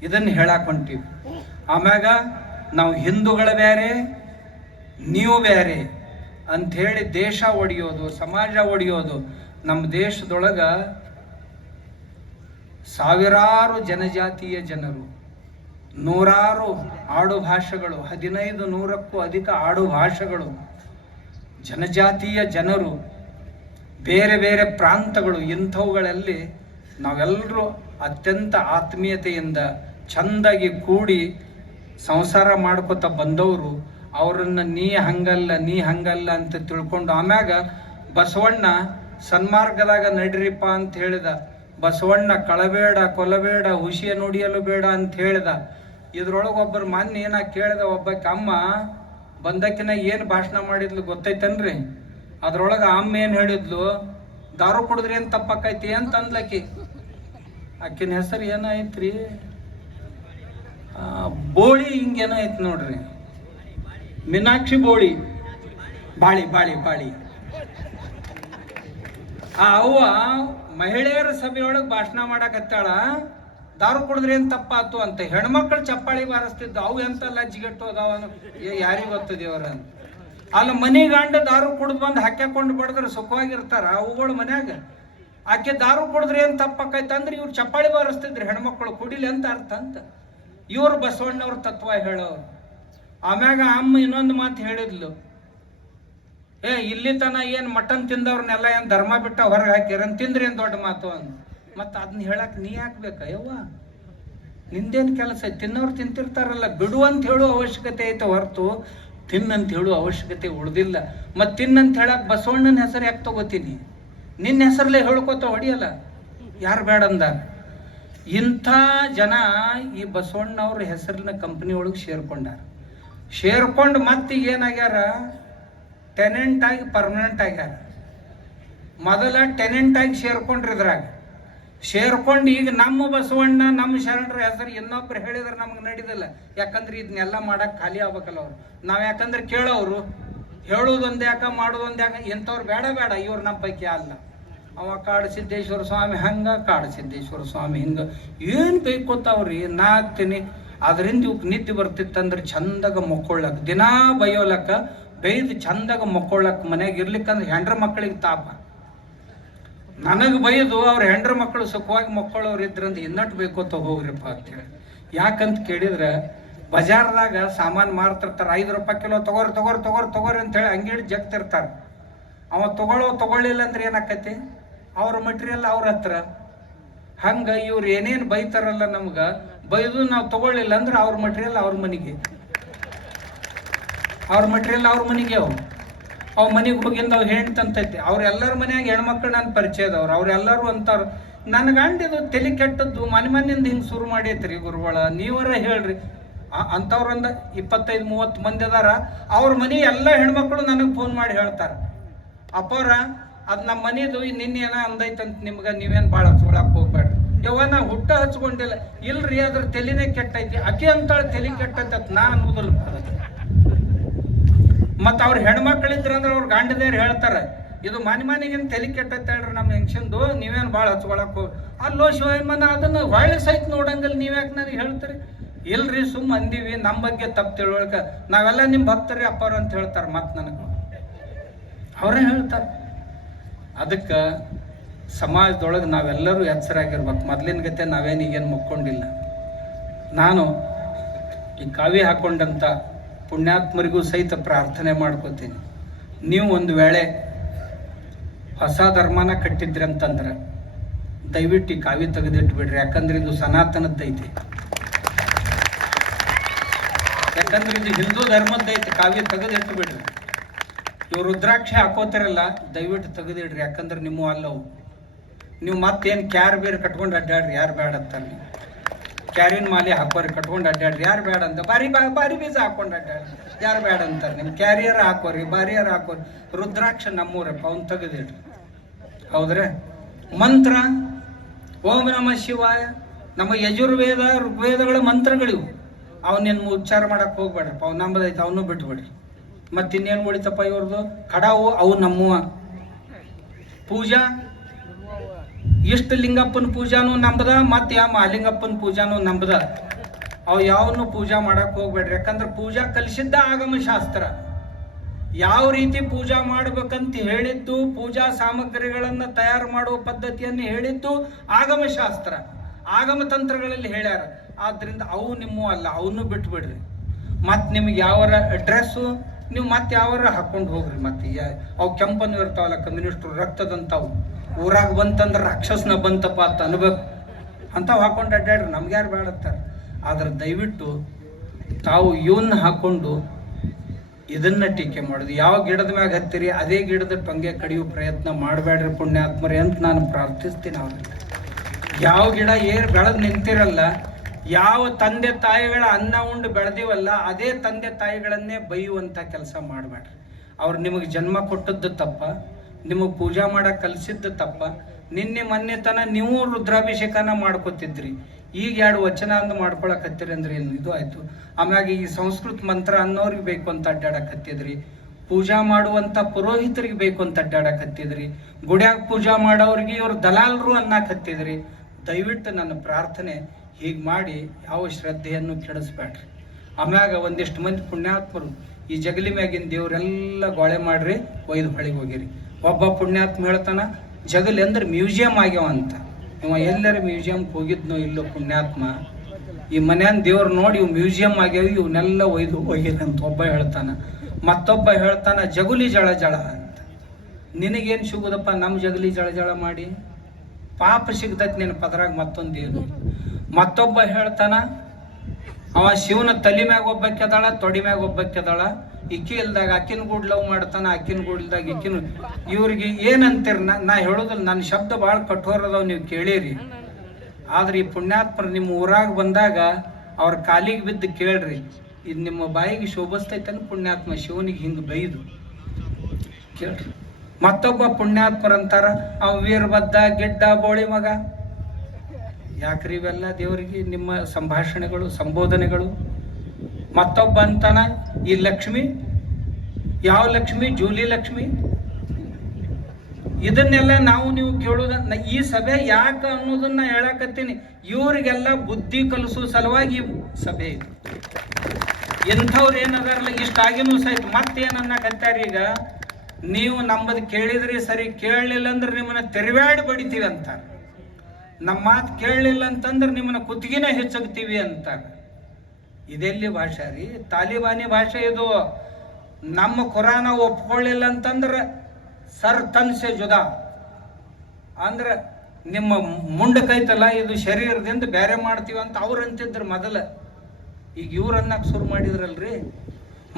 ಇದನ್ನು ಹೇಳಾಕೊಂತೀವಿ. ಆಮ್ಯಾಗ ನಾವು ಹಿಂದೂಗಳ ಬೇರೆ ನೀವು ಬೇರೆ ಅಂಥೇಳಿ ದೇಶ ಒಡೆಯೋದು, ಸಮಾಜ ಒಡೆಯೋದು. ನಮ್ಮ ದೇಶದೊಳಗೆ ಸಾವಿರಾರು ಜನಜಾತಿಯ ಜನರು, ನೂರಾರು ಆಡು ಭಾಷೆಗಳು, 1500ಕ್ಕೂ ಅಧಿಕ ಆಡು ಭಾಷೆಗಳು, ಜನಜಾತಿಯ ಜನರು, ಬೇರೆ ಬೇರೆ ಪ್ರಾಂತಗಳು. ಇಂಥವುಗಳಲ್ಲಿ ನಾವೆಲ್ಲರೂ ಅತ್ಯಂತ ಆತ್ಮೀಯತೆಯಿಂದ ಚಂದಾಗಿ ಕೂಡಿ ಸಂಸಾರ ಮಾಡ್ಕೊತ ಬಂದವರು. ಅವರನ್ನು ನೀ ಹಂಗಲ್ಲ ಅಂತ ತಿಳ್ಕೊಂಡು ಆಮ್ಯಾಗ ಬಸವಣ್ಣ ಸನ್ಮಾರ್ಗದಾಗ ನಡಿರಿಪ್ಪ ಅಂತ ಹೇಳಿದ. ಬಸವಣ್ಣ ಕಳಬೇಡ ಕೊಲಬೇಡ ಹುಷಿಯ ನುಡಿಯಲು ಬೇಡ ಅಂತ ಹೇಳಿದ. ಇದ್ರೊಳಗೆ ಒಬ್ಬರು ಮೊನ್ನೆ ಏನ ಕೇಳಿದ, ಒಬ್ಬಕ್ಕೆ ಅಮ್ಮ ಬಂದಕ್ಕಿನ ಏನು ಭಾಷಣ ಮಾಡಿದ್ಲು ಗೊತ್ತೈತನ್ರಿ? ಅದ್ರೊಳಗೆ ಅಮ್ಮ ಏನು ಹೇಳಿದ್ಲು, ದಾರು ಕುಡಿದ್ರಿ ಏನು ತಪ್ಪಕ್ಕೈತಿ ಅಂತ ಅಂದ್ಲಕ್ಕಿ. ಆಕಿನ ಹೆಸರು ಏನಾಯ್ತ್ರಿ, ಬೋಳಿ ಹಿಂಗೇನೋ ಐತಿ ನೋಡ್ರಿ, ಮೀನಾಕ್ಷಿ ಬೋಳಿ, ಬಾಳಿ. ಆ ಅವ್ವ ಮಹಿಳೆಯರ ಸಭೆಯೊಳಗೆ ಭಾಷಣ ಮಾಡಕತ್ತಾಳ, ದಾರು ಕುಡಿದ್ರಿ ಏನ್ ತಪ್ಪಾತು ಅಂತ. ಹೆಣ್ಮಕ್ಳು ಚಪ್ಪಾಳಿ ಬಾರಿಸ್ತಿದ್ದು. ಅವು ಎಂತ ಲಜ್ಜಿಗೆಟ್ಟು ಅದಾವ ಯಾರಿಗೆ ಗೊತ್ತದೇವ್ರ ಅಂತ. ಅಲ್ಲಿ ಮನಿಗಂಡ ದಾರು ಕುಡಿದು ಬಂದು ಹಾಕ್ಯಾಕೊಂಡು ಬಡದ್ರೆ ಸುಖವಾಗಿರ್ತಾರ ಅವುಗಳು ಮನ್ಯಾಗ. ಆಕೆ ದಾರು ಕುಡಿದ್ರಿ ಏನ್ ತಪ್ಪಕ್ಕೈತಂದ್ರೆ ಇವ್ರು ಚಪ್ಪಾಳಿ ಬಾರಿಸ್ತಿದ್ರು ಹೆಣ್ಮಕ್ಳು, ಕುಡಿಲಿ ಅಂತ ಅರ್ಥ ಅಂತ. ಇವ್ರು ಬಸವಣ್ಣವ್ರ ತತ್ವ ಹೇಳೋರು. ಆಮ್ಯಾಗ ಅಮ್ಮ ಇನ್ನೊಂದು ಮಾತು ಹೇಳಿದ್ಲು, ಇಲ್ಲಿ ತನ ಏನು ಮಟನ್ ತಿಂದವ್ರನ್ನೆಲ್ಲ ಏನು ಧರ್ಮ ಬಿಟ್ಟ ಹೊರಗೆ ಹಾಕಿರನ್ ತಿಂದ್ರಿ ಏನು ದೊಡ್ಡ ಮಾತು ಅಂದ್. ಮತ್ತು ಅದನ್ನ ಹೇಳಕ್ ನೀ ಹಾಕ್ಬೇಕ? ಯವ್ವ ನಿಂದೇನು ಕೆಲಸ? ತಿನ್ನೋರು ತಿಂತಿರ್ತಾರಲ್ಲ, ಬಿಡು ಅಂತ ಹೇಳೋ ಅವಶ್ಯಕತೆ ಐತೆ ಹೊರತು ತಿನ್ನಂತ ಹೇಳೋ ಅವಶ್ಯಕತೆ ಉಳ್ದಿಲ್ಲ. ಮತ್ತು ತಿನ್ನಂತ ಹೇಳಕ್ ಬಸವಣ್ಣನ ಹೆಸರು ಯಾಕೆ ತಗೋತೀನಿ? ನಿನ್ನ ಹೆಸರಲ್ಲೇ ಹೇಳ್ಕೊತ ಹೊಡಿಯಲ್ಲ, ಯಾರು ಬೇಡ ಅಂದಾಗ. ಇಂಥ ಜನ ಈ ಬಸವಣ್ಣವ್ರ ಹೆಸರಿನ ಕಂಪ್ನಿ ಒಳಗೆ ಸೇರ್ಕೊಂಡು ಮತ್ತೀಗ ಏನಾಗ್ಯಾರ, ಟೆನೆಂಟ್ ಆಗಿ ಪರ್ಮನೆಂಟ್ ಆಗ್ಯಾರ. ಮೊದಲ ಟೆನೆಂಟ್ ಆಗಿ ಸೇರ್ಕೊಂಡ್ರಿ. ಸೇರ್ಕೊಂಡು ಈಗ ನಮ್ಮ ಬಸವಣ್ಣ ನಮ್ಮ ಶರಣರ ಹೆಸರು ಇನ್ನೊಬ್ರು ಹೇಳಿದ್ರೆ ನಮ್ಗೆ ನಡೀದಿಲ್ಲ. ಯಾಕಂದ್ರೆ ಇದನ್ನೆಲ್ಲ ಮಾಡಕ್ಕೆ ಖಾಲಿ ಆಗ್ಬೇಕಲ್ಲ ಅವ್ರು. ನಾವು ಯಾಕಂದ್ರೆ ಕೇಳೋರು, ಹೇಳೋದೊಂದು ಯಾಕ ಮಾಡೋದೊಂದು ಯಾಕ. ಇಂಥವ್ರು ಬೇಡ ಇವ್ರು ನಮ್ಮ ಪೈಕಿ ಅಲ್ಲ. ಅವ ಕಾಡಸಿದ್ದೇಶ್ವರ ಸ್ವಾಮಿ ಹಂಗ, ಕಾಡಸಿದ್ದೇಶ್ವರ ಸ್ವಾಮಿ ಹಿಂಗ, ಏನು ಬೇಕೋತಾವ್ರಿ. ನಾ ಆಗ್ತೀನಿ. ಅದರಿಂದ ಇವಕ್ಕೆ ನಿದ್ದೆ ಬರ್ತಿತ್ತಂದ್ರೆ ಚಂದಾಗ ಮಕ್ಕೊಳ್ಳಕ್ಕೆ, ದಿನಾ ಬಯೋಲಕ್ಕ ಬೈದು ಚಂದಾಗ ಮಕ್ಕೊಳ್ಳಕ್ಕೆ ಮನೆಯಾಗ ಇರ್ಲಿಕ್ಕಂದ್ರೆ ಹೆಂಡ್ರ ಮಕ್ಕಳಿಗೆ ತಾಪ. ನನಗೆ ಬೈದು ಅವ್ರ ಹೆಂಡ್ರ ಮಕ್ಕಳು ಸುಖವಾಗಿ ಮಕ್ಕಳವ್ರು ಇದ್ರಂತ ಇನ್ನಟ್ಟು ಬೇಕೋ ಹೋಗ್ರಿಪ್ಪ ಅಂತೇಳಿ. ಯಾಕಂತ ಕೇಳಿದ್ರೆ ಬಜಾರ್ದಾಗ ಸಾಮಾನು ಮಾರ್ತಿರ್ತಾರೆ, 5 ರೂಪಾಯಿ ಕಿಲೋ ತಗೋರಿ ಅಂತೇಳಿ ಅಂಗಡಿ ಜಗ್ತಿರ್ತಾರೆ. ಅವ ತಗೊಳ್ಳಿಲ್ಲ ಅಂದ್ರೆ ಏನಾಕತಿ, ಅವ್ರ ಮಟೀರಿಯಲ್ ಅವ್ರ ಹತ್ರ. ಹಂಗೆ ಇವ್ರು ಏನೇನು ಬೈತಾರಲ್ಲ ನಮ್ಗೆ, ಬೈದು ನಾವು ತಗೊಳ್ಳಿಲ್ಲ ಅಂದ್ರೆ ಅವ್ರ ಮಟೀರಿಯಲ್ ಅವ್ರ ಮನೆಗೆ ಅವ್ ಮನೆಗೆ ಹೋಗಿಂದ ಅವ್ ಹೆಣ್ತಂತೈತಿ. ಅವ್ರೆಲ್ಲರ ಮನ್ಯಾಗ ಹೆಣ್ಮಕ್ಳು ನನ್ನ ಪರಿಚಯದವ್ರು. ಅವ್ರೆಲ್ಲರೂ ಅಂತಾರ, ನನ್ನ ಗಂಡಿದು ತಲೆ ಕೆಟ್ಟದ್ದು ಮನೆಯಿಂದ ಹಿಂಗೆ ಶುರು ಮಾಡೈತ್ರಿ ಗುರುಗಳ, ನೀವರ ಹೇಳ್ರಿ. ಅಂಥವ್ರಂದ 25-30 ಮಂದಿ ಅದಾರ. ಅವ್ರ ಮನೆ ಎಲ್ಲ ಹೆಣ್ಮಕ್ಳು ನನಗೆ ಫೋನ್ ಮಾಡಿ ಹೇಳ್ತಾರೆ, ಅಪ್ಪವ್ರ ಅದು ನಮ್ಮ ಮನೆದು ನಿನ್ನೆ ಏನೋ ಅಂದೈತಂತ ನಿಮ್ಗೆ, ನೀವೇನು ಭಾಳ ಹಚ್ಕೊಳಕ್ಕೆ ಹೋಗ್ಬೇಡ್ರಿ. ಯವ್ವ ನಾ ಹುಟ್ಟ ಹಚ್ಕೊಂಡಿಲ್ಲ. ಇಲ್ರಿ ಅದ್ರ ತಲೆನೇ ಕೆಟ್ಟೈತಿ, ಅಕ್ಕಿ ಅಂತಾಳೆ ತಲೆ ಕೆಟ್ಟೈತೆ ನಾ ಅನ್ನೋದಿಲ್ಲ. ಮತ್ತು ಅವ್ರ ಹೆಣ್ಮಕ್ಳಿದ್ರಂದ್ರೆ ಅವ್ರ ಗಂಡದೇರು ಹೇಳ್ತಾರೆ, ಇದು ಮನೆಗೇನು ತಲೆ ಕೆಟ್ಟೈತೆ ಹೇಳ್ರಿ ನಮ್ಮ ಹೆಂಗ್ಸಂದು, ನೀವೇನು ಭಾಳ ಹಚ್ಕೊಳಕ್ಕೆ ಹೋಗಿ. ಅಲ್ಲೋ ಶಿವಮನ ಅದನ್ನು ಒಳ್ಳೆ ಸಹಿತ ನೋಡಂಗಲ್ಲ, ನೀವ್ಯಾಕೆ ನನಗೆ ಹೇಳ್ತೀರಿ? ಇಲ್ರಿ ಸುಮ್ಮ ಅಂದೀವಿ, ನಮ್ಮ ಬಗ್ಗೆ ತಪ್ಪು ತಿಳುವಳಿಕೆ, ನಾವೆಲ್ಲ ನಿಮ್ಮ ಭಕ್ತರಿ ಅಪ್ಪವ್ರ ಅಂತ ಹೇಳ್ತಾರೆ. ಮತ್ತು ನನಗೆ ಅವರೇ ಹೇಳ್ತಾರೆ. ಅದಕ್ಕೆ ಸಮಾಜದೊಳಗೆ ನಾವೆಲ್ಲರೂ ಎಚ್ಚರಾಗಿರ್ಬೇಕು. ಮೊದಲಿನ ಗತೆ ನಾವೇನು ಈಗೇನು ಮುಕ್ಕೊಂಡಿಲ್ಲ. ನಾನು ಈ ಕಾವಿ ಹಾಕೊಂಡಂಥ ಪುಣ್ಯಾತ್ಮರಿಗೂ ಸಹಿತ ಪ್ರಾರ್ಥನೆ ಮಾಡ್ಕೋತೀನಿ. ನೀವು ಒಂದು ವೇಳೆ ಹೊಸ ಧರ್ಮನ ಕಟ್ಟಿದ್ರಿ ಅಂತಂದ್ರೆ ದಯವಿಟ್ಟು ಈ ಕಾವಿ ತೆಗೆದಿಟ್ಬಿಡ್ರಿ. ಯಾಕಂದ್ರೆ ಇದು ಸನಾತನದ್ದೈತಿ, ಯಾಕಂದ್ರೆ ಇದು ಹಿಂದೂ ಧರ್ಮದ್ದೈತಿ. ಕಾವಿ ತೆಗೆದಿಟ್ಬಿಡ್ರಿ. ಇವ್ರು ರುದ್ರಾಕ್ಷಿ ಹಾಕೋತಿರಲ್ಲ, ದಯವಿಟ್ಟು ತೆಗೆದಿಡ್ರಿ. ಯಾಕಂದ್ರೆ ನಿಮ್ಮ ಅಲ್ಲವು. ನೀವು ಮತ್ತೇನು ಕ್ಯಾರ್ ಬೇರೆ ಕಟ್ಕೊಂಡು ಅಡ್ಡಾಡ್ರಿ, ಯಾರು ಬೇಡ ಅಂತಾರೆ. ಕ್ಯಾರಿನ ಮಾಲೆ ಹಾಕೋರಿ ಕಟ್ಕೊಂಡು ಅಡ್ಡಾಡ್ರಿ, ಯಾರು ಬೇಡ ಅಂತ. ಬಾರಿ ಬೀಜ ಹಾಕೊಂಡು ಅಡ್ಡಾಡ್ರಿ, ಯಾರು ಬೇಡ ಅಂತಾರೆ. ನಿಮ್ಮ ಕ್ಯಾರಿಯರ್ ಹಾಕೋರಿ, ಬಾರಿಯರ್ ಹಾಕೋರಿ. ರುದ್ರಾಕ್ಷ ನಮ್ಮೂರಪ್ಪ, ಅವ್ನು ತೆಗೆದಿಡ್ರಿ. ಹೌದ್ರೆ? ಮಂತ್ರ ಓಂ ನಮ ಶಿವಾಯ, ನಮ್ಮ ಯಜುರ್ವೇದ ಋಗ್ವೇದಗಳ ಮಂತ್ರಗಳಿವು. ಅವನೇನು ಉಚ್ಚಾರ ಮಾಡಕ್ಕೆ ಹೋಗ್ಬೇಡ್ರಪ್ಪ, ಅವ್ನು ನಂಬದೈತೆ, ಅವನು ಬಿಟ್ಬಿಡ್ರಿ. ಮತ್ತಿನ್ನೇನು ಉಳಿತಪ್ಪ ಇವ್ರದ್ದು? ಕಡಾವು ಅವು ನಮ್ಮವ. ಪೂಜಾ ಇಷ್ಟ ಲಿಂಗಪ್ಪನ ಪೂಜಾನು ನಂಬದ, ಮತ್ತು ಯಾವ ಮಹಾಲಿಂಗಪ್ಪನ ಪೂಜಾನು ನಂಬದ. ಅವು ಯಾವನು ಪೂಜಾ ಮಾಡಕ್ಕೆ ಹೋಗ್ಬೇಡ್ರಿ. ಯಾಕಂದ್ರೆ ಪೂಜಾ ಕಲಿಸಿದ್ದ ಆಗಮಶಾಸ್ತ್ರ. ಯಾವ ರೀತಿ ಪೂಜಾ ಮಾಡ್ಬೇಕಂತ ಹೇಳಿದ್ದು, ಪೂಜಾ ಸಾಮಗ್ರಿಗಳನ್ನು ತಯಾರು ಮಾಡುವ ಪದ್ಧತಿಯನ್ನು ಹೇಳಿದ್ದು ಆಗಮಶಾಸ್ತ್ರ, ಆಗಮ ತಂತ್ರಗಳಲ್ಲಿ ಹೇಳ್ಯಾರ. ಆದ್ರಿಂದ ಅವು ನಿಮ್ಮ ಅಲ್ಲ, ಅವನು ಬಿಟ್ಬಿಡ್ರಿ. ಮತ್ತು ನಿಮ್ಗೆ ಯಾವರ ಡ್ರೆಸ್ಸು ನೀವು ಮತ್ತೆ ಯಾವಾರ ಹಾಕೊಂಡು ಹೋಗ್ರಿ. ಮತ್ತೆ ಅವು ಕೆಂಪನ್ನು ಇರ್ತಾವಲ್ಲ, ಕಮ್ಯುನಿಸ್ಟ್ರು ರಕ್ತದಂಥವು. ಊರಾಗ ಬಂತಂದ್ರೆ ರಾಕ್ಷಸನ ಬಂತಪ್ಪ ಅಂತ ಅನ್ಬೇಕು, ಅಂಥವು ಹಾಕೊಂಡು ಅಡ್ಡಾಡ್ರಿ. ನಮ್ಗೆ ಯಾರು ಬೇಡತ್ತಾರೆ. ಆದ್ರೆ ದಯವಿಟ್ಟು ತಾವು ಇವನ್ನ ಹಾಕೊಂಡು ಇದನ್ನ ಟೀಕೆ ಮಾಡೋದು. ಯಾವ ಗಿಡದ ಮ್ಯಾಗ ಹತ್ತಿರಿ ಅದೇ ಗಿಡದ ಟೊಂಗೆ ಕಡಿಯೋ ಪ್ರಯತ್ನ ಮಾಡಬೇಡ್ರಿ ಪುಣ್ಯಾತ್ಮರೇ ಅಂತ ನಾನು ಪ್ರಾರ್ಥಿಸ್ತೀನಿ. ಅವ್ರಿಗೆ ಯಾವ ಗಿಡ ಏರ್ ಬೆಳೆದು ನಿಂತಿರಲ್ಲ, ಯಾವ ತಂದೆ ತಾಯಿಗಳ ಅನ್ನ ಉಂಡು ಬೆಳೆದಿವಲ್ಲ, ಅದೇ ತಂದೆ ತಾಯಿಗಳನ್ನೇ ಬೈಯುವಂಥ ಕೆಲಸ ಮಾಡಬೇಡ್ರಿ. ಅವ್ರು ನಿಮಗೆ ಜನ್ಮ ಕೊಟ್ಟದ್ದು ತಪ್ಪ, ನಿಮಗೆ ಪೂಜಾ ಮಾಡಕ್ಕೆ ಕಲಿಸಿದ್ದು ತಪ್ಪ. ನಿನ್ನೆ ಮೊನ್ನೆ ತನ ನೀವು ರುದ್ರಾಭಿಷೇಕನ ಮಾಡ್ಕೋತಿದ್ರಿ, ಈಗ 2 ವಚನ ಅಂದು ಮಾಡ್ಕೊಳಕತ್ತೀರಿ ಅಂದ್ರೆ ಏನು ಇದು ಆಯಿತು. ಆಮ್ಯಾಗ ಈ ಸಂಸ್ಕೃತ ಮಂತ್ರ ಅನ್ನೋರಿಗೆ ಬೇಕು ಅಂತ ಅಡ್ಡಾಡಕತ್ತಿದ್ರಿ, ಪೂಜಾ ಮಾಡುವಂಥ ಪುರೋಹಿತರಿಗೆ ಬೇಕು ಅಂತ ಅಡ್ಡಾಡಕತ್ತಿದ್ರಿ, ಗುಡ್ಯಾಗ ಪೂಜಾ ಮಾಡೋರಿಗೆ ಇವ್ರು ದಲಾಲರು ಅನ್ನಕತ್ತಿದ್ರಿ. ದಯವಿಟ್ಟು ನನ್ನ ಪ್ರಾರ್ಥನೆ, ಹೀಗೆ ಮಾಡಿ ಯಾವ ಶ್ರದ್ಧೆಯನ್ನು ಕೆಡಿಸ್ಬೇಡ್ರಿ. ಆಮ್ಯಾಗ ಒಂದಿಷ್ಟು ಮಂದಿ ಪುಣ್ಯಾತ್ಮರು ಈ ಜಗಲಿ ಮ್ಯಾಗಿನ ದೇವರೆಲ್ಲ ಗೋಳೆ ಮಾಡ್ರಿ, ಒಯ್ದು ಹೊಳಿಗೆ ಹೋಗಿರಿ. ಒಬ್ಬ ಪುಣ್ಯಾತ್ಮ ಹೇಳ್ತಾನ, ಜಗಲಿ ಅಂದ್ರೆ ಮ್ಯೂಸಿಯಂ ಆಗ್ಯಾವ ಅಂತ. ಇವ ಎಲ್ಲರ ಮ್ಯೂಸಿಯಂಗೆ ಹೋಗಿದ್ನೋ ಇಲ್ಲೋ ಪುಣ್ಯಾತ್ಮ, ಈ ಮನ್ಯಾನ ದೇವ್ರು ನೋಡಿ ಇವು ಮ್ಯೂಸಿಯಂ ಆಗ್ಯಾವ, ಇವನ್ನೆಲ್ಲ ಒಯ್ದು ಹೋಗಿರಿ ಅಂತ ಒಬ್ಬ ಹೇಳ್ತಾನ. ಮತ್ತೊಬ್ಬ ಹೇಳ್ತಾನ ಜಗುಲಿ ಜಳ ಜಳ ಅಂತ. ನಿನಗೇನು ಸಿಗುದಪ್ಪ ನಮ್ಮ ಜಗಲಿ ಜಳ ಜಳ ಮಾಡಿ? ಪಾಪ ಸಿಗ್ತೈತಿ ನಿನ್ನ ಪದರಾಗ ಮತ್ತೊಂದು ಏನು. ಮತ್ತೊಬ್ಬ ಹೇಳ್ತಾನ, ಅವ ಶಿವನ ತಲೆ ಮ್ಯಾಗ ಒಬ್ಬಕ್ಕೆದಾಳ, ತೊಡಿ ಮ್ಯಾಗ ಒಬ್ಬಕ್ಕೆದಾಳ. ಇಕ್ಕಿ ಇಲ್ದಾಗ ಅಕ್ಕಿನ ಗೂಡ್ ಲವ್ ಮಾಡ್ತಾನ, ಅಕ್ಕಿನ ಗೂಡ್ದಾಗ ಇಕ್ಕಿನ. ಇವ್ರಿಗೆ ಏನಂತೀರ? ನಾ ಹೇಳೋದಿಲ್ಲ, ನನ್ನ ಶಬ್ದ ಭಾಳ ಕಠೋರ ಅದಾವ, ನೀವು ಕೇಳಿರಿ. ಆದ್ರೆ ಈ ಪುಣ್ಯಾತ್ಮರು ನಿಮ್ಮ ಊರಾಗ ಬಂದಾಗ ಅವ್ರ ಕಾಲಿಗೆ ಬಿದ್ದು ಕೇಳ್ರಿ, ಇದು ನಿಮ್ಮ ಬಾಯಿಗೆ ಶೋಭಿಸ್ತೈತನ ಪುಣ್ಯಾತ್ಮ ಶಿವನಿಗೆ ಹಿಂಗೆ ಬೈದು ಕೇಳ್ರಿ. ಮತ್ತೊಬ್ಬ ಪುಣ್ಯಾತ್ಮರಂತಾರ, ಅವ ವೀರಭದ್ರ ಗಿಡ್ಡ ಬೋಳಿ ಮಗ. ಯಾಕ್ರಿ ಇವೆಲ್ಲ ದೇವರಿಗೆ ನಿಮ್ಮ ಸಂಭಾಷಣೆಗಳು, ಸಂಬೋಧನೆಗಳು? ಮತ್ತೊಬ್ಬ ಅಂತಾನ, ಈ ಲಕ್ಷ್ಮಿ ಯಾವ ಲಕ್ಷ್ಮಿ? ಜೂಲಿ ಲಕ್ಷ್ಮಿ. ಇದನ್ನೆಲ್ಲ ನಾವು ನೀವು ಕೇಳೋದ ಈ ಸಭೆ ಯಾಕೆ ಅನ್ನೋದನ್ನ ಹೇಳಕತ್ತೀನಿ. ಇವರಿಗೆಲ್ಲ ಬುದ್ಧಿ ಕಲಿಸೋ ಸಲುವಾಗಿ ಸಭೆ ಇದೆ. ಇಂಥವ್ರು ಏನದಾರಲ್ಲ ಇಷ್ಟಾಗಿನೂ ಸಹಿತ ಮತ್ತೇನನ್ನಕತ್ತಾರ ಈಗ, ನೀವು ನಮ್ಮದು ಕೇಳಿದ್ರಿ ಸರಿ, ಕೇಳಲಿಲ್ಲ ಅಂದ್ರೆ ನಿಮ್ಮನ್ನ ತೆರವ್ಯಾಡಿ ಬಡಿತೀವಿ ಅಂತ, ನಮ್ಮ ಮಾತು ಕೇಳಲಿಲ್ಲ ಅಂತಂದ್ರೆ ನಿಮ್ಮನ್ನ ಕುತ್ತಿಗೆನೇ ಹೆಚ್ಚಾಗ್ತೀವಿ ಅಂತ. ಇದೆಲ್ಲಿ ಭಾಷೆ ರೀ? ತಾಲಿಬಾನಿ ಭಾಷೆ ಇದು. ನಮ್ಮ ಖುರಾನ ಒಪ್ಕೊಳ್ಳಿಲ್ಲ ಅಂತಂದ್ರೆ ಸರ್ ತನ್ಸೆ ಜುದಾ ಅಂದ್ರೆ ನಿಮ್ಮ ಮುಂಡಕೈತಲ್ಲ ಇದು ಶರೀರದಿಂದ ಬೇರೆ ಮಾಡ್ತೀವಿ ಅಂತ ಅವ್ರು ಅಂತಿದ್ರು ಮೊದಲ. ಈಗ ಇವ್ರು ಅನ್ನಕ್ಕೆ ಶುರು ಮಾಡಿದ್ರಲ್ರಿ.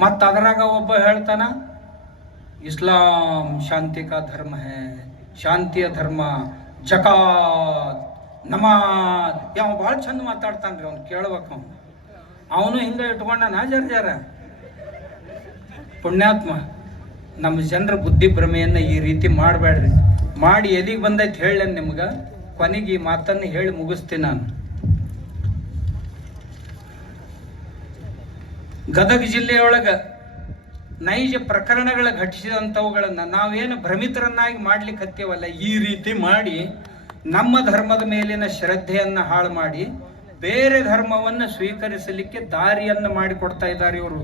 ಮತ್ತು ಅದರಾಗ ಒಬ್ಬ ಹೇಳ್ತಾನ, ಇಸ್ಲಾಂ ಶಾಂತಿ ಕಾ ಧರ್ಮ ಹೇ, ಶಾಂತಿಯ ಧರ್ಮ, ಜಕಾತ್, ನಮಾಜ್. ಯಾವ ಭಾಳ ಚಂದ ಮಾತಾಡ್ತಾನ್ರಿ, ಅವ್ನು ಕೇಳ್ಬೇಕು. ಅವನು ಹಿಂಗೆ ಇಟ್ಕೊಂಡನ ಜರ ಪುಣ್ಯಾತ್ಮ. ನಮ್ಮ ಜನರ ಬುದ್ಧಿ ಭ್ರಮೆಯನ್ನು ಈ ರೀತಿ ಮಾಡಬೇಡ್ರಿ. ಮಾಡಿ ಎಲ್ಲಿಗೆ ಬಂದೈತೆ ಹೇಳ ನಿಮ್ಗೆ. ಕೊನೆಗೆ ಈ ಮಾತನ್ನು ಹೇಳಿ ಮುಗಿಸ್ತೀನಿ ನಾನು. ಗದಗ ಜಿಲ್ಲೆಯೊಳಗೆ ನೈಜ ಪ್ರಕರಣಗಳ ಘಟಿಸಿದಂಥವುಗಳನ್ನು ನಾವೇನು ಭ್ರಮಿತರನ್ನಾಗಿ ಮಾಡ್ಲಿಕ್ಕೆ ಹತ್ತೇವಲ್ಲ, ಈ ರೀತಿ ಮಾಡಿ ನಮ್ಮ ಧರ್ಮದ ಮೇಲಿನ ಶ್ರದ್ಧೆಯನ್ನು ಹಾಳು ಮಾಡಿ ಬೇರೆ ಧರ್ಮವನ್ನು ಸ್ವೀಕರಿಸಲಿಕ್ಕೆ ದಾರಿಯನ್ನು ಮಾಡಿಕೊಡ್ತಾ ಇದ್ದಾರೆ ಇವರು.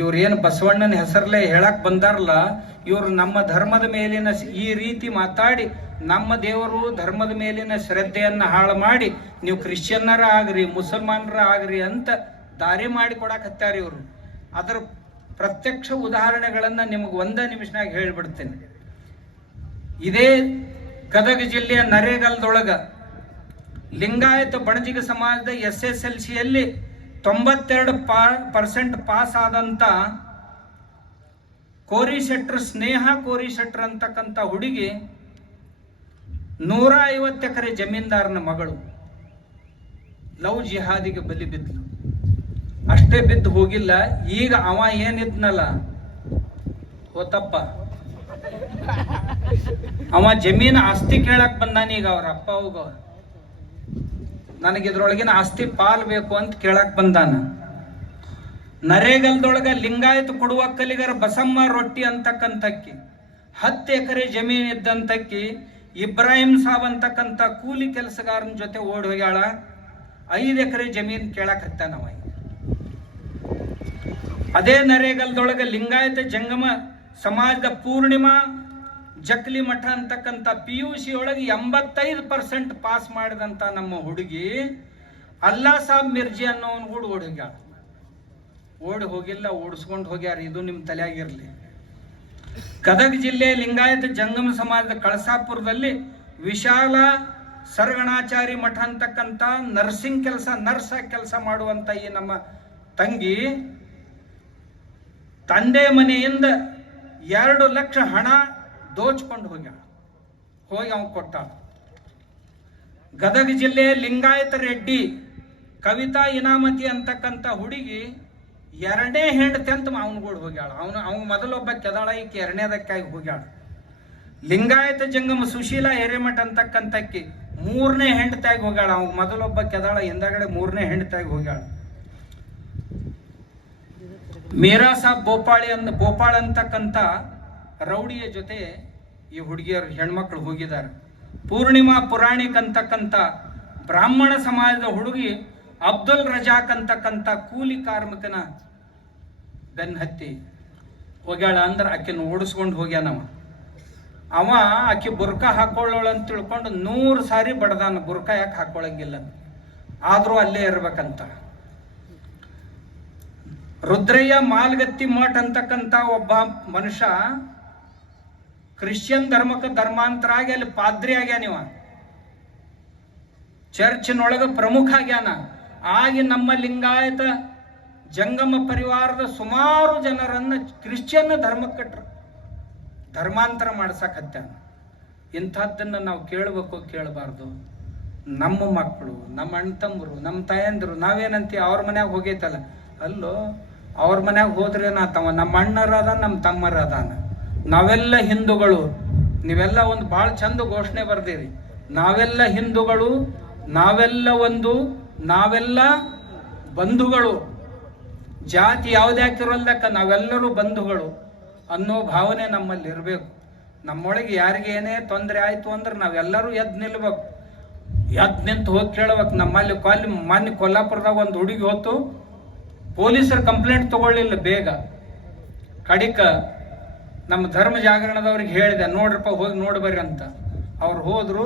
ಇವ್ರೇನು ಬಸವಣ್ಣನ ಹೆಸರಲ್ಲೇ ಹೇಳಕ್ ಬಂದಾರಲ್ಲ, ಇವರು ನಮ್ಮ ಧರ್ಮದ ಮೇಲಿನ ಈ ರೀತಿ ಮಾತಾಡಿ ನಮ್ಮ ದೇವರು ಧರ್ಮದ ಮೇಲಿನ ಶ್ರದ್ಧೆಯನ್ನು ಹಾಳು ಮಾಡಿ ನೀವು ಕ್ರಿಶ್ಚಿಯನ್ನರ ಆಗ್ರಿ, ಮುಸಲ್ಮಾನರ ಆಗ್ರಿ ಅಂತ ದಾರಿ ಮಾಡಿ ಕೊಡಕತ್ತಾರೆ ಇವರು. ಅದರ ಪ್ರತ್ಯಕ್ಷ ಉದಾಹರಣೆಗಳನ್ನು ನಿಮಗೆ ಒಂದೇ ನಿಮಿಷನಾಗ ಹೇಳಿಬಿಡ್ತೇನೆ. ಇದೇ ಗದಗ ಜಿಲ್ಲೆಯ ನರೇಗಲ್ದೊಳಗ ಲಿಂಗಾಯತ ಬಣಜಿಗ ಸಮಾಜದ SSLCಯಲ್ಲಿ 92% ಪಾಸ್ ಆದಂತ ಕೋರಿ ಶೆಟ್ರ್, ಸ್ನೇಹ ಕೋರಿ ಶೆಟ್ರ್ ಅಂತಕ್ಕಂಥ ಹುಡುಗಿ 150 ಎಕರೆ ಜಮೀನ್ದಾರನ ಮಗಳು ಲವ್ ಜಿಹಾದಿಗೆ ಬಲಿ ಬಿದ್ಲು. ಅಷ್ಟೇ ಬಿದ್ದು ಹೋಗಿಲ್ಲ, ಈಗ ಅವ ಏನಿದ್ನಲ್ಲ ಹೋತಪ್ಪ, ಅವ ಜಮೀನು ಆಸ್ತಿ ಕೇಳಕ್ ಬಂದಾನ. ಈಗ ಅವ್ರ ಅಪ್ಪ ಹೋಗ ನನಗಿದ್ರೊಳಗಿನ ಆಸ್ತಿ ಪಾಲ್ ಬೇಕು ಅಂತ ಕೇಳಕ್ ಬಂದಾನ. ನರೇಗಲ್ದೊಳಗ ಲಿಂಗಾಯತ ಕೊಡುವಕ್ಕಲಿಗರ ಬಸಮ್ಮ ರೊಟ್ಟಿ ಅಂತಕ್ಕಂಥಕ್ಕಿ 10 ಎಕರೆ ಜಮೀನು ಇದ್ದಂತಕ್ಕಿ ಇಬ್ರಾಹಿಂ ಸಾಬ್ ಅಂತಕ್ಕಂಥ ಕೂಲಿ ಕೆಲಸಗಾರನ ಜೊತೆ ಓಡಿ ಹೋಗ್ಯಾಳ. 5 ಎಕರೆ ಜಮೀನು ಕೇಳಕ್ ಹತ್ತಾನವ. ಅದೇ ನರೇಗಲ್ದೊಳಗ ಲಿಂಗಾಯತ ಜಂಗಮ ಸಮಾಜದ ಪೂರ್ಣಿಮಾ ಜಕ್ಲಿ ಮಠ ಅಂತಕ್ಕಂಥ PUC ಒಳಗೆ 85% ಪಾಸ್ ಮಾಡಿದಂತ ನಮ್ಮ ಹುಡುಗಿ ಅಲ್ಲಾ ಸಾಬ್ ಮಿರ್ಜಿ ಅನ್ನೋನ್ ಕೂಡ ಓಡಿ ಹೋಗ್ಯಾಳ. ಓಡಿ ಹೋಗಿಲ್ಲ, ಓಡಿಸ್ಕೊಂಡು ಹೋಗ್ಯಾರ. ಇದು ನಿಮ್ಮ ತಲೆಯಾಗಿರ್ಲಿ. ಗದಗ ಜಿಲ್ಲೆ ಲಿಂಗಾಯತ ಜಂಗಮ ಸಮಾಜದ ಕಳಸಾಪುರದಲ್ಲಿ ವಿಶಾಲ ಸರಗಣಾಚಾರಿ ಮಠ ಅಂತಕ್ಕಂಥ ನರ್ಸಿಂಗ್ ಕೆಲಸ, ನರ್ಸ್ ಕೆಲಸ ಮಾಡುವಂತ ಈ ನಮ್ಮ ತಂಗಿ ತಂದೆ ಮನೆಯಿಂದ 2 ಲಕ್ಷ ಹಣ ದೋಚ್ಕೊಂಡು ಹೋಗ್ಯಾಳ. ಹೋಗಿ ಅವನು ಕೊಟ್ಟ. ಗದಗ ಜಿಲ್ಲೆ ಲಿಂಗಾಯತ ರೆಡ್ಡಿ ಕವಿತಾ ಇನಾಮತಿ ಅಂತಕ್ಕಂಥ ಹುಡುಗಿ 2ನೇ ಹೆಂಡತಿ ಅಂತ ಅವನ್ಗೂಡ್ ಹೋಗ್ಯಾಳ. ಅವನು ಮೊದಲೊಬ್ಬ ಕೆದಾಳ, ಈಕೆ 2ನೇದಕ್ಕಾಗಿ ಹೋಗ್ಯಾಳ. ಲಿಂಗಾಯತ ಜಂಗಮ ಸುಶೀಲಾ ಹಿರೇಮಠ ಅಂತಕ್ಕಂಥಕ್ಕಿ 3ನೇ ಹೆಂಡತಿಯಾಗಿ ಹೋಗ್ಯಾಳ. ಅವ್ನು ಮೊದಲೊಬ್ಬ ಕೆದಾಳ, ಹಿಂದಗಡೆ 3ನೇ ಹೆಂಡತಿಯಾಗಿ ಹೋಗ್ಯಾಳ. ಮೀರಾ ಸಾಬ್ ಬೋಪಾಳ್ ಅಂತಕ್ಕಂಥ ರೌಡಿಯ ಜೊತೆ ಈ ಹುಡುಗಿಯರು ಹೆಣ್ಮಕ್ಳು ಹೋಗಿದ್ದಾರೆ. ಪೂರ್ಣಿಮಾ ಪುರಾಣಿಕ್ ಅಂತಕ್ಕಂಥ ಬ್ರಾಹ್ಮಣ ಸಮಾಜದ ಹುಡುಗಿ ಅಬ್ದುಲ್ ರಜಾಕ್ ಅಂತಕ್ಕಂಥ ಕೂಲಿ ಕಾರ್ಮಿಕನ ಬೆನ್ ಹತ್ತಿ ಹೋಗ್ಯಾಳ. ಅಂದ್ರೆ ಆಕೆನ ಓಡಿಸ್ಕೊಂಡು ಹೋಗ್ಯಾನವ. ಅವ ಆಕೆ ಬುರ್ಕ ಹಾಕೊಳ್ಳೋಳು ಅಂತ ತಿಳ್ಕೊಂಡು 100 ಸಾರಿ ಬಡ್ದಾನ. ಬುರ್ಕ ಯಾಕೆ ಹಾಕೊಳ್ಳಂಗಿಲ್ಲ, ಆದ್ರೂ ಅಲ್ಲೇ ಇರ್ಬೇಕಂತ. ರುದ್ರಯ್ಯ ಮಾಲ್ಗತ್ತಿ ಮಠ ಅಂತಕ್ಕಂಥ ಒಬ್ಬ ಮನುಷ್ಯ ಕ್ರಿಶ್ಚಿಯನ್ ಧರ್ಮಕ್ಕೆ ಧರ್ಮಾಂತರ ಆಗಿ ಅಲ್ಲಿ ಪಾದ್ರಿ ಆಗ್ಯಾನಿವ. ಚರ್ಚಿನೊಳಗೆ ಪ್ರಮುಖ ಆಗ್ಯಾನ. ಆಗಿ ನಮ್ಮ ಲಿಂಗಾಯತ ಜಂಗಮ ಪರಿವಾರದ ಸುಮಾರು ಜನರನ್ನ ಕ್ರಿಶ್ಚಿಯನ್ ಧರ್ಮಕ್ಕೆ ಧರ್ಮಾಂತರ ಮಾಡ್ಸಕತ್ತಾನ. ಇಂಥದ್ದನ್ನು ನಾವು ಕೇಳಬೇಕು, ಕೇಳಬಾರ್ದು. ನಮ್ಮ ಮಕ್ಕಳು, ನಮ್ಮ ಅಣ್ಣ ತಮ್ಮರು, ನಮ್ಮ ತಾಯಂದಿರು ನಾವೇನಂತೀವಿ, ಅವ್ರ ಮನ್ಯಾಗ ಹೋಗೈತಲ್ಲ, ಅಲ್ಲೋ ಅವ್ರ ಮನ್ಯಾಗ ಹೋದ್ರೆ ಏನಾತವ, ನಮ್ಮ ಅಣ್ಣರಾದ ನಮ್ಮ ತಮ್ಮರಾದಾನ, ನಾವೆಲ್ಲ ಹಿಂದೂಗಳು. ನೀವೆಲ್ಲ ಒಂದು ಭಾಳ ಚಂದ ಘೋಷಣೆ ಬರ್ದಿರಿ, ನಾವೆಲ್ಲ ಹಿಂದೂಗಳು, ನಾವೆಲ್ಲ ಒಂದು, ನಾವೆಲ್ಲ ಬಂಧುಗಳು. ಜಾತಿ ಯಾವುದ್ಯಾಕಿರೋಲ್ದಕ್ಕ ನಾವೆಲ್ಲರೂ ಬಂಧುಗಳು ಅನ್ನೋ ಭಾವನೆ ನಮ್ಮಲ್ಲಿ ಇರಬೇಕು. ನಮ್ಮೊಳಗೆ ಯಾರಿಗೆ ಏನೇ ತೊಂದರೆ ಆಯಿತು ಅಂದ್ರೆ ನಾವೆಲ್ಲರೂ ಎದ್ದು ನಿಲ್ಬೇಕು. ಎದ್ ನಿಂತು ಹೋಗಿ ಕೇಳ್ಬೇಕು. ನಮ್ಮಲ್ಲಿ ಮೊನ್ನೆ ಕೊಲ್ಲಾಪುರದಾಗ ಒಂದು ಹುಡುಗಿ ಹೊತ್ತು ಪೊಲೀಸರು ಕಂಪ್ಲೇಂಟ್ ತಗೊಳ್ಳಿಲ್ಲ ಬೇಗ. ಕಡಿಕ ನಮ್ಮ ಧರ್ಮ ಜಾಗರಣದವ್ರಿಗೆ ಹೇಳಿದೆ, ನೋಡ್ರಪ್ಪ ಹೋಗಿ ನೋಡ್ಬರ್ರಿ ಅಂತ. ಅವ್ರು ಹೋದ್ರು.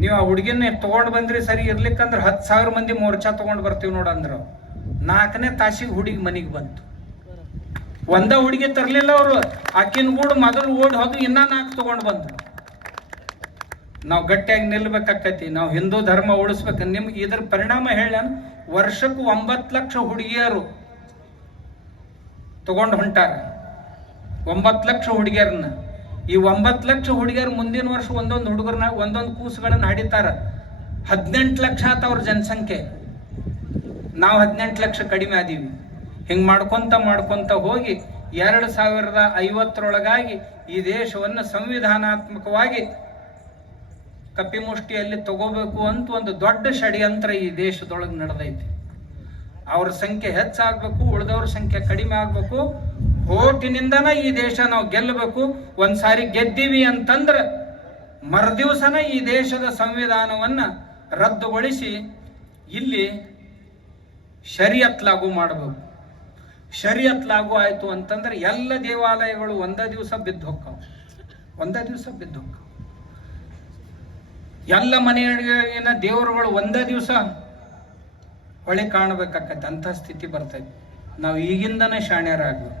ನೀವು ಆ ಹುಡುಗಿನ ತೊಗೊಂಡು ಬಂದ್ರಿ ಸರಿ, ಇರ್ಲಿಕ್ಕಂದ್ರೆ 10,000 ಮಂದಿ ಮೋರ್ಚಾ ತೊಗೊಂಡು ಬರ್ತೀವಿ ನೋಡಂದ್ರು. 4ನೇ ತಾಸಿಗೆ ಹುಡುಗಿ ಮನೆಗೆ ಬಂತು. ಒಂದ ಹುಡುಗಿ ತರಲಿಲ್ಲ ಅವರು, ಆಕಿನ ಗೂಡು ಮೊದಲು ಓಡಿ ಹೋದು ಇನ್ನೂ 4 ತೊಗೊಂಡು ಬಂದ್ರು. ನಾವು ಗಟ್ಟಿಯಾಗಿ ನಿಲ್ಬೇಕಾಕತಿ. ನಾವು ಹಿಂದೂ ಧರ್ಮ ಉಳಿಸ್ಬೇಕು. ನಿಮ್ಗೆ ಇದ್ರ ಪರಿಣಾಮ ಹೇಳ, ವರ್ಷಕ್ಕೂ 9 ಲಕ್ಷ ಹುಡುಗಿಯರು ತಗೊಂಡು ಹೊಂಟಾರ. 9 ಲಕ್ಷ ಹುಡುಗಿಯರನ್ನ. ಈ 9 ಲಕ್ಷ ಹುಡುಗಿಯರು ಮುಂದಿನ ವರ್ಷ ಒಂದೊಂದು ಹುಡುಗರನ್ನ ಒಂದೊಂದು ಕೂಸುಗಳನ್ನ ಹಡಿತಾರ. 18 ಲಕ್ಷ ಆತ ಅವ್ರ ಜನಸಂಖ್ಯೆ. ನಾವು 18 ಲಕ್ಷ ಕಡಿಮೆ ಆದೀವಿ. ಹಿಂಗೆ ಮಾಡ್ಕೊಂತ ಹೋಗಿ 2050ರೊಳಗಾಗಿ ಈ ದೇಶವನ್ನು ಸಂವಿಧಾನಾತ್ಮಕವಾಗಿ ಕಪಿಮುಷ್ಟಿಯಲ್ಲಿ ತಗೋಬೇಕು ಅಂತ ಒಂದು ದೊಡ್ಡ ಷಡ್ಯಂತ್ರ ಈ ದೇಶದೊಳಗೆ ನಡೆದೈತಿ. ಅವ್ರ ಸಂಖ್ಯೆ ಹೆಚ್ಚಾಗಬೇಕು, ಉಳಿದವ್ರ ಸಂಖ್ಯೆ ಕಡಿಮೆ ಆಗಬೇಕು. ಓಟಿನಿಂದನ ಈ ದೇಶ ನಾವು ಗೆಲ್ಲಬೇಕು. ಒಂದ್ಸಾರಿ ಗೆದ್ದೀವಿ ಅಂತಂದ್ರೆ ಮರುದಿವಸನ ಈ ದೇಶದ ಸಂವಿಧಾನವನ್ನ ರದ್ದುಗೊಳಿಸಿ ಇಲ್ಲಿ ಶರಿಯತ್ ಲಾಗು ಮಾಡಬೇಕು. ಶರಿಯತ್ ಲಾಗು ಆಯ್ತು ಅಂತಂದ್ರೆ ಎಲ್ಲ ದೇವಾಲಯಗಳು ಒಂದೇ ದಿವಸ ಬಿದ್ದು ಹೋಗ್ತಾವ. ಎಲ್ಲ ಮನೆಯೊಳಗಿನ ದೇವರುಗಳು ಒಂದೇ ದಿವಸ ಹೊಳೆ ಕಾಣಬೇಕಾಕತ್ತೆ. ಅಂಥ ಸ್ಥಿತಿ ಬರ್ತೈತಿ. ನಾವು ಈಗಿಂದನೇ ಶಾಣ್ಯರಾಗಬೇಕು.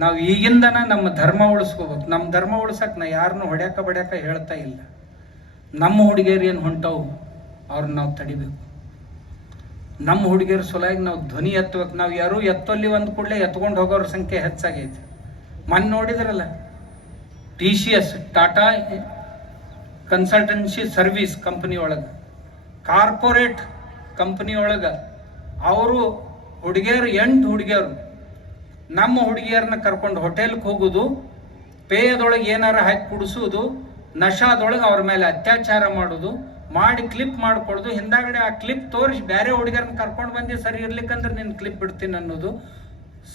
ನಾವು ಈಗಿಂದನ ನಮ್ಮ ಧರ್ಮ ಉಳಿಸ್ಕೋಬೇಕು. ನಮ್ಮ ಧರ್ಮ ಉಳಿಸಕ್ಕೆ ನಾ ಯಾರನ್ನು ಹೊಡ್ಯಾಕ ಹೇಳ್ತಾ ಇಲ್ಲ. ನಮ್ಮ ಹುಡುಗಿಯರು ಏನು ಹೊಂಟವು ಅವ್ರನ್ನ ನಾವು ತಡಿಬೇಕು. ನಮ್ಮ ಹುಡುಗಿಯರ ಸಲುವಾಗಿ ನಾವು ಧ್ವನಿ ಎತ್ತಬೇಕು. ನಾವು ಯಾರು ಎತ್ತಲ್ಲಿ ಒಂದು ಕೂಡಲೇ ಎತ್ಕೊಂಡು ಹೋಗೋರ ಸಂಖ್ಯೆ ಹೆಚ್ಚಾಗೈತಿ. ಮೊನ್ನೆ ನೋಡಿದ್ರಲ್ಲ, TCS Tata consultancy service company ಒಳಗೆ, ಕಾರ್ಪೊರೇಟ್ ಕಂಪನಿ ಒಳಗೆ ಅವರು ಹುಡುಗಿಯರು 8 ಹುಡುಗಿಯರು ನಮ್ಮ ಹುಡುಗಿಯರನ್ನ ಕರ್ಕೊಂಡು ಹೋಟೆಲ್ಗೆ ಹೋಗೋದು, ಪೇಯದೊಳಗೆ ಏನಾರ ಹಾಕಿ ಕುಡಿಸೋದು, ನಶಾದೊಳಗೆ ಅವ್ರ ಮೇಲೆ ಅತ್ಯಾಚಾರ ಮಾಡೋದು, ಮಾಡಿ ಕ್ಲಿಪ್ ಮಾಡ್ಕೊಡೋದು. ಹಿಂದಾಗಡೆ ಆ ಕ್ಲಿಪ್ ತೋರಿಸಿ ಬೇರೆ ಹುಡುಗಿಯರನ್ನ ಕರ್ಕೊಂಡು ಬಂದು ಸರಿ ಇರ್ಲಿಕ್ಕಂದ್ರೆ ನಿನ್ನ ಕ್ಲಿಪ್ ಬಿಡ್ತೀನಿ ಅನ್ನೋದು.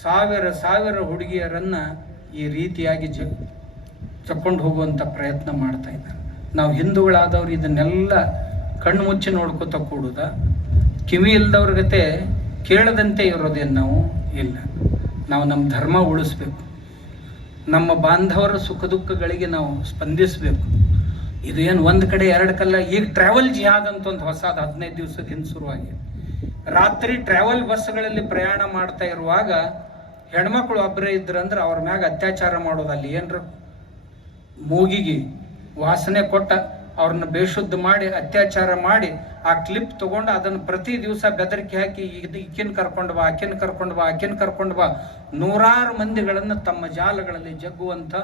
ಸಾವಿರ ಹುಡುಗಿಯರನ್ನ ಈ ರೀತಿಯಾಗಿ ಚಕ್ಕೊಂಡು ಹೋಗುವಂಥ ಪ್ರಯತ್ನ ಮಾಡ್ತಾ ಇದ್ದಾರೆ. ನಾವು ಹಿಂದೂಗಳಾದವ್ರು ಇದನ್ನೆಲ್ಲ ಕಣ್ಣು ಮುಚ್ಚಿ ನೋಡ್ಕೋತ ಕೂಡುದ, ಕಿವಿ ಇಲ್ದವ್ರ ಗತೆ ಕೇಳದಂತೆ ಇರೋದೇನು ನಾವು ಇಲ್ಲ. ನಾವು ನಮ್ಮ ಧರ್ಮ ಉಳಿಸ್ಬೇಕು. ನಮ್ಮ ಬಾಂಧವರ ಸುಖ ದುಃಖಗಳಿಗೆ ನಾವು ಸ್ಪಂದಿಸಬೇಕು. ಇದು ಏನು ಒಂದು ಕಡೆ 2 ಕಲ್ಲ. ಈಗ ಟ್ರಾವೆಲ್ ಜಿಹಾದ್ ಅಂತ ಒಂದು ಹೊಸದು 15 ದಿವಸದ ಹಿಂದೆ ಶುರುವಾಗಿ, ರಾತ್ರಿ ಟ್ರಾವೆಲ್ ಬಸ್ಗಳಲ್ಲಿ ಪ್ರಯಾಣ ಮಾಡ್ತಾ ಇರುವಾಗ ಹೆಣ್ಮಕ್ಳು ಒಬ್ಬರೇ ಇದ್ರಂದ್ರೆ ಅವ್ರ ಮ್ಯಾಗ ಅತ್ಯಾಚಾರ ಮಾಡೋದು. ಅಲ್ಲಿ ಏನರ ಮೂಗಿಗೆ ವಾಸನೆ ಕೊಟ್ಟ ಅವ್ರನ್ನ ಬೇಶುದ್ಧ ಮಾಡಿ ಅತ್ಯಾಚಾರ ಮಾಡಿ ಆ ಕ್ಲಿಪ್ ತಗೊಂಡು ಅದನ್ನು ಪ್ರತಿ ದಿವಸ ಬೆದರಿಕೆ ಹಾಕಿ ಈಕಿನ ಕರ್ಕೊಂಡು ಬಾ, ಆಕಿನ ಕರ್ಕೊಂಡು ಬಾ 100 ಮಂದಿಗಳನ್ನು ತಮ್ಮ ಜಾಲಗಳಲ್ಲಿ ಜಗ್ಗುವಂಥ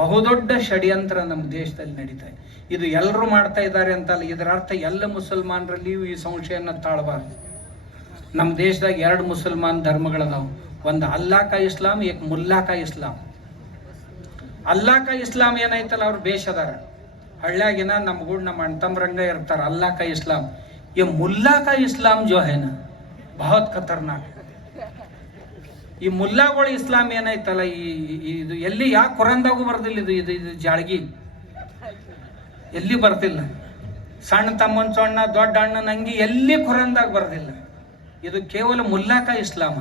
ಬಹುದೊಡ್ಡ ಷಡ್ಯಂತ್ರ ನಮ್ಮ ದೇಶದಲ್ಲಿ ನಡೀತಾ ಇದೆ. ಇದು ಎಲ್ಲರೂ ಮಾಡ್ತಾ ಇದ್ದಾರೆ ಅಂತಲ್ಲ. ಇದರ ಅರ್ಥ ಎಲ್ಲ ಮುಸಲ್ಮಾನರಲ್ಲಿಯೂ ಈ ಸಂಶಯನ ತಾಳಬಾರ್ದು. ನಮ್ಮ ದೇಶದಾಗ 2 ಮುಸಲ್ಮಾನ್ ಧರ್ಮಗಳದಾವು. ಒಂದು ಅಲ್ಲಾಕ ಇಸ್ಲಾಂ, ಏಕ್ ಮುಲ್ಲಾಕ ಇಸ್ಲಾಂ. ಅಲ್ಲಾಕ ಇಸ್ಲಾಂ ಏನೈತಲ್ಲ ಅವ್ರು ಬೇಷದಾರ, ಹಳ್ಳ್ಯಾಗಿನ ನಮ್ಮ ಗೂಡ್ ನಮ್ಮ ಅಣ್ತಂಬ್ರಂಗ ಇರ್ತಾರೆ. ಅಲ್ಲಾಕ ಇಸ್ಲಾಂ, ये मुल्ला का इस्लाम जो है ना बहुत खतरनाक है. ಈ ಮುಲ್ಲಾಗಳು ಇಸ್ಲಾಂ ಏನೈತಲ್ಲ, ಇದು ಎಲ್ಲಿ ಯಾಕೆ ಕುರಾನ್ದಾಗೂ ಬರ್ದಿಲ್ಲ. ಇದು ಜಾಳ್ಗಿ ಎಲ್ಲಿ ಬರ್ತಿಲ್ಲ. ಸಣ್ಣ ತಮ್ಮನ ಸಣ್ಣ, ದೊಡ್ಡ ಅಣ್ಣನ ಅಂಗಿ ಎಲ್ಲಿ ಕುರಾನ್ದಾಗ ಬರ್ದಿಲ್ಲ. ಇದು ಕೇವಲ ಮುಲ್ಲಾಕ ಇಸ್ಲಾಂ.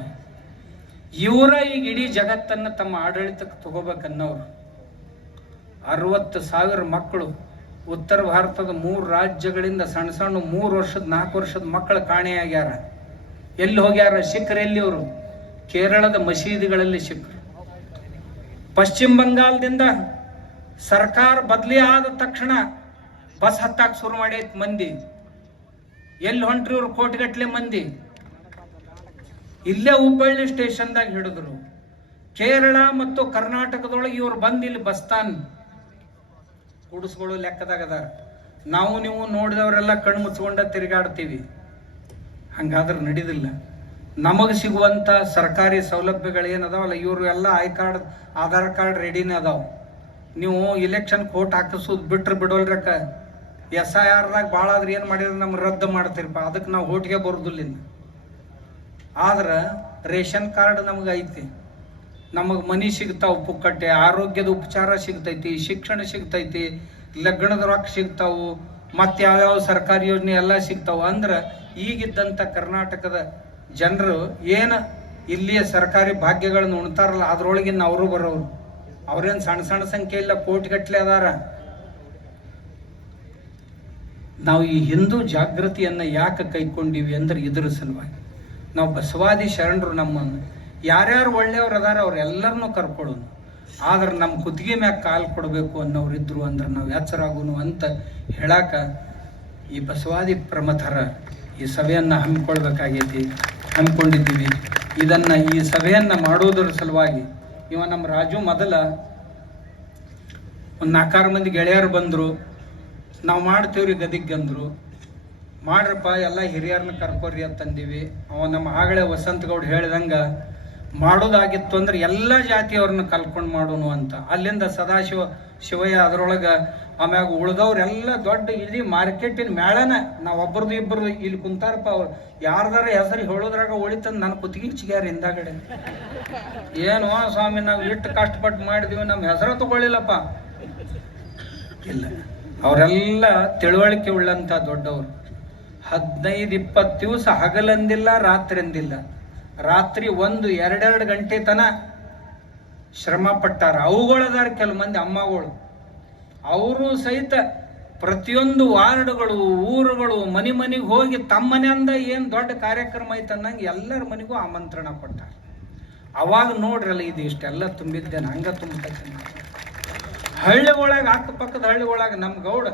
ಇವರ ಈಗ ಇಡೀ ಜಗತ್ತನ್ನು ತಮ್ಮ ಆಡಳಿತಕ್ಕೆ ತಗೋಬೇಕನ್ನೋರು. 60,000 ಮಕ್ಕಳು ಉತ್ತರ ಭಾರತದ 3 ರಾಜ್ಯಗಳಿಂದ ಸಣ್ಣ 3 ವರ್ಷದ 4 ವರ್ಷದ ಮಕ್ಕಳು ಕಾಣೆಯಾಗ್ಯಾರ. ಎಲ್ಲಿ ಹೋಗ್ಯಾರ? ಸಿಖ್ರು ಎಲ್ಲಿ? ಅವರು ಕೇರಳದ ಮಸೀದಿಗಳಲ್ಲಿ ಸಿಖ್ರು. ಪಶ್ಚಿಮ ಬಂಗಾಳದಿಂದ ಸರ್ಕಾರ ಬದಲಿ ಆದ ತಕ್ಷಣ ಬಸ್ ಹತ್ತಾಕ್ ಶುರು ಮಾಡೈತ್ ಮಂದಿ. ಎಲ್ಲಿ ಹೊಂಟ್ರಿ ಇವ್ರು? ಕೋಟಿಗಟ್ಲೆ ಮಂದಿ ಇಲ್ಲೇ ಹುಬ್ಬಳ್ಳಿ ಸ್ಟೇಷನ್ದಾಗ ಹಿಡಿದ್ರು. ಕೇರಳ ಮತ್ತು ಕರ್ನಾಟಕದೊಳಗೆ ಇವ್ರು ಬಂದು ಇಲ್ಲಿ ಬಸ್ತಾನ್ ಕುಡಿಸ್ಗಳು ಲೆಕ್ಕದಾಗ ಅದಾರ. ನಾವು ನೀವು ನೋಡಿದವರೆಲ್ಲ ಕಣ್ಣು ಮುಚ್ಕೊಂಡ ತಿರುಗಾಡ್ತೀವಿ. ಹಂಗಾದ್ರೆ ನಡೀದಿಲ್ಲ. ನಮಗೆ ಸಿಗುವಂಥ ಸರ್ಕಾರಿ ಸೌಲಭ್ಯಗಳೇನದಾವಲ್ಲ, ಇವರು ಎಲ್ಲ ಆಧಾರ್ ಕಾರ್ಡ್ ರೆಡಿನೇ ಅದಾವ. ನೀವು ಇಲೆಕ್ಷನ್ ಕೋಟ್ ಹಾಕಿಸೋದು ಬಿಟ್ರೆ ಬಿಡೋಲ್ರಕ್ಕ. SIRದಾಗ ಭಾಳ ಆದ್ರೆ ಏನು ಮಾಡಿದ್ರೆ ನಮ್ಗೆ ರದ್ದು ಮಾಡ್ತೀರಪ್ಪ. ಅದಕ್ಕೆ ನಾವು ಓಟ್ಗೆ ಬರೋದಿಲ್ಲ. ಆದ್ರೆ ರೇಷನ್ ಕಾರ್ಡ್ ನಮ್ಗೆ ಐತಿ. ನಮಗೆ ಮನಿ ಸಿಗ್ತಾವ ಪುಕ್ಕಟ್ಟೆ, ಆರೋಗ್ಯದ ಉಪಚಾರ ಸಿಗ್ತೈತಿ, ಶಿಕ್ಷಣ ಸಿಗ್ತೈತಿ, ಲಗ್ನದ ರೊಕ್ಕ ಸಿಗ್ತಾವು, ಮತ್ತು ಯಾವ್ಯಾವ ಸರ್ಕಾರಿ ಯೋಜನೆ ಎಲ್ಲ ಸಿಗ್ತಾವ. ಅಂದ್ರೆ ಈಗಿದ್ದಂಥ ಕರ್ನಾಟಕದ ಜನರು ಏನು ಇಲ್ಲಿಯ ಸರ್ಕಾರಿ ಭಾಗ್ಯಗಳನ್ನು ಉಣ್ತಾರಲ್ಲ ಅದ್ರೊಳಗಿನ ಅವರು ಬರೋರು. ಅವ್ರೇನು ಸಣ್ಣ ಸಣ್ಣ ಸಂಖ್ಯೆ ಇಲ್ಲ, ಕೋಟಿಗಟ್ಟಲೆ ಅದಾರ. ನಾವು ಈ ಹಿಂದೂ ಜಾಗೃತಿಯನ್ನು ಯಾಕೆ ಕೈಕೊಂಡಿವಿ ಅಂದ್ರೆ ಇದ್ರ ಸಲುವಾಗಿ. ನಾವು ಬಸವಾದಿ ಶರಣರು ನಮ್ಮನ್ನು ಯಾರ್ಯಾರು ಒಳ್ಳೆಯವ್ರು ಅದಾರ ಅವ್ರೆಲ್ಲರನ್ನೂ ಕರ್ಕೊಳ್ಳೋನು. ಆದ್ರೆ ನಮ್ಮ ಕುತ್ತಿಗೆ ಮ್ಯಾಗ ಕಾಲು ಕೊಡಬೇಕು ಅನ್ನೋರಿದ್ರು ಅಂದ್ರೆ ನಾವು ಎಚ್ಚರಾಗೋನು ಅಂತ ಹೇಳಾಕ ಈ ಬಸವಾದಿ ಪ್ರಮಥರ ಈ ಸಭೆಯನ್ನು ಹಮ್ಮಿಕೊಂಡಿದ್ದೀವಿ. ಇದನ್ನು ಈ ಸಭೆಯನ್ನು ಮಾಡೋದ್ರ ಸಲುವಾಗಿ ನಮ್ಮ ರಾಜು ಮೊದಲ ಒಂದು 4 ಮಂದಿ ಗೆಳೆಯರು ಬಂದರು. ನಾವು ಮಾಡ್ತೀವ್ರಿ ಗದಿಗೆ ಅಂದರು. ಮಾಡ್ರಪ್ಪ ಎಲ್ಲ ಹಿರಿಯರನ್ನ ಕರ್ಕೋರಿ ಅಂತಂದೀವಿ. ನಮ್ಮ ಆಗಳೇ ವಸಂತಗೌಡ ಹೇಳ್ದಂಗೆ ಮಾಡೋದಾಗಿತ್ತು ಅಂದ್ರೆ ಎಲ್ಲ ಜಾತಿಯವ್ರನ್ನ ಕಲ್ಕೊಂಡು ಮಾಡೋನು ಅಂತ. ಅಲ್ಲಿಂದ ಶಿವಯ್ಯ ಅದರೊಳಗೆ ಆಮ್ಯಾಗ ಉಳ್ದವ್ರೆಲ್ಲ ದೊಡ್ಡ ಇಡೀ ಮಾರ್ಕೆಟಿನ ಮೇಳನ ನಾವು ಒಬ್ಬರದು ಇಬ್ಬರು ಇಲ್ಲಿ ಕುಂತಾರಪ್ಪ. ಅವ್ರು ಯಾರ್ದಾರ ಹೆಸರು ಹೇಳೋದ್ರಾಗ ಉಳಿತಂದು ನನ್ನ ಕುತ್ತಿಗೆ ಚಿಗ್ಯಾರ ಹಿಂದಾಗಡೆ. ಏನು ಸ್ವಾಮಿ ನಾವು ಇಟ್ಟು ಕಷ್ಟಪಟ್ಟು ಮಾಡಿದೀವಿ, ನಮ್ಮ ಹೆಸರು ತಗೊಳ್ಳಿಲ್ಲಪ್ಪ. ಇಲ್ಲ, ಅವರೆಲ್ಲ ತಿಳುವಳಿಕೆ ಉಳ್ಳಂಥ ದೊಡ್ಡವರು. 15-20 ದಿವಸ ಹಗಲಂದಿಲ್ಲ ರಾತ್ರಿ ಅಂದಿಲ್ಲ. ರಾತ್ರಿ 1-2 ಗಂಟೆ ತನ ಶ್ರಮ ಪಟ್ಟಾರ. ಅವುಗಳದಾರ ಕೆಲವು ಮಂದಿ ಅಮ್ಮಗಳು. ಅವರು ಸಹಿತ ಪ್ರತಿಯೊಂದು ವಾರ್ಡ್ಗಳು, ಊರುಗಳು, ಮನೆಗೆ ಹೋಗಿ ತಮ್ಮ ಮನೆಯಿಂದ ಏನು ದೊಡ್ಡ ಕಾರ್ಯಕ್ರಮ ಐತೆ ಅನ್ನಂಗೆ ಎಲ್ಲರ ಮನೆಗೂ ಆಮಂತ್ರಣ ಕೊಟ್ಟಾರ. ಅವಾಗ ನೋಡ್ರಲ್ಲ ಇದು ಇಷ್ಟೆಲ್ಲ ತುಂಬಿದ್ದೇನೆ. ಹಂಗೆ ತುಂಬತೈತೆ. ಹಳ್ಳಿಗಳಾಗ ಅಕ್ಕಪಕ್ಕದ ಹಳ್ಳಿಗಳಾಗ ನಮ್ಮ ಗೌಡ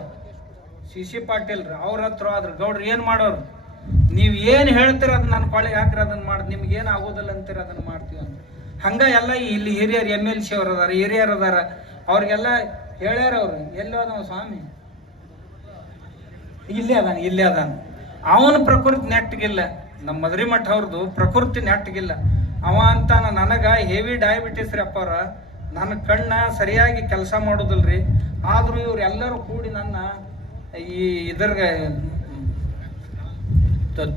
CC ಪಾಟೀಲ್ರು ಅವ್ರ ಹತ್ರ ಆದ್ರೆ ಗೌಡ್ರು ಏನು ಮಾಡೋರು, ನೀವು ಏನು ಹೇಳ್ತೀರ ಅದನ್ನ ನನ್ನ ಕೊಳೆಗೆ ಹಾಕ್ರಿ, ಅದನ್ನು ಮಾಡಿ ನಿಮ್ಗೇನು ಆಗೋದಿಲ್ಲ ಅಂತೀರ ಅದನ್ನು ಮಾಡ್ತೀವಿ ಅಂತ. ಹಂಗೆ ಎಲ್ಲ ಇಲ್ಲಿ ಹಿರಿಯರು MLC ಅವ್ರು ಅದಾರ, ಹಿರಿಯರು ಅದಾರ. ಅವ್ರಿಗೆಲ್ಲ ಹೇಳ್ಯಾರ. ಅವ್ರು ಎಲ್ಲೋ ಅದಾವ ಸ್ವಾಮಿ, ಇಲ್ಲೇ ಅದಾನ. ಅವನ ಪ್ರಕೃತಿ ನೆಟ್ಟಗಿಲ್ಲ. ನಮ್ಮ ಮದ್ರಿ ಮಠ ಅವ್ರದ್ದು ಪ್ರಕೃತಿ ನೆಟ್ಟಗಿಲ್ಲ. ಅವ ಅಂತ ನನಗೆ ಹೆವಿ ಡಯಾಬಿಟಿಸ್ ರೀ ಅಪ್ಪವ್ರ. ನನ್ನ ಕಣ್ಣ ಸರಿಯಾಗಿ ಕೆಲಸ ಮಾಡೋದಿಲ್ರಿ. ಆದರೂ ಇವರೆಲ್ಲರೂ ಕೂಡಿ ನನ್ನ ಈ ಇದ್ರಿಗೆ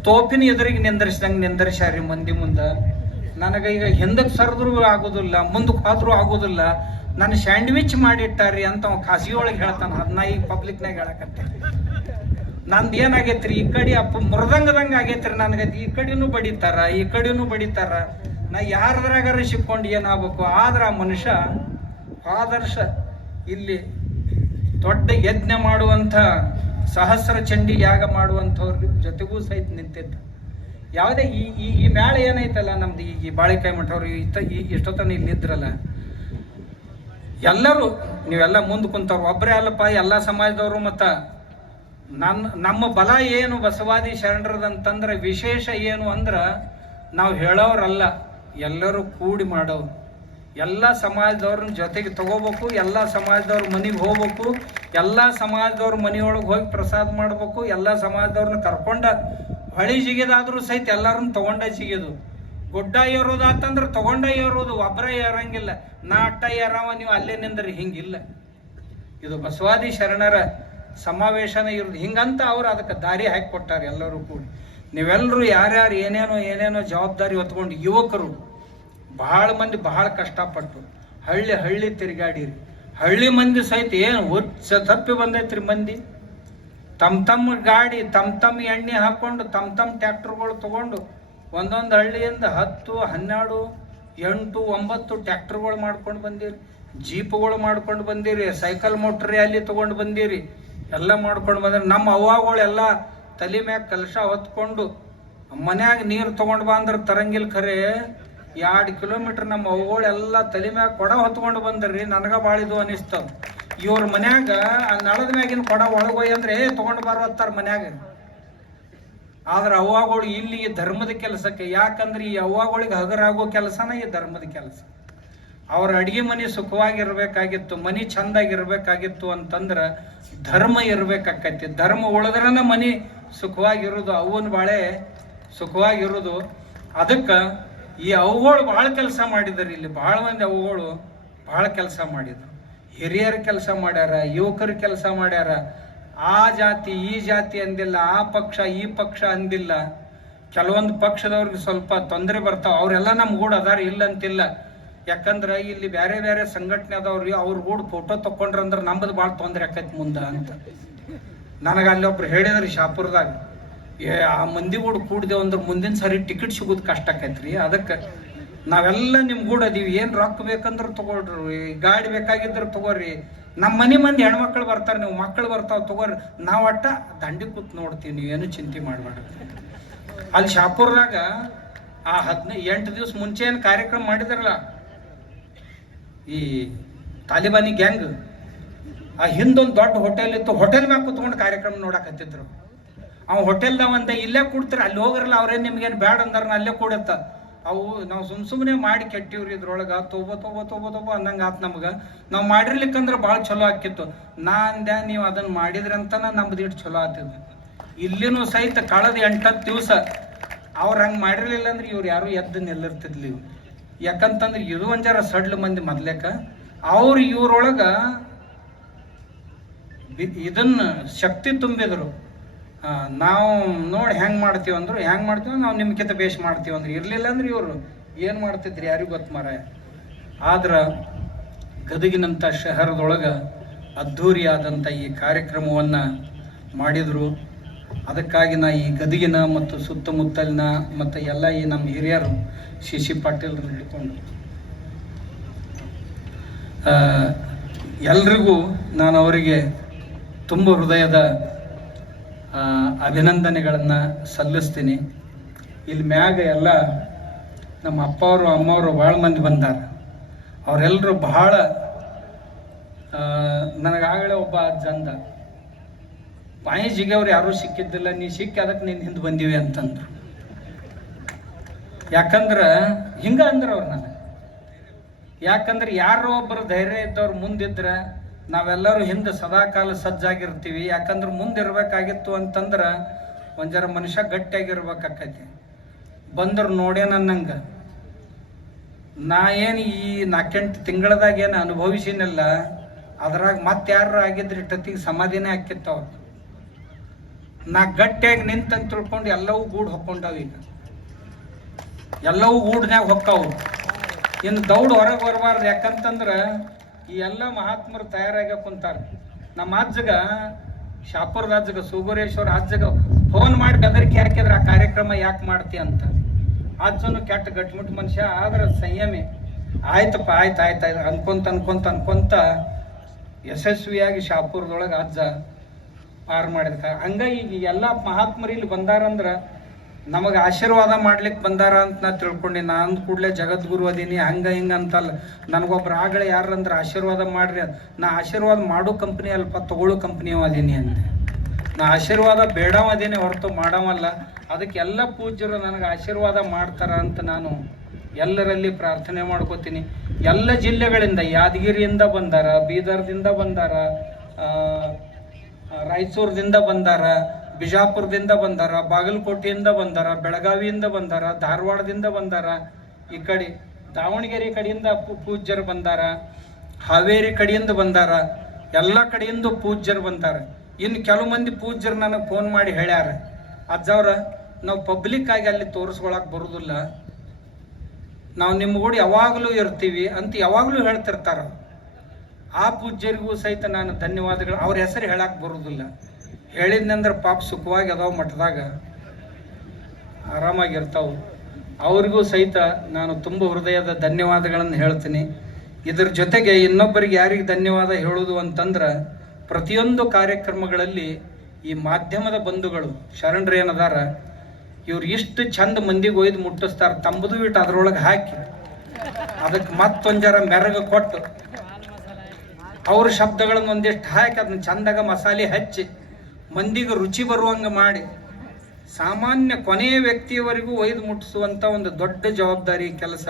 ತೋಪಿನ ಎದುರಿಗೆ ನಿಂದರ್ಸ್ಯಾರಿ ಮಂದಿ ಮುಂದೆ. ನನಗೆ ಈಗ ಹಿಂದಕ್ಕೆ ಸರಿದ್ರೂ ಆಗೋದಿಲ್ಲ, ಮುಂದಕ್ಕೆ ಹೋದ್ರೂ ಆಗೋದಿಲ್ಲ. ನಾನು ಸ್ಯಾಂಡ್ವಿಚ್ ಮಾಡಿಟ್ಟಾರಿ ಅಂತ ಅವ ಖಾಸಗಿ ಒಳಗೆ ಹೇಳ್ತಾನೆ. ಅದನ್ನ ಈಗ ಪಬ್ಲಿಕ್ನಾಗ ಹೇಳಕತ್ತೆ. ನಂದು ಏನಾಗೈತ್ರಿ, ಈ ಕಡೆ ಮೃದಂಗದಂಗೆ ಆಗೈತ್ರಿ ನನಗೆ. ಈ ಕಡೆನೂ ಬಡಿತಾರ. ನಾ ಯಾರದ್ರಾಗಾರ ಸಿಕ್ಕೊಂಡು ಏನಾಗಬೇಕು. ಆದ್ರೆ ಆ ಮನುಷ್ಯ ಆದರ್ಶ ಇಲ್ಲಿ ದೊಡ್ಡ ಯಜ್ಞ ಮಾಡುವಂಥ ಸಹಸ್ರ ಚಂಡಿ ಯಾಗ ಮಾಡುವಂಥವ್ರ ಜೊತೆಗೂ ಸಹಿತ ನಿಂತಿದ್ದ. ಯಾವುದೇ ಈ ಮೇಳ ಏನೈತಲ್ಲ ನಮ್ದು ಈ ಬಾಳಿಕಾಯಿ ಮಠವ್ರು ಇಷ್ಟೊತ್ತನ ಇಲ್ಲಿದ್ರಲ್ಲ, ಎಲ್ಲರೂ ನೀವೆಲ್ಲ ಮುಂದೆ ಕುಂತವ್ರು. ಒಬ್ಬರೇ ಅಲ್ಲಪ್ಪ, ಎಲ್ಲ ಸಮಾಜದವರು. ಮತ್ತು ನಮ್ಮ ಬಲ ಏನು ಬಸವಾದಿ ಶರಣರದಂತಂದ್ರೆ ವಿಶೇಷ ಏನು ಅಂದ್ರೆ ನಾವು ಹೇಳೋರಲ್ಲ, ಎಲ್ಲರೂ ಕೂಡಿ ಮಾಡೋರು. ಎಲ್ಲ ಸಮಾಜದವ್ರನ್ನ ಜೊತೆಗೆ ತಗೋಬೇಕು. ಎಲ್ಲ ಸಮಾಜದವ್ರ ಮನೆಗೆ ಹೋಗ್ಬೇಕು. ಎಲ್ಲ ಸಮಾಜದವ್ರ ಮನೆಯೊಳಗೆ ಹೋಗಿ ಪ್ರಸಾದ ಮಾಡ್ಬೇಕು. ಎಲ್ಲ ಸಮಾಜದವ್ರನ್ನ ಕರ್ಕೊಂಡ ಹೊಳಿ ಜಿಗಿದಾದ್ರೂ ಸಹಿತ ಎಲ್ಲರನ್ನ ತಗೊಂಡ ಜಿಗಿಯೋದು. ಗುಡ್ಡ ಏರೋದಾತಂದ್ರೆ ತಗೊಂಡ ಏರೋದು, ಒಬ್ಬರ ಏರಂಗಿಲ್ಲ. ನಾ ಅಟ್ಟ ಏರಾವ ನೀವು ಅಲ್ಲೇ ನಿಂದ್ರಿ, ಹಿಂಗಿಲ್ಲ. ಇದು ಬಸವಾದಿ ಶರಣರ ಸಮಾವೇಶನ ಇರೋದು ಹಿಂಗಂತ ಅವ್ರು ಅದಕ್ಕೆ ದಾರಿ ಹಾಕಿಕೊಟ್ಟಾರೆ. ಎಲ್ಲರೂ ಕೂಡಿ ನೀವೆಲ್ಲರೂ ಯಾರ್ಯಾರು ಏನೇನೋ ಜವಾಬ್ದಾರಿ ಹೊತ್ಕೊಂಡು ಯುವಕರು ಬಹಳ ಮಂದಿ ಬಹಳ ಕಷ್ಟಪಟ್ಟು ಹಳ್ಳಿ ತಿರುಗಾಡಿರಿ. ಹಳ್ಳಿ ಮಂದಿ ಸಹಿತ ಏನು ಹುಚ್ಚ ತಪ್ಪಿ ಬಂದೈತ್ರಿ. ಮಂದಿ ತಮ್ಮ ಗಾಡಿ, ತಮ್ಮ ಎಣ್ಣೆ ಹಾಕ್ಕೊಂಡು ತಮ್ಮ ಟ್ಯಾಕ್ಟರ್ಗಳು ತೊಗೊಂಡು ಒಂದೊಂದು ಹಳ್ಳಿಯಿಂದ 10, 12, 8, 9 ಟ್ಯಾಕ್ಟರ್ಗಳು ಮಾಡ್ಕೊಂಡು ಬಂದಿರಿ. ಜೀಪ್ಗಳು ಮಾಡ್ಕೊಂಡು ಬಂದಿರಿ. ಸೈಕಲ್ ಮೋಟ್ರ್ ಅಲ್ಲಿ ತೊಗೊಂಡು ಬಂದಿರಿ. ಎಲ್ಲ ಮಾಡ್ಕೊಂಡು ಬಂದಿರಿ. ನಮ್ಮ ಅವ್ವಗಳೆಲ್ಲ ತಲೆ ಮ್ಯಾಗ ಕಲಶ ಹೊತ್ಕೊಂಡು ಮನ್ಯಾಗ ನೀರು ತೊಗೊಂಡು ಬಂದ್ರೆ ತರಂಗಿಲ್ ಖರೆ 2 ಕಿಲೋಮೀಟ್ರ್ ನಮ್ಮ ಅವ್ವಗಳೆಲ್ಲ ತಲೆ ಮ್ಯಾಗ ಕೊಡ ಹೊತ್ಕೊಂಡು ಬಂದ್ರಿ. ನನಗೆ ಬಾಳಿದು ಅನಿಸ್ತವ. ಇವ್ರ ಮನ್ಯಾಗ ಆ ನಳದ ಮ್ಯಾಗಿನ ಕೊಡ ಒಳಗೋಯ್ ಅಂದ್ರೆ ತೊಗೊಂಡು ಬರುತ್ತಾರ ಮನ್ಯಾಗ. ಆದ್ರೆ ಅವ್ವಗಳು ಇಲ್ಲಿ ಧರ್ಮದ ಕೆಲಸಕ್ಕೆ, ಯಾಕಂದ್ರೆ ಈ ಅವ್ವಗಳಿಗೆ ಹಗರಾಗೋ ಕೆಲಸನ ಈ ಧರ್ಮದ ಕೆಲಸ. ಅವ್ರ ಅಡಿಗೆ ಮನೆ ಸುಖವಾಗಿರ್ಬೇಕಾಗಿತ್ತು, ಮನೆ ಚಂದಾಗಿರ್ಬೇಕಾಗಿತ್ತು ಅಂತಂದ್ರೆ ಧರ್ಮ ಇರ್ಬೇಕಾಕೈತಿ. ಧರ್ಮ ಉಳಿದ್ರನ ಮನೆ ಸುಖವಾಗಿರೋದು, ಅವ್ವನ ಬಾಳೆ ಸುಖವಾಗಿರೋದು. ಅದಕ್ಕೆ ಈ ಅವುಗಳು ಭಾಳ ಕೆಲಸ ಮಾಡಿದಾರೆ. ಇಲ್ಲಿ ಭಾಳ ಮಂದಿ ಅವುಗಳು ಭಾಳ ಕೆಲಸ ಮಾಡಿದ್ರು. ಹಿರಿಯರ ಕೆಲಸ ಮಾಡ್ಯಾರ, ಯುವಕರ ಕೆಲಸ ಮಾಡ್ಯಾರ. ಆ ಜಾತಿ ಈ ಜಾತಿ ಅಂದಿಲ್ಲ, ಆ ಪಕ್ಷ ಈ ಪಕ್ಷ ಅಂದಿಲ್ಲ. ಕೆಲವೊಂದು ಪಕ್ಷದವ್ರಿಗೆ ಸ್ವಲ್ಪ ತೊಂದರೆ ಬರ್ತಾವ. ಅವರೆಲ್ಲ ನಮ್ಮ ಗೂಡು ಅದಾರ, ಇಲ್ಲಂತಿಲ್ಲ. ಯಾಕಂದ್ರೆ ಇಲ್ಲಿ ಬೇರೆ ಸಂಘಟನೆ ಅದಾವ್ರಿ. ಅವ್ರ ಗೂಡು ಫೋಟೋ ತಕೊಂಡ್ರಂದ್ರೆ ನಮ್ಮದು ಭಾಳ ತೊಂದರೆ ಆಕೈತಿ ಮುಂದೆ ಅಂತ. ನನಗೆ ಅಲ್ಲಿ ಒಬ್ರು ಹೇಳಿದ್ರಿ ಶಾಪುರದಾಗ, ಆ ಮಂದಿ ಕೂಡ ಕೂಡಿದೆವು ಅಂದ್ರೆ ಮುಂದಿನ ಸಾರಿ ಟಿಕೆಟ್ ಸಿಗೋದು ಕಷ್ಟ ಆಕೈತ್ರಿ. ಅದಕ್ಕೆ ನಾವೆಲ್ಲ ನಿಮ್ಮ ಕೂಡ ಅದೀವಿ, ಏನು ರೊಕ್ಕ ಬೇಕಂದ್ರೆ ತಗೊಳ್ರಿ, ಗಾಡಿ ಬೇಕಾಗಿದ್ರೆ ತಗೋರಿ, ನಮ್ಮ ಮನೆ ಮಂದಿ ಹೆಣ್ಮಕ್ಳು ಬರ್ತಾರೆ, ನೀವು ಮಕ್ಕಳು ಬರ್ತಾವೆ ತಗೋರಿ, ನಾವು ಒಟ್ಟ ದಂಡಿ ಕೂತ್ ನೋಡ್ತೀವಿ, ನೀವೇನು ಚಿಂತೆ ಮಾಡಬೇಡ್ರಿ. ಅಲ್ಲಿ ಶಾಪುರದಾಗ ಆ 8 ದಿವಸ ಮುಂಚೆ ಏನು ಕಾರ್ಯಕ್ರಮ ಮಾಡಿದಾರಲ್ಲ ಈ ತಾಲಿಬಾನಿ ಗ್ಯಾಂಗ್, ಆ ಹಿಂದೊಂದು ದೊಡ್ಡ ಹೋಟೆಲ್ ಇತ್ತು, ಹೋಟೆಲ್ ಮ್ಯಾಗ ಕೂತ್ಕೊಂಡು ಕಾರ್ಯಕ್ರಮ ನೋಡಕತ್ತಿದ್ರು. ಅವ್ ಹೋಟೆಲ್ದಾಗ ಒಂದ ಇಲ್ಲೇ ಕೂಡ್ತಾರೆ, ಅಲ್ಲಿ ಹೋಗ್ರಲ್ಲ ಅವ್ರೇನು ನಿಮ್ಗೇನು ಬ್ಯಾಡ ಅಂದಾರ ಅಲ್ಲೇ ಕೂಡತ್ತ. ಅವು ನಾವು ಸುಮ್ಮನೆ ಮಾಡಿ ಕೆಟ್ಟಿವ್ರಿ, ಇದ್ರೊಳಗೆ ತೊಬೋ ಅಂದಂಗೆ ಆತು ನಮ್ಗೆ. ನಾವು ಮಾಡಿರ್ಲಿಕ್ಕಂದ್ರೆ ಭಾಳ ಚಲೋ ಆಕಿತ್ತು. ನಾ ಅಂದ್ಯಾ ನೀವು ಅದನ್ನು ಮಾಡಿದ್ರಿ ಅಂತನ ನಮ್ದು ಇಟ್ಟು ಚಲೋ ಆಗ್ತಿದ್ವಿ. ಇಲ್ಲಿನೂ ಸಹಿತ ಕಳೆದ 8-10 ದಿವಸ ಅವ್ರು ಹಂಗೆ ಮಾಡಿರ್ಲಿಲ್ಲ ಅಂದ್ರೆ ಇವ್ರು ಯಾರು ಎದ್ದು ನಿಲ್ಲಿರ್ತಿದ್ಲಿ. ಯಾಕಂತಂದ್ರೆ ಇದು ಒಂಜಾರ ಸಡ್ಲು ಮಂದಿ ಮೊದ್ಲೇಕ ಅವ್ರು ಇವ್ರೊಳಗೆ ಇದನ್ನ ಶಕ್ತಿ ತುಂಬಿದ್ರು. ನಾವು ನೋಡಿ ಹೆಂಗೆ ಮಾಡ್ತೀವಿ ಅಂದ್ರು, ಹೆಂಗೆ ಮಾಡ್ತೀವಿ ನಾವು ನಿಮ್ಗಿಂತ ಬೇಸ್ ಮಾಡ್ತೀವಿ ಅಂದ್ರೆ, ಇರಲಿಲ್ಲ ಅಂದ್ರೆ ಇವರು ಏನು ಮಾಡ್ತಿದ್ರಿ ಯಾರಿಗೂ ಗೊತ್ತು ಮಾರ. ಆದ್ರೆ ಗದಗಿನಂಥ ಶಹರದೊಳಗೆ ಅದ್ಧೂರಿಯಾದಂಥ ಈ ಕಾರ್ಯಕ್ರಮವನ್ನು ಮಾಡಿದರು. ಅದಕ್ಕಾಗಿ ನಾ ಈ ಗದಗಿನ ಮತ್ತು ಸುತ್ತಮುತ್ತಲಿನ ಮತ್ತು ಎಲ್ಲ ಈ ನಮ್ಮ ಹಿರಿಯರು ಸಿ ಪಾಟೀಲ್ರು ಹಿಡ್ಕೊಂಡು ಎಲ್ರಿಗೂ ನಾನು ಅವರಿಗೆ ತುಂಬ ಹೃದಯದ ಅಭಿನಂದನೆಗಳನ್ನು ಸಲ್ಲಿಸ್ತೀನಿ. ಇಲ್ಲಿ ಮ್ಯಾಗ ಎಲ್ಲ ನಮ್ಮ ಅಪ್ಪವರು ಅಮ್ಮವರು ಭಾಳ ಮಂದಿ ಬಂದಾರ. ಅವರೆಲ್ಲರೂ ಬಹಳ ನನಗಾಗಲೇ ಒಬ್ಬ ಅಜ್ಜಂದ, ಬಾಯಿ ಜಿಗವ್ರು ಯಾರೂ ಸಿಕ್ಕಿದ್ದಿಲ್ಲ, ನೀ ಸಿಕ್ಕಿ ಅದಕ್ಕೆ ನೀನು ಹಿಂದೆ ಬಂದೀವಿ ಅಂತಂದ್ರು. ಯಾಕಂದ್ರೆ ಹಿಂಗೆ ಅಂದ್ರೆ ಅವ್ರು ನನಗೆ, ಯಾಕಂದ್ರೆ ಯಾರೋ ಒಬ್ಬರು ಧೈರ್ಯ ಇದ್ದವ್ರು ಮುಂದಿದ್ರೆ ನಾವೆಲ್ಲರೂ ಹಿಂದೆ ಸದಾಕಾಲ ಸಜ್ಜಾಗಿರ್ತೀವಿ. ಯಾಕಂದ್ರೆ ಮುಂದಿರ್ಬೇಕಾಗಿತ್ತು ಅಂತಂದ್ರೆ ಒಂಜರ ಮನುಷ್ಯ ಗಟ್ಟಿಯಾಗಿರ್ಬೇಕಾಕೈತಿ. ಬಂದರು ನೋಡೇ ನನ್ನಂಗೆ ನಾ ಏನು ಈ 4-8 ತಿಂಗಳದಾಗ ಏನು ಅನುಭವಿಸಿನಲ್ಲ, ಅದ್ರಾಗ ಮತ್ತೆ ಯಾರು ಆಗಿದ್ರೆ ಇಟ್ಟತ್ತಿಗೆ ಸಮಾಧಿನೇ ಆಕ್ಕಿತ್ತವ್ರು. ನಾ ಗಟ್ಟಿಯಾಗಿ ನಿಂತಂತ ತಿಳ್ಕೊಂಡು ಎಲ್ಲವೂ ಗೂಡು ಹೊಕ್ಕೊಂಡಾವ. ಈಗ ಎಲ್ಲವೂ ಗೂಡ್ನ್ಯಾಗ ಹೊಕ್ಕಾವು. ಇನ್ನು ದೌಡ್ ಹೊರಗೆ ಬರಬಾರ್ದು. ಯಾಕಂತಂದ್ರೆ ಈ ಎಲ್ಲ ಮಹಾತ್ಮರು ತಯಾರಾಗ ಕುಂತಾರ. ನಮ್ಮ ಅಜ್ಜಗ ಶಾಪುರದ ಅಜ್ಜಗ ಸುಗುರೇಶ್ವರ ಅಜ್ಜಗ ಫೋನ್ ಮಾಡಿ ಬೆದರಿಕೆ ಹಾಕಿದ್ರೆ ಆ ಕಾರ್ಯಕ್ರಮ ಯಾಕೆ ಮಾಡ್ತಿ ಅಂತ. ಅಜ್ಜನು ಕೆಟ್ಟ ಗಟ್ಮುಟ್ಟು ಮನುಷ್ಯ, ಆದ್ರೆ ಸಂಯಮಿ. ಆಯ್ತಪ್ಪ ಆಯ್ತು ಅನ್ಕೊಂತ ಯಶಸ್ವಿಯಾಗಿ ಶಾಪುರದೊಳಗೆ ಅಜ್ಜ ಪಾರು ಮಾಡಿದ. ಹಂಗಾಗಿ ಈಗ ಎಲ್ಲ ಮಹಾತ್ಮರು ಇಲ್ಲಿ ಬಂದಾರಂದ್ರೆ ನಮಗೆ ಆಶೀರ್ವಾದ ಮಾಡ್ಲಿಕ್ಕೆ ಬಂದಾರ ಅಂತ ನಾ ತಿಳ್ಕೊಂಡು, ನಾನು ಕೂಡಲೇ ಜಗದ್ಗುರು ಅದೀನಿ ಹಂಗೆ ಹಿಂಗೆ ಅಂತಲ್ಲ. ನನಗೊಬ್ರು ಆಗಲೇ ಯಾರಂದ್ರೆ ಆಶೀರ್ವಾದ ಮಾಡ್ರಿ, ನಾ ಆಶೀರ್ವಾದ ಮಾಡೋ ಕಂಪ್ನಿ ಅಲ್ಪ, ತಗೊಳ್ಳೋ ಕಂಪ್ನಿಯವ ಅದೀನಿ ಅಂದೆ. ನಾ ಆಶೀರ್ವಾದ ಬೇಡವ ಅದೀನಿ ಹೊರತು ಮಾಡವಲ್ಲ. ಅದಕ್ಕೆ ಎಲ್ಲ ಪೂಜ್ಯರು ನನಗೆ ಆಶೀರ್ವಾದ ಮಾಡ್ತಾರ ಅಂತ ನಾನು ಎಲ್ಲರಲ್ಲಿ ಪ್ರಾರ್ಥನೆ ಮಾಡ್ಕೋತೀನಿ. ಎಲ್ಲ ಜಿಲ್ಲೆಗಳಿಂದ, ಯಾದಗಿರಿಯಿಂದ ಬಂದಾರ, ಬೀದರ್ದಿಂದ ಬಂದಾರ, ರಾಯಚೂರದಿಂದ ಬಂದಾರ, ಬಿಜಾಪುರದಿಂದ ಬಂದಾರ, ಬಾಗಲಕೋಟೆಯಿಂದ ಬಂದಾರ, ಬೆಳಗಾವಿಯಿಂದ ಬಂದಾರ, ಧಾರವಾಡದಿಂದ ಬಂದಾರ, ಈ ಕಡೆ ದಾವಣಗೆರೆ ಕಡೆಯಿಂದ ಪೂಜ್ಯರು ಬಂದಾರ, ಹಾವೇರಿ ಕಡೆಯಿಂದ ಬಂದಾರ, ಎಲ್ಲ ಕಡೆಯಿಂದ ಪೂಜ್ಯರು ಬಂದಾರ. ಇನ್ನು ಕೆಲವು ಮಂದಿ ಪೂಜ್ಯರು ನನಗೆ ಫೋನ್ ಮಾಡಿ ಹೇಳ್ಯಾರ, ಅಜ್ಜವ್ರ ನಾವು ಪಬ್ಲಿಕ್ ಆಗಿ ಅಲ್ಲಿ ತೋರಿಸ್ಕೊಳಕ್ಕೆ ಬರೋದಿಲ್ಲ, ನಾವು ನಿಮ್ಮ ಕೂಡ ಯಾವಾಗಲೂ ಇರ್ತೀವಿ ಅಂತ ಯಾವಾಗಲೂ ಹೇಳ್ತಿರ್ತಾರ. ಆ ಪೂಜ್ಯರಿಗೂ ಸಹಿತ ನಾನು ಧನ್ಯವಾದಗಳು. ಅವ್ರ ಹೆಸರು ಹೇಳಕ್ಕೆ ಬರೋದಿಲ್ಲ. ಹೇಳಿದ್ನಂದ್ರೆ ಪಾಪ ಸುಖವಾಗಿ ಅದಾವ, ಮಠದಾಗ ಆರಾಮಾಗಿರ್ತಾವೆ. ಅವ್ರಿಗೂ ಸಹಿತ ನಾನು ತುಂಬ ಹೃದಯದ ಧನ್ಯವಾದಗಳನ್ನು ಹೇಳ್ತೀನಿ. ಇದ್ರ ಜೊತೆಗೆ ಇನ್ನೊಬ್ಬರಿಗೆ ಯಾರಿಗೆ ಧನ್ಯವಾದ ಹೇಳೋದು ಅಂತಂದ್ರೆ, ಪ್ರತಿಯೊಂದು ಕಾರ್ಯಕ್ರಮಗಳಲ್ಲಿ ಈ ಮಾಧ್ಯಮದ ಬಂಧುಗಳು ಶರಣರು ಏನದಾರ, ಇವ್ರು ಇಷ್ಟು ಚಂದ ಮಂದಿಗೆ ಒಯ್ದು ಮುಟ್ಟಿಸ್ತಾರೆ. ತಂಬುದು ಇಟ್ಟು ಅದ್ರೊಳಗೆ ಹಾಕಿ ಅದಕ್ಕೆ ಮತ್ತೊಂಜರ ಮೆರಗು ಕೊಟ್ಟು ಅವ್ರ ಶಬ್ದಗಳನ್ನು ಒಂದಿಷ್ಟು ಹಾಕಿ ಅದನ್ನ ಚಂದಾಗ ಮಸಾಲೆ ಹಚ್ಚಿ ಮಂದಿಗೆ ರುಚಿ ಬರುವಂಗೆ ಮಾಡಿ ಸಾಮಾನ್ಯ ಕೊನೆಯ ವ್ಯಕ್ತಿಯವರೆಗೂ ಒಯ್ದು ಮುಟ್ಟಿಸುವಂಥ ಒಂದು ದೊಡ್ಡ ಜವಾಬ್ದಾರಿ ಕೆಲಸ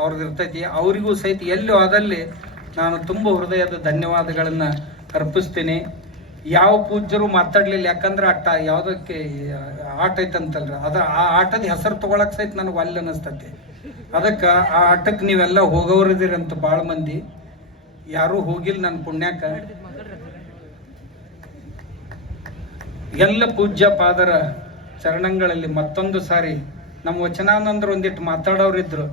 ಅವ್ರದ್ದು ಇರ್ತೈತಿ. ಅವರಿಗೂ ಸಹಿತ ಎಲ್ಲಿ ಆದಲ್ಲಿ ನಾನು ತುಂಬ ಹೃದಯದ ಧನ್ಯವಾದಗಳನ್ನು ಅರ್ಪಿಸ್ತೀನಿ. ಯಾವ ಪೂಜ್ಯರು ಮಾತಾಡಲಿಲ್ಲ, ಯಾಕಂದ್ರೆ ಯಾವುದಕ್ಕೆ ಆಟ ಐತಂತಲ್ರಿ, ಆ ಆಟದ ಹೆಸರು ತೊಗೊಳಕ್ಕೆ ಸಹಿತ ನನಗೆ ಅಲ್ಲಿ ಅನ್ನಿಸ್ತೈತಿ. ಅದಕ್ಕೆ ಆ ಆಟಕ್ಕೆ ನೀವೆಲ್ಲ ಹೋಗೋರಿದ್ದೀರಂತ ಭಾಳ ಮಂದಿ, ಯಾರೂ ಹೋಗಿಲ್ಲ ನನ್ನ ಪುಣ್ಯಾಕ. ಎಲ್ಲ ಪೂಜ್ಯ ಪಾದರ ಚರಣಗಳಲ್ಲಿ ಮತ್ತೊಂದು ಸಾರಿ ನಮ್ಮ ವಚನಾನಂದರು ಒಂದಿಟ್ಟು ಮಾತಾಡೋರಿದ್ರು,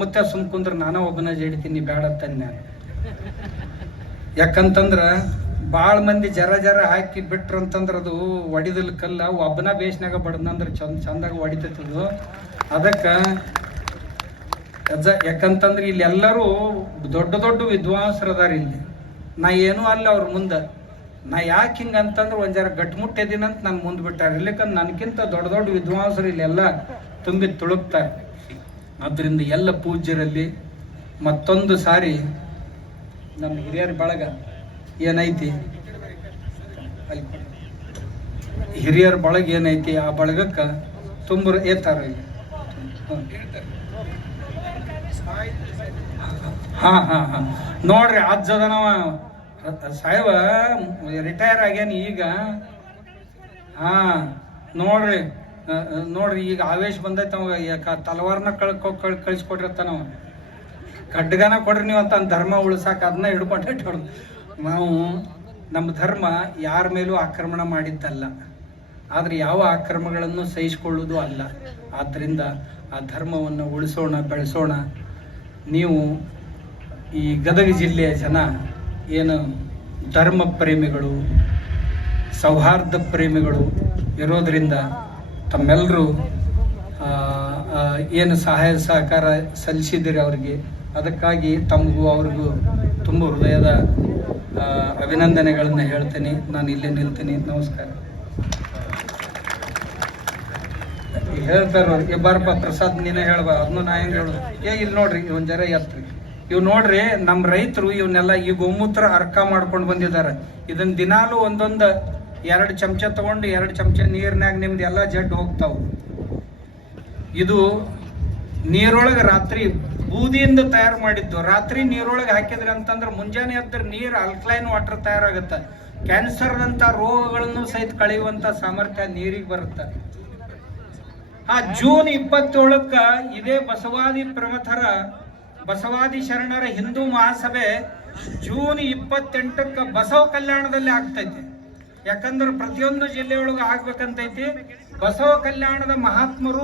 ಮುತ್ತ ಸುಮ್ಕುಂದ್ರೆ ನಾನೋ ಒಬ್ಬನ ಜಡಿತೀನಿ ಬೇಡ ತನ್ನ. ಯಾಕಂತಂದ್ರೆ ಭಾಳ ಮಂದಿ ಜರ ಹಾಕಿ ಬಿಟ್ರು ಅಂತಂದ್ರೆ ಅದು ಒಡಿದಲ್ ಕಲ್ಲ ಒಬ್ಬನ ಬೇಸ್ನಾಗ ಬಡ್ದಂದ್ರೆ ಚಂದಾಗ ಹೊಡಿತೈತದು. ಅದಕ್ಕೆ ಯಾಕಂತಂದ್ರೆ ಇಲ್ಲಿ ಎಲ್ಲರೂ ದೊಡ್ಡ ದೊಡ್ಡ ವಿದ್ವಾಂಸರದಾರ ಇಲ್ಲಿ. ನಾ ಏನೂ ಅಲ್ಲ ಅವ್ರ ಮುಂದೆ. ನಾ ಯಾಕೆ ಹಿಂಗೆ ಅಂತಂದ್ರೆ ಒಂದು ಜರ ಗಟ್ಮುಟ್ಟಿದ್ದೀನಂತ ನಾನು ಮುಂದೆ ಬಿಟ್ಟಾರೆ. ಇಲ್ಲಕಂದ್ರೆ ನನಗಿಂತ ದೊಡ್ಡ ದೊಡ್ಡ ವಿದ್ವಾಂಸರು ಇಲ್ಲೆಲ್ಲ ತುಂಬಿ ತುಳುಕ್ತಾರೆ. ಆದ್ದರಿಂದ ಎಲ್ಲ ಪೂಜ್ಯರಲ್ಲಿ ಮತ್ತೊಂದು ಸಾರಿ ನಮ್ಮ ಹಿರಿಯರ ಬಳಗ ಏನೈತಿ ಅಲ್ಲಿ ಹಿರಿಯರ ಬಳಗ ಏನೈತಿ ಆ ಬಳಗಕ್ಕೆ ತುಂಬ ಏತಾರ ಇಲ್ಲಿ. ಹಾಂ ನೋಡ್ರಿ ಅಜ್ಜದನವ ಸಾಹೇಬ ರಿಟೈರ್ ಆಗ್ಯಾನ ಈಗ. ನೋಡ್ರಿ ಈಗ ಆವೇಶ ಬಂದೈತೆ ಅವಾಗ ತಲವಾರ್ನ ಕಳಿಸ್ಕೊಟ್ಟಿರ್ತಾನವ. ಖಡ್ಗನ ಕೊಡ್ರಿ ನೀವು ಅಂತ ಧರ್ಮ ಉಳಿಸಾಕ ಅದನ್ನ ಹಿಡ್ಕೊಂಡೆ ಹೊಡೆದು. ನಾವು ನಮ್ಮ ಧರ್ಮ ಯಾರ ಮೇಲೂ ಆಕ್ರಮಣ ಮಾಡಿದ್ದಲ್ಲ, ಆದರೆ ಯಾವ ಆಕ್ರಮಣಗಳನ್ನು ಸಹಿಸಿಕೊಳ್ಳುವುದು ಅಲ್ಲ. ಆದ್ದರಿಂದ ಆ ಧರ್ಮವನ್ನು ಉಳಿಸೋಣ, ಬೆಳೆಸೋಣ. ನೀವು ಈ ಗದಗ ಜಿಲ್ಲೆಯ ಜನ ಏನು ಧರ್ಮ ಪ್ರೇಮಿಗಳು, ಸೌಹಾರ್ದ ಪ್ರೇಮಿಗಳು ಇರೋದರಿಂದ ತಮ್ಮೆಲ್ಲರೂ ಏನು ಸಹಾಯ ಸಹಕಾರ ಸಲ್ಲಿಸಿದ್ದೀರಿ ಅವರಿಗೆ, ಅದಕ್ಕಾಗಿ ತಮಗೂ ಅವ್ರಿಗೂ ತುಂಬ ಹೃದಯದ ಅಭಿನಂದನೆಗಳನ್ನು ಹೇಳ್ತೀನಿ. ನಾನು ಇಲ್ಲೇ ನಿಲ್ತೀನಿ. ನಮಸ್ಕಾರ. ಹೇಳ್ತಾರ ಬಾರಪ್ಪ ಪ್ರಸಾದ್ ನೀನೇ ಹೇಳ್ಬಾ, ಅದನ್ನು ನಾ ಹೆಂಗೆ ಹೇಳೋದು. ಇಲ್ಲಿ ನೋಡ್ರಿ ಇವನ್ ಜರ ಎತ್ರಿ. ಇವ್ ನೋಡ್ರಿ ನಮ್ಮ ರೈತರು ಇವನ್ನೆಲ್ಲ ಈ ಗೋಮೂತ್ರ ಅರ್ಕ ಮಾಡ್ಕೊಂಡು ಬಂದಿದ್ದಾರೆ. ಇದನ್ನ ದಿನಾಲು ಒಂದೊಂದು 2 ಚಮಚ ತಗೊಂಡು 2 ಚಮಚ ನೀರಿನಾಗ ನಿಮ್ದು ಎಲ್ಲ ಜಡ್ಡು ಹೋಗ್ತಾವ. ಇದು ನೀರೊಳಗೆ ರಾತ್ರಿ ಬೂದಿಯಿಂದ ತಯಾರು ಮಾಡಿದ್ದು. ರಾತ್ರಿ ನೀರೊಳಗೆ ಹಾಕಿದ್ರಿ ಅಂತಂದ್ರೆ ಮುಂಜಾನೆ ಎದ್ರೆ ನೀರು ಅಲ್ಕ್ಲೈನ್ ವಾಟರ್ ತಯಾರಾಗುತ್ತೆ. ಕ್ಯಾನ್ಸರ್ದಂಥ ರೋಗಗಳನ್ನು ಸಹಿತ ಕಳೆಯುವಂಥ ಸಾಮರ್ಥ್ಯ ನೀರಿಗೆ ಬರುತ್ತೆ. ಜೂನ್ 27ಕ್ಕ ಇದೇ ಬಸವಾದಿ ಪ್ರಮಥರ ಬಸವಾದಿ ಶರಣರ ಹಿಂದೂ ಮಹಾಸಭೆ ಜೂನ್ 28ಕ್ಕೆ ಬಸವ ಕಲ್ಯಾಣದಲ್ಲಿ ಆಗ್ತೈತಿ. ಯಾಕಂದ್ರೆ ಪ್ರತಿಯೊಂದು ಜಿಲ್ಲೆಯೊಳಗೆ ಆಗ್ಬೇಕಂತೈತಿ. ಬಸವ ಕಲ್ಯಾಣದ ಮಹಾತ್ಮರು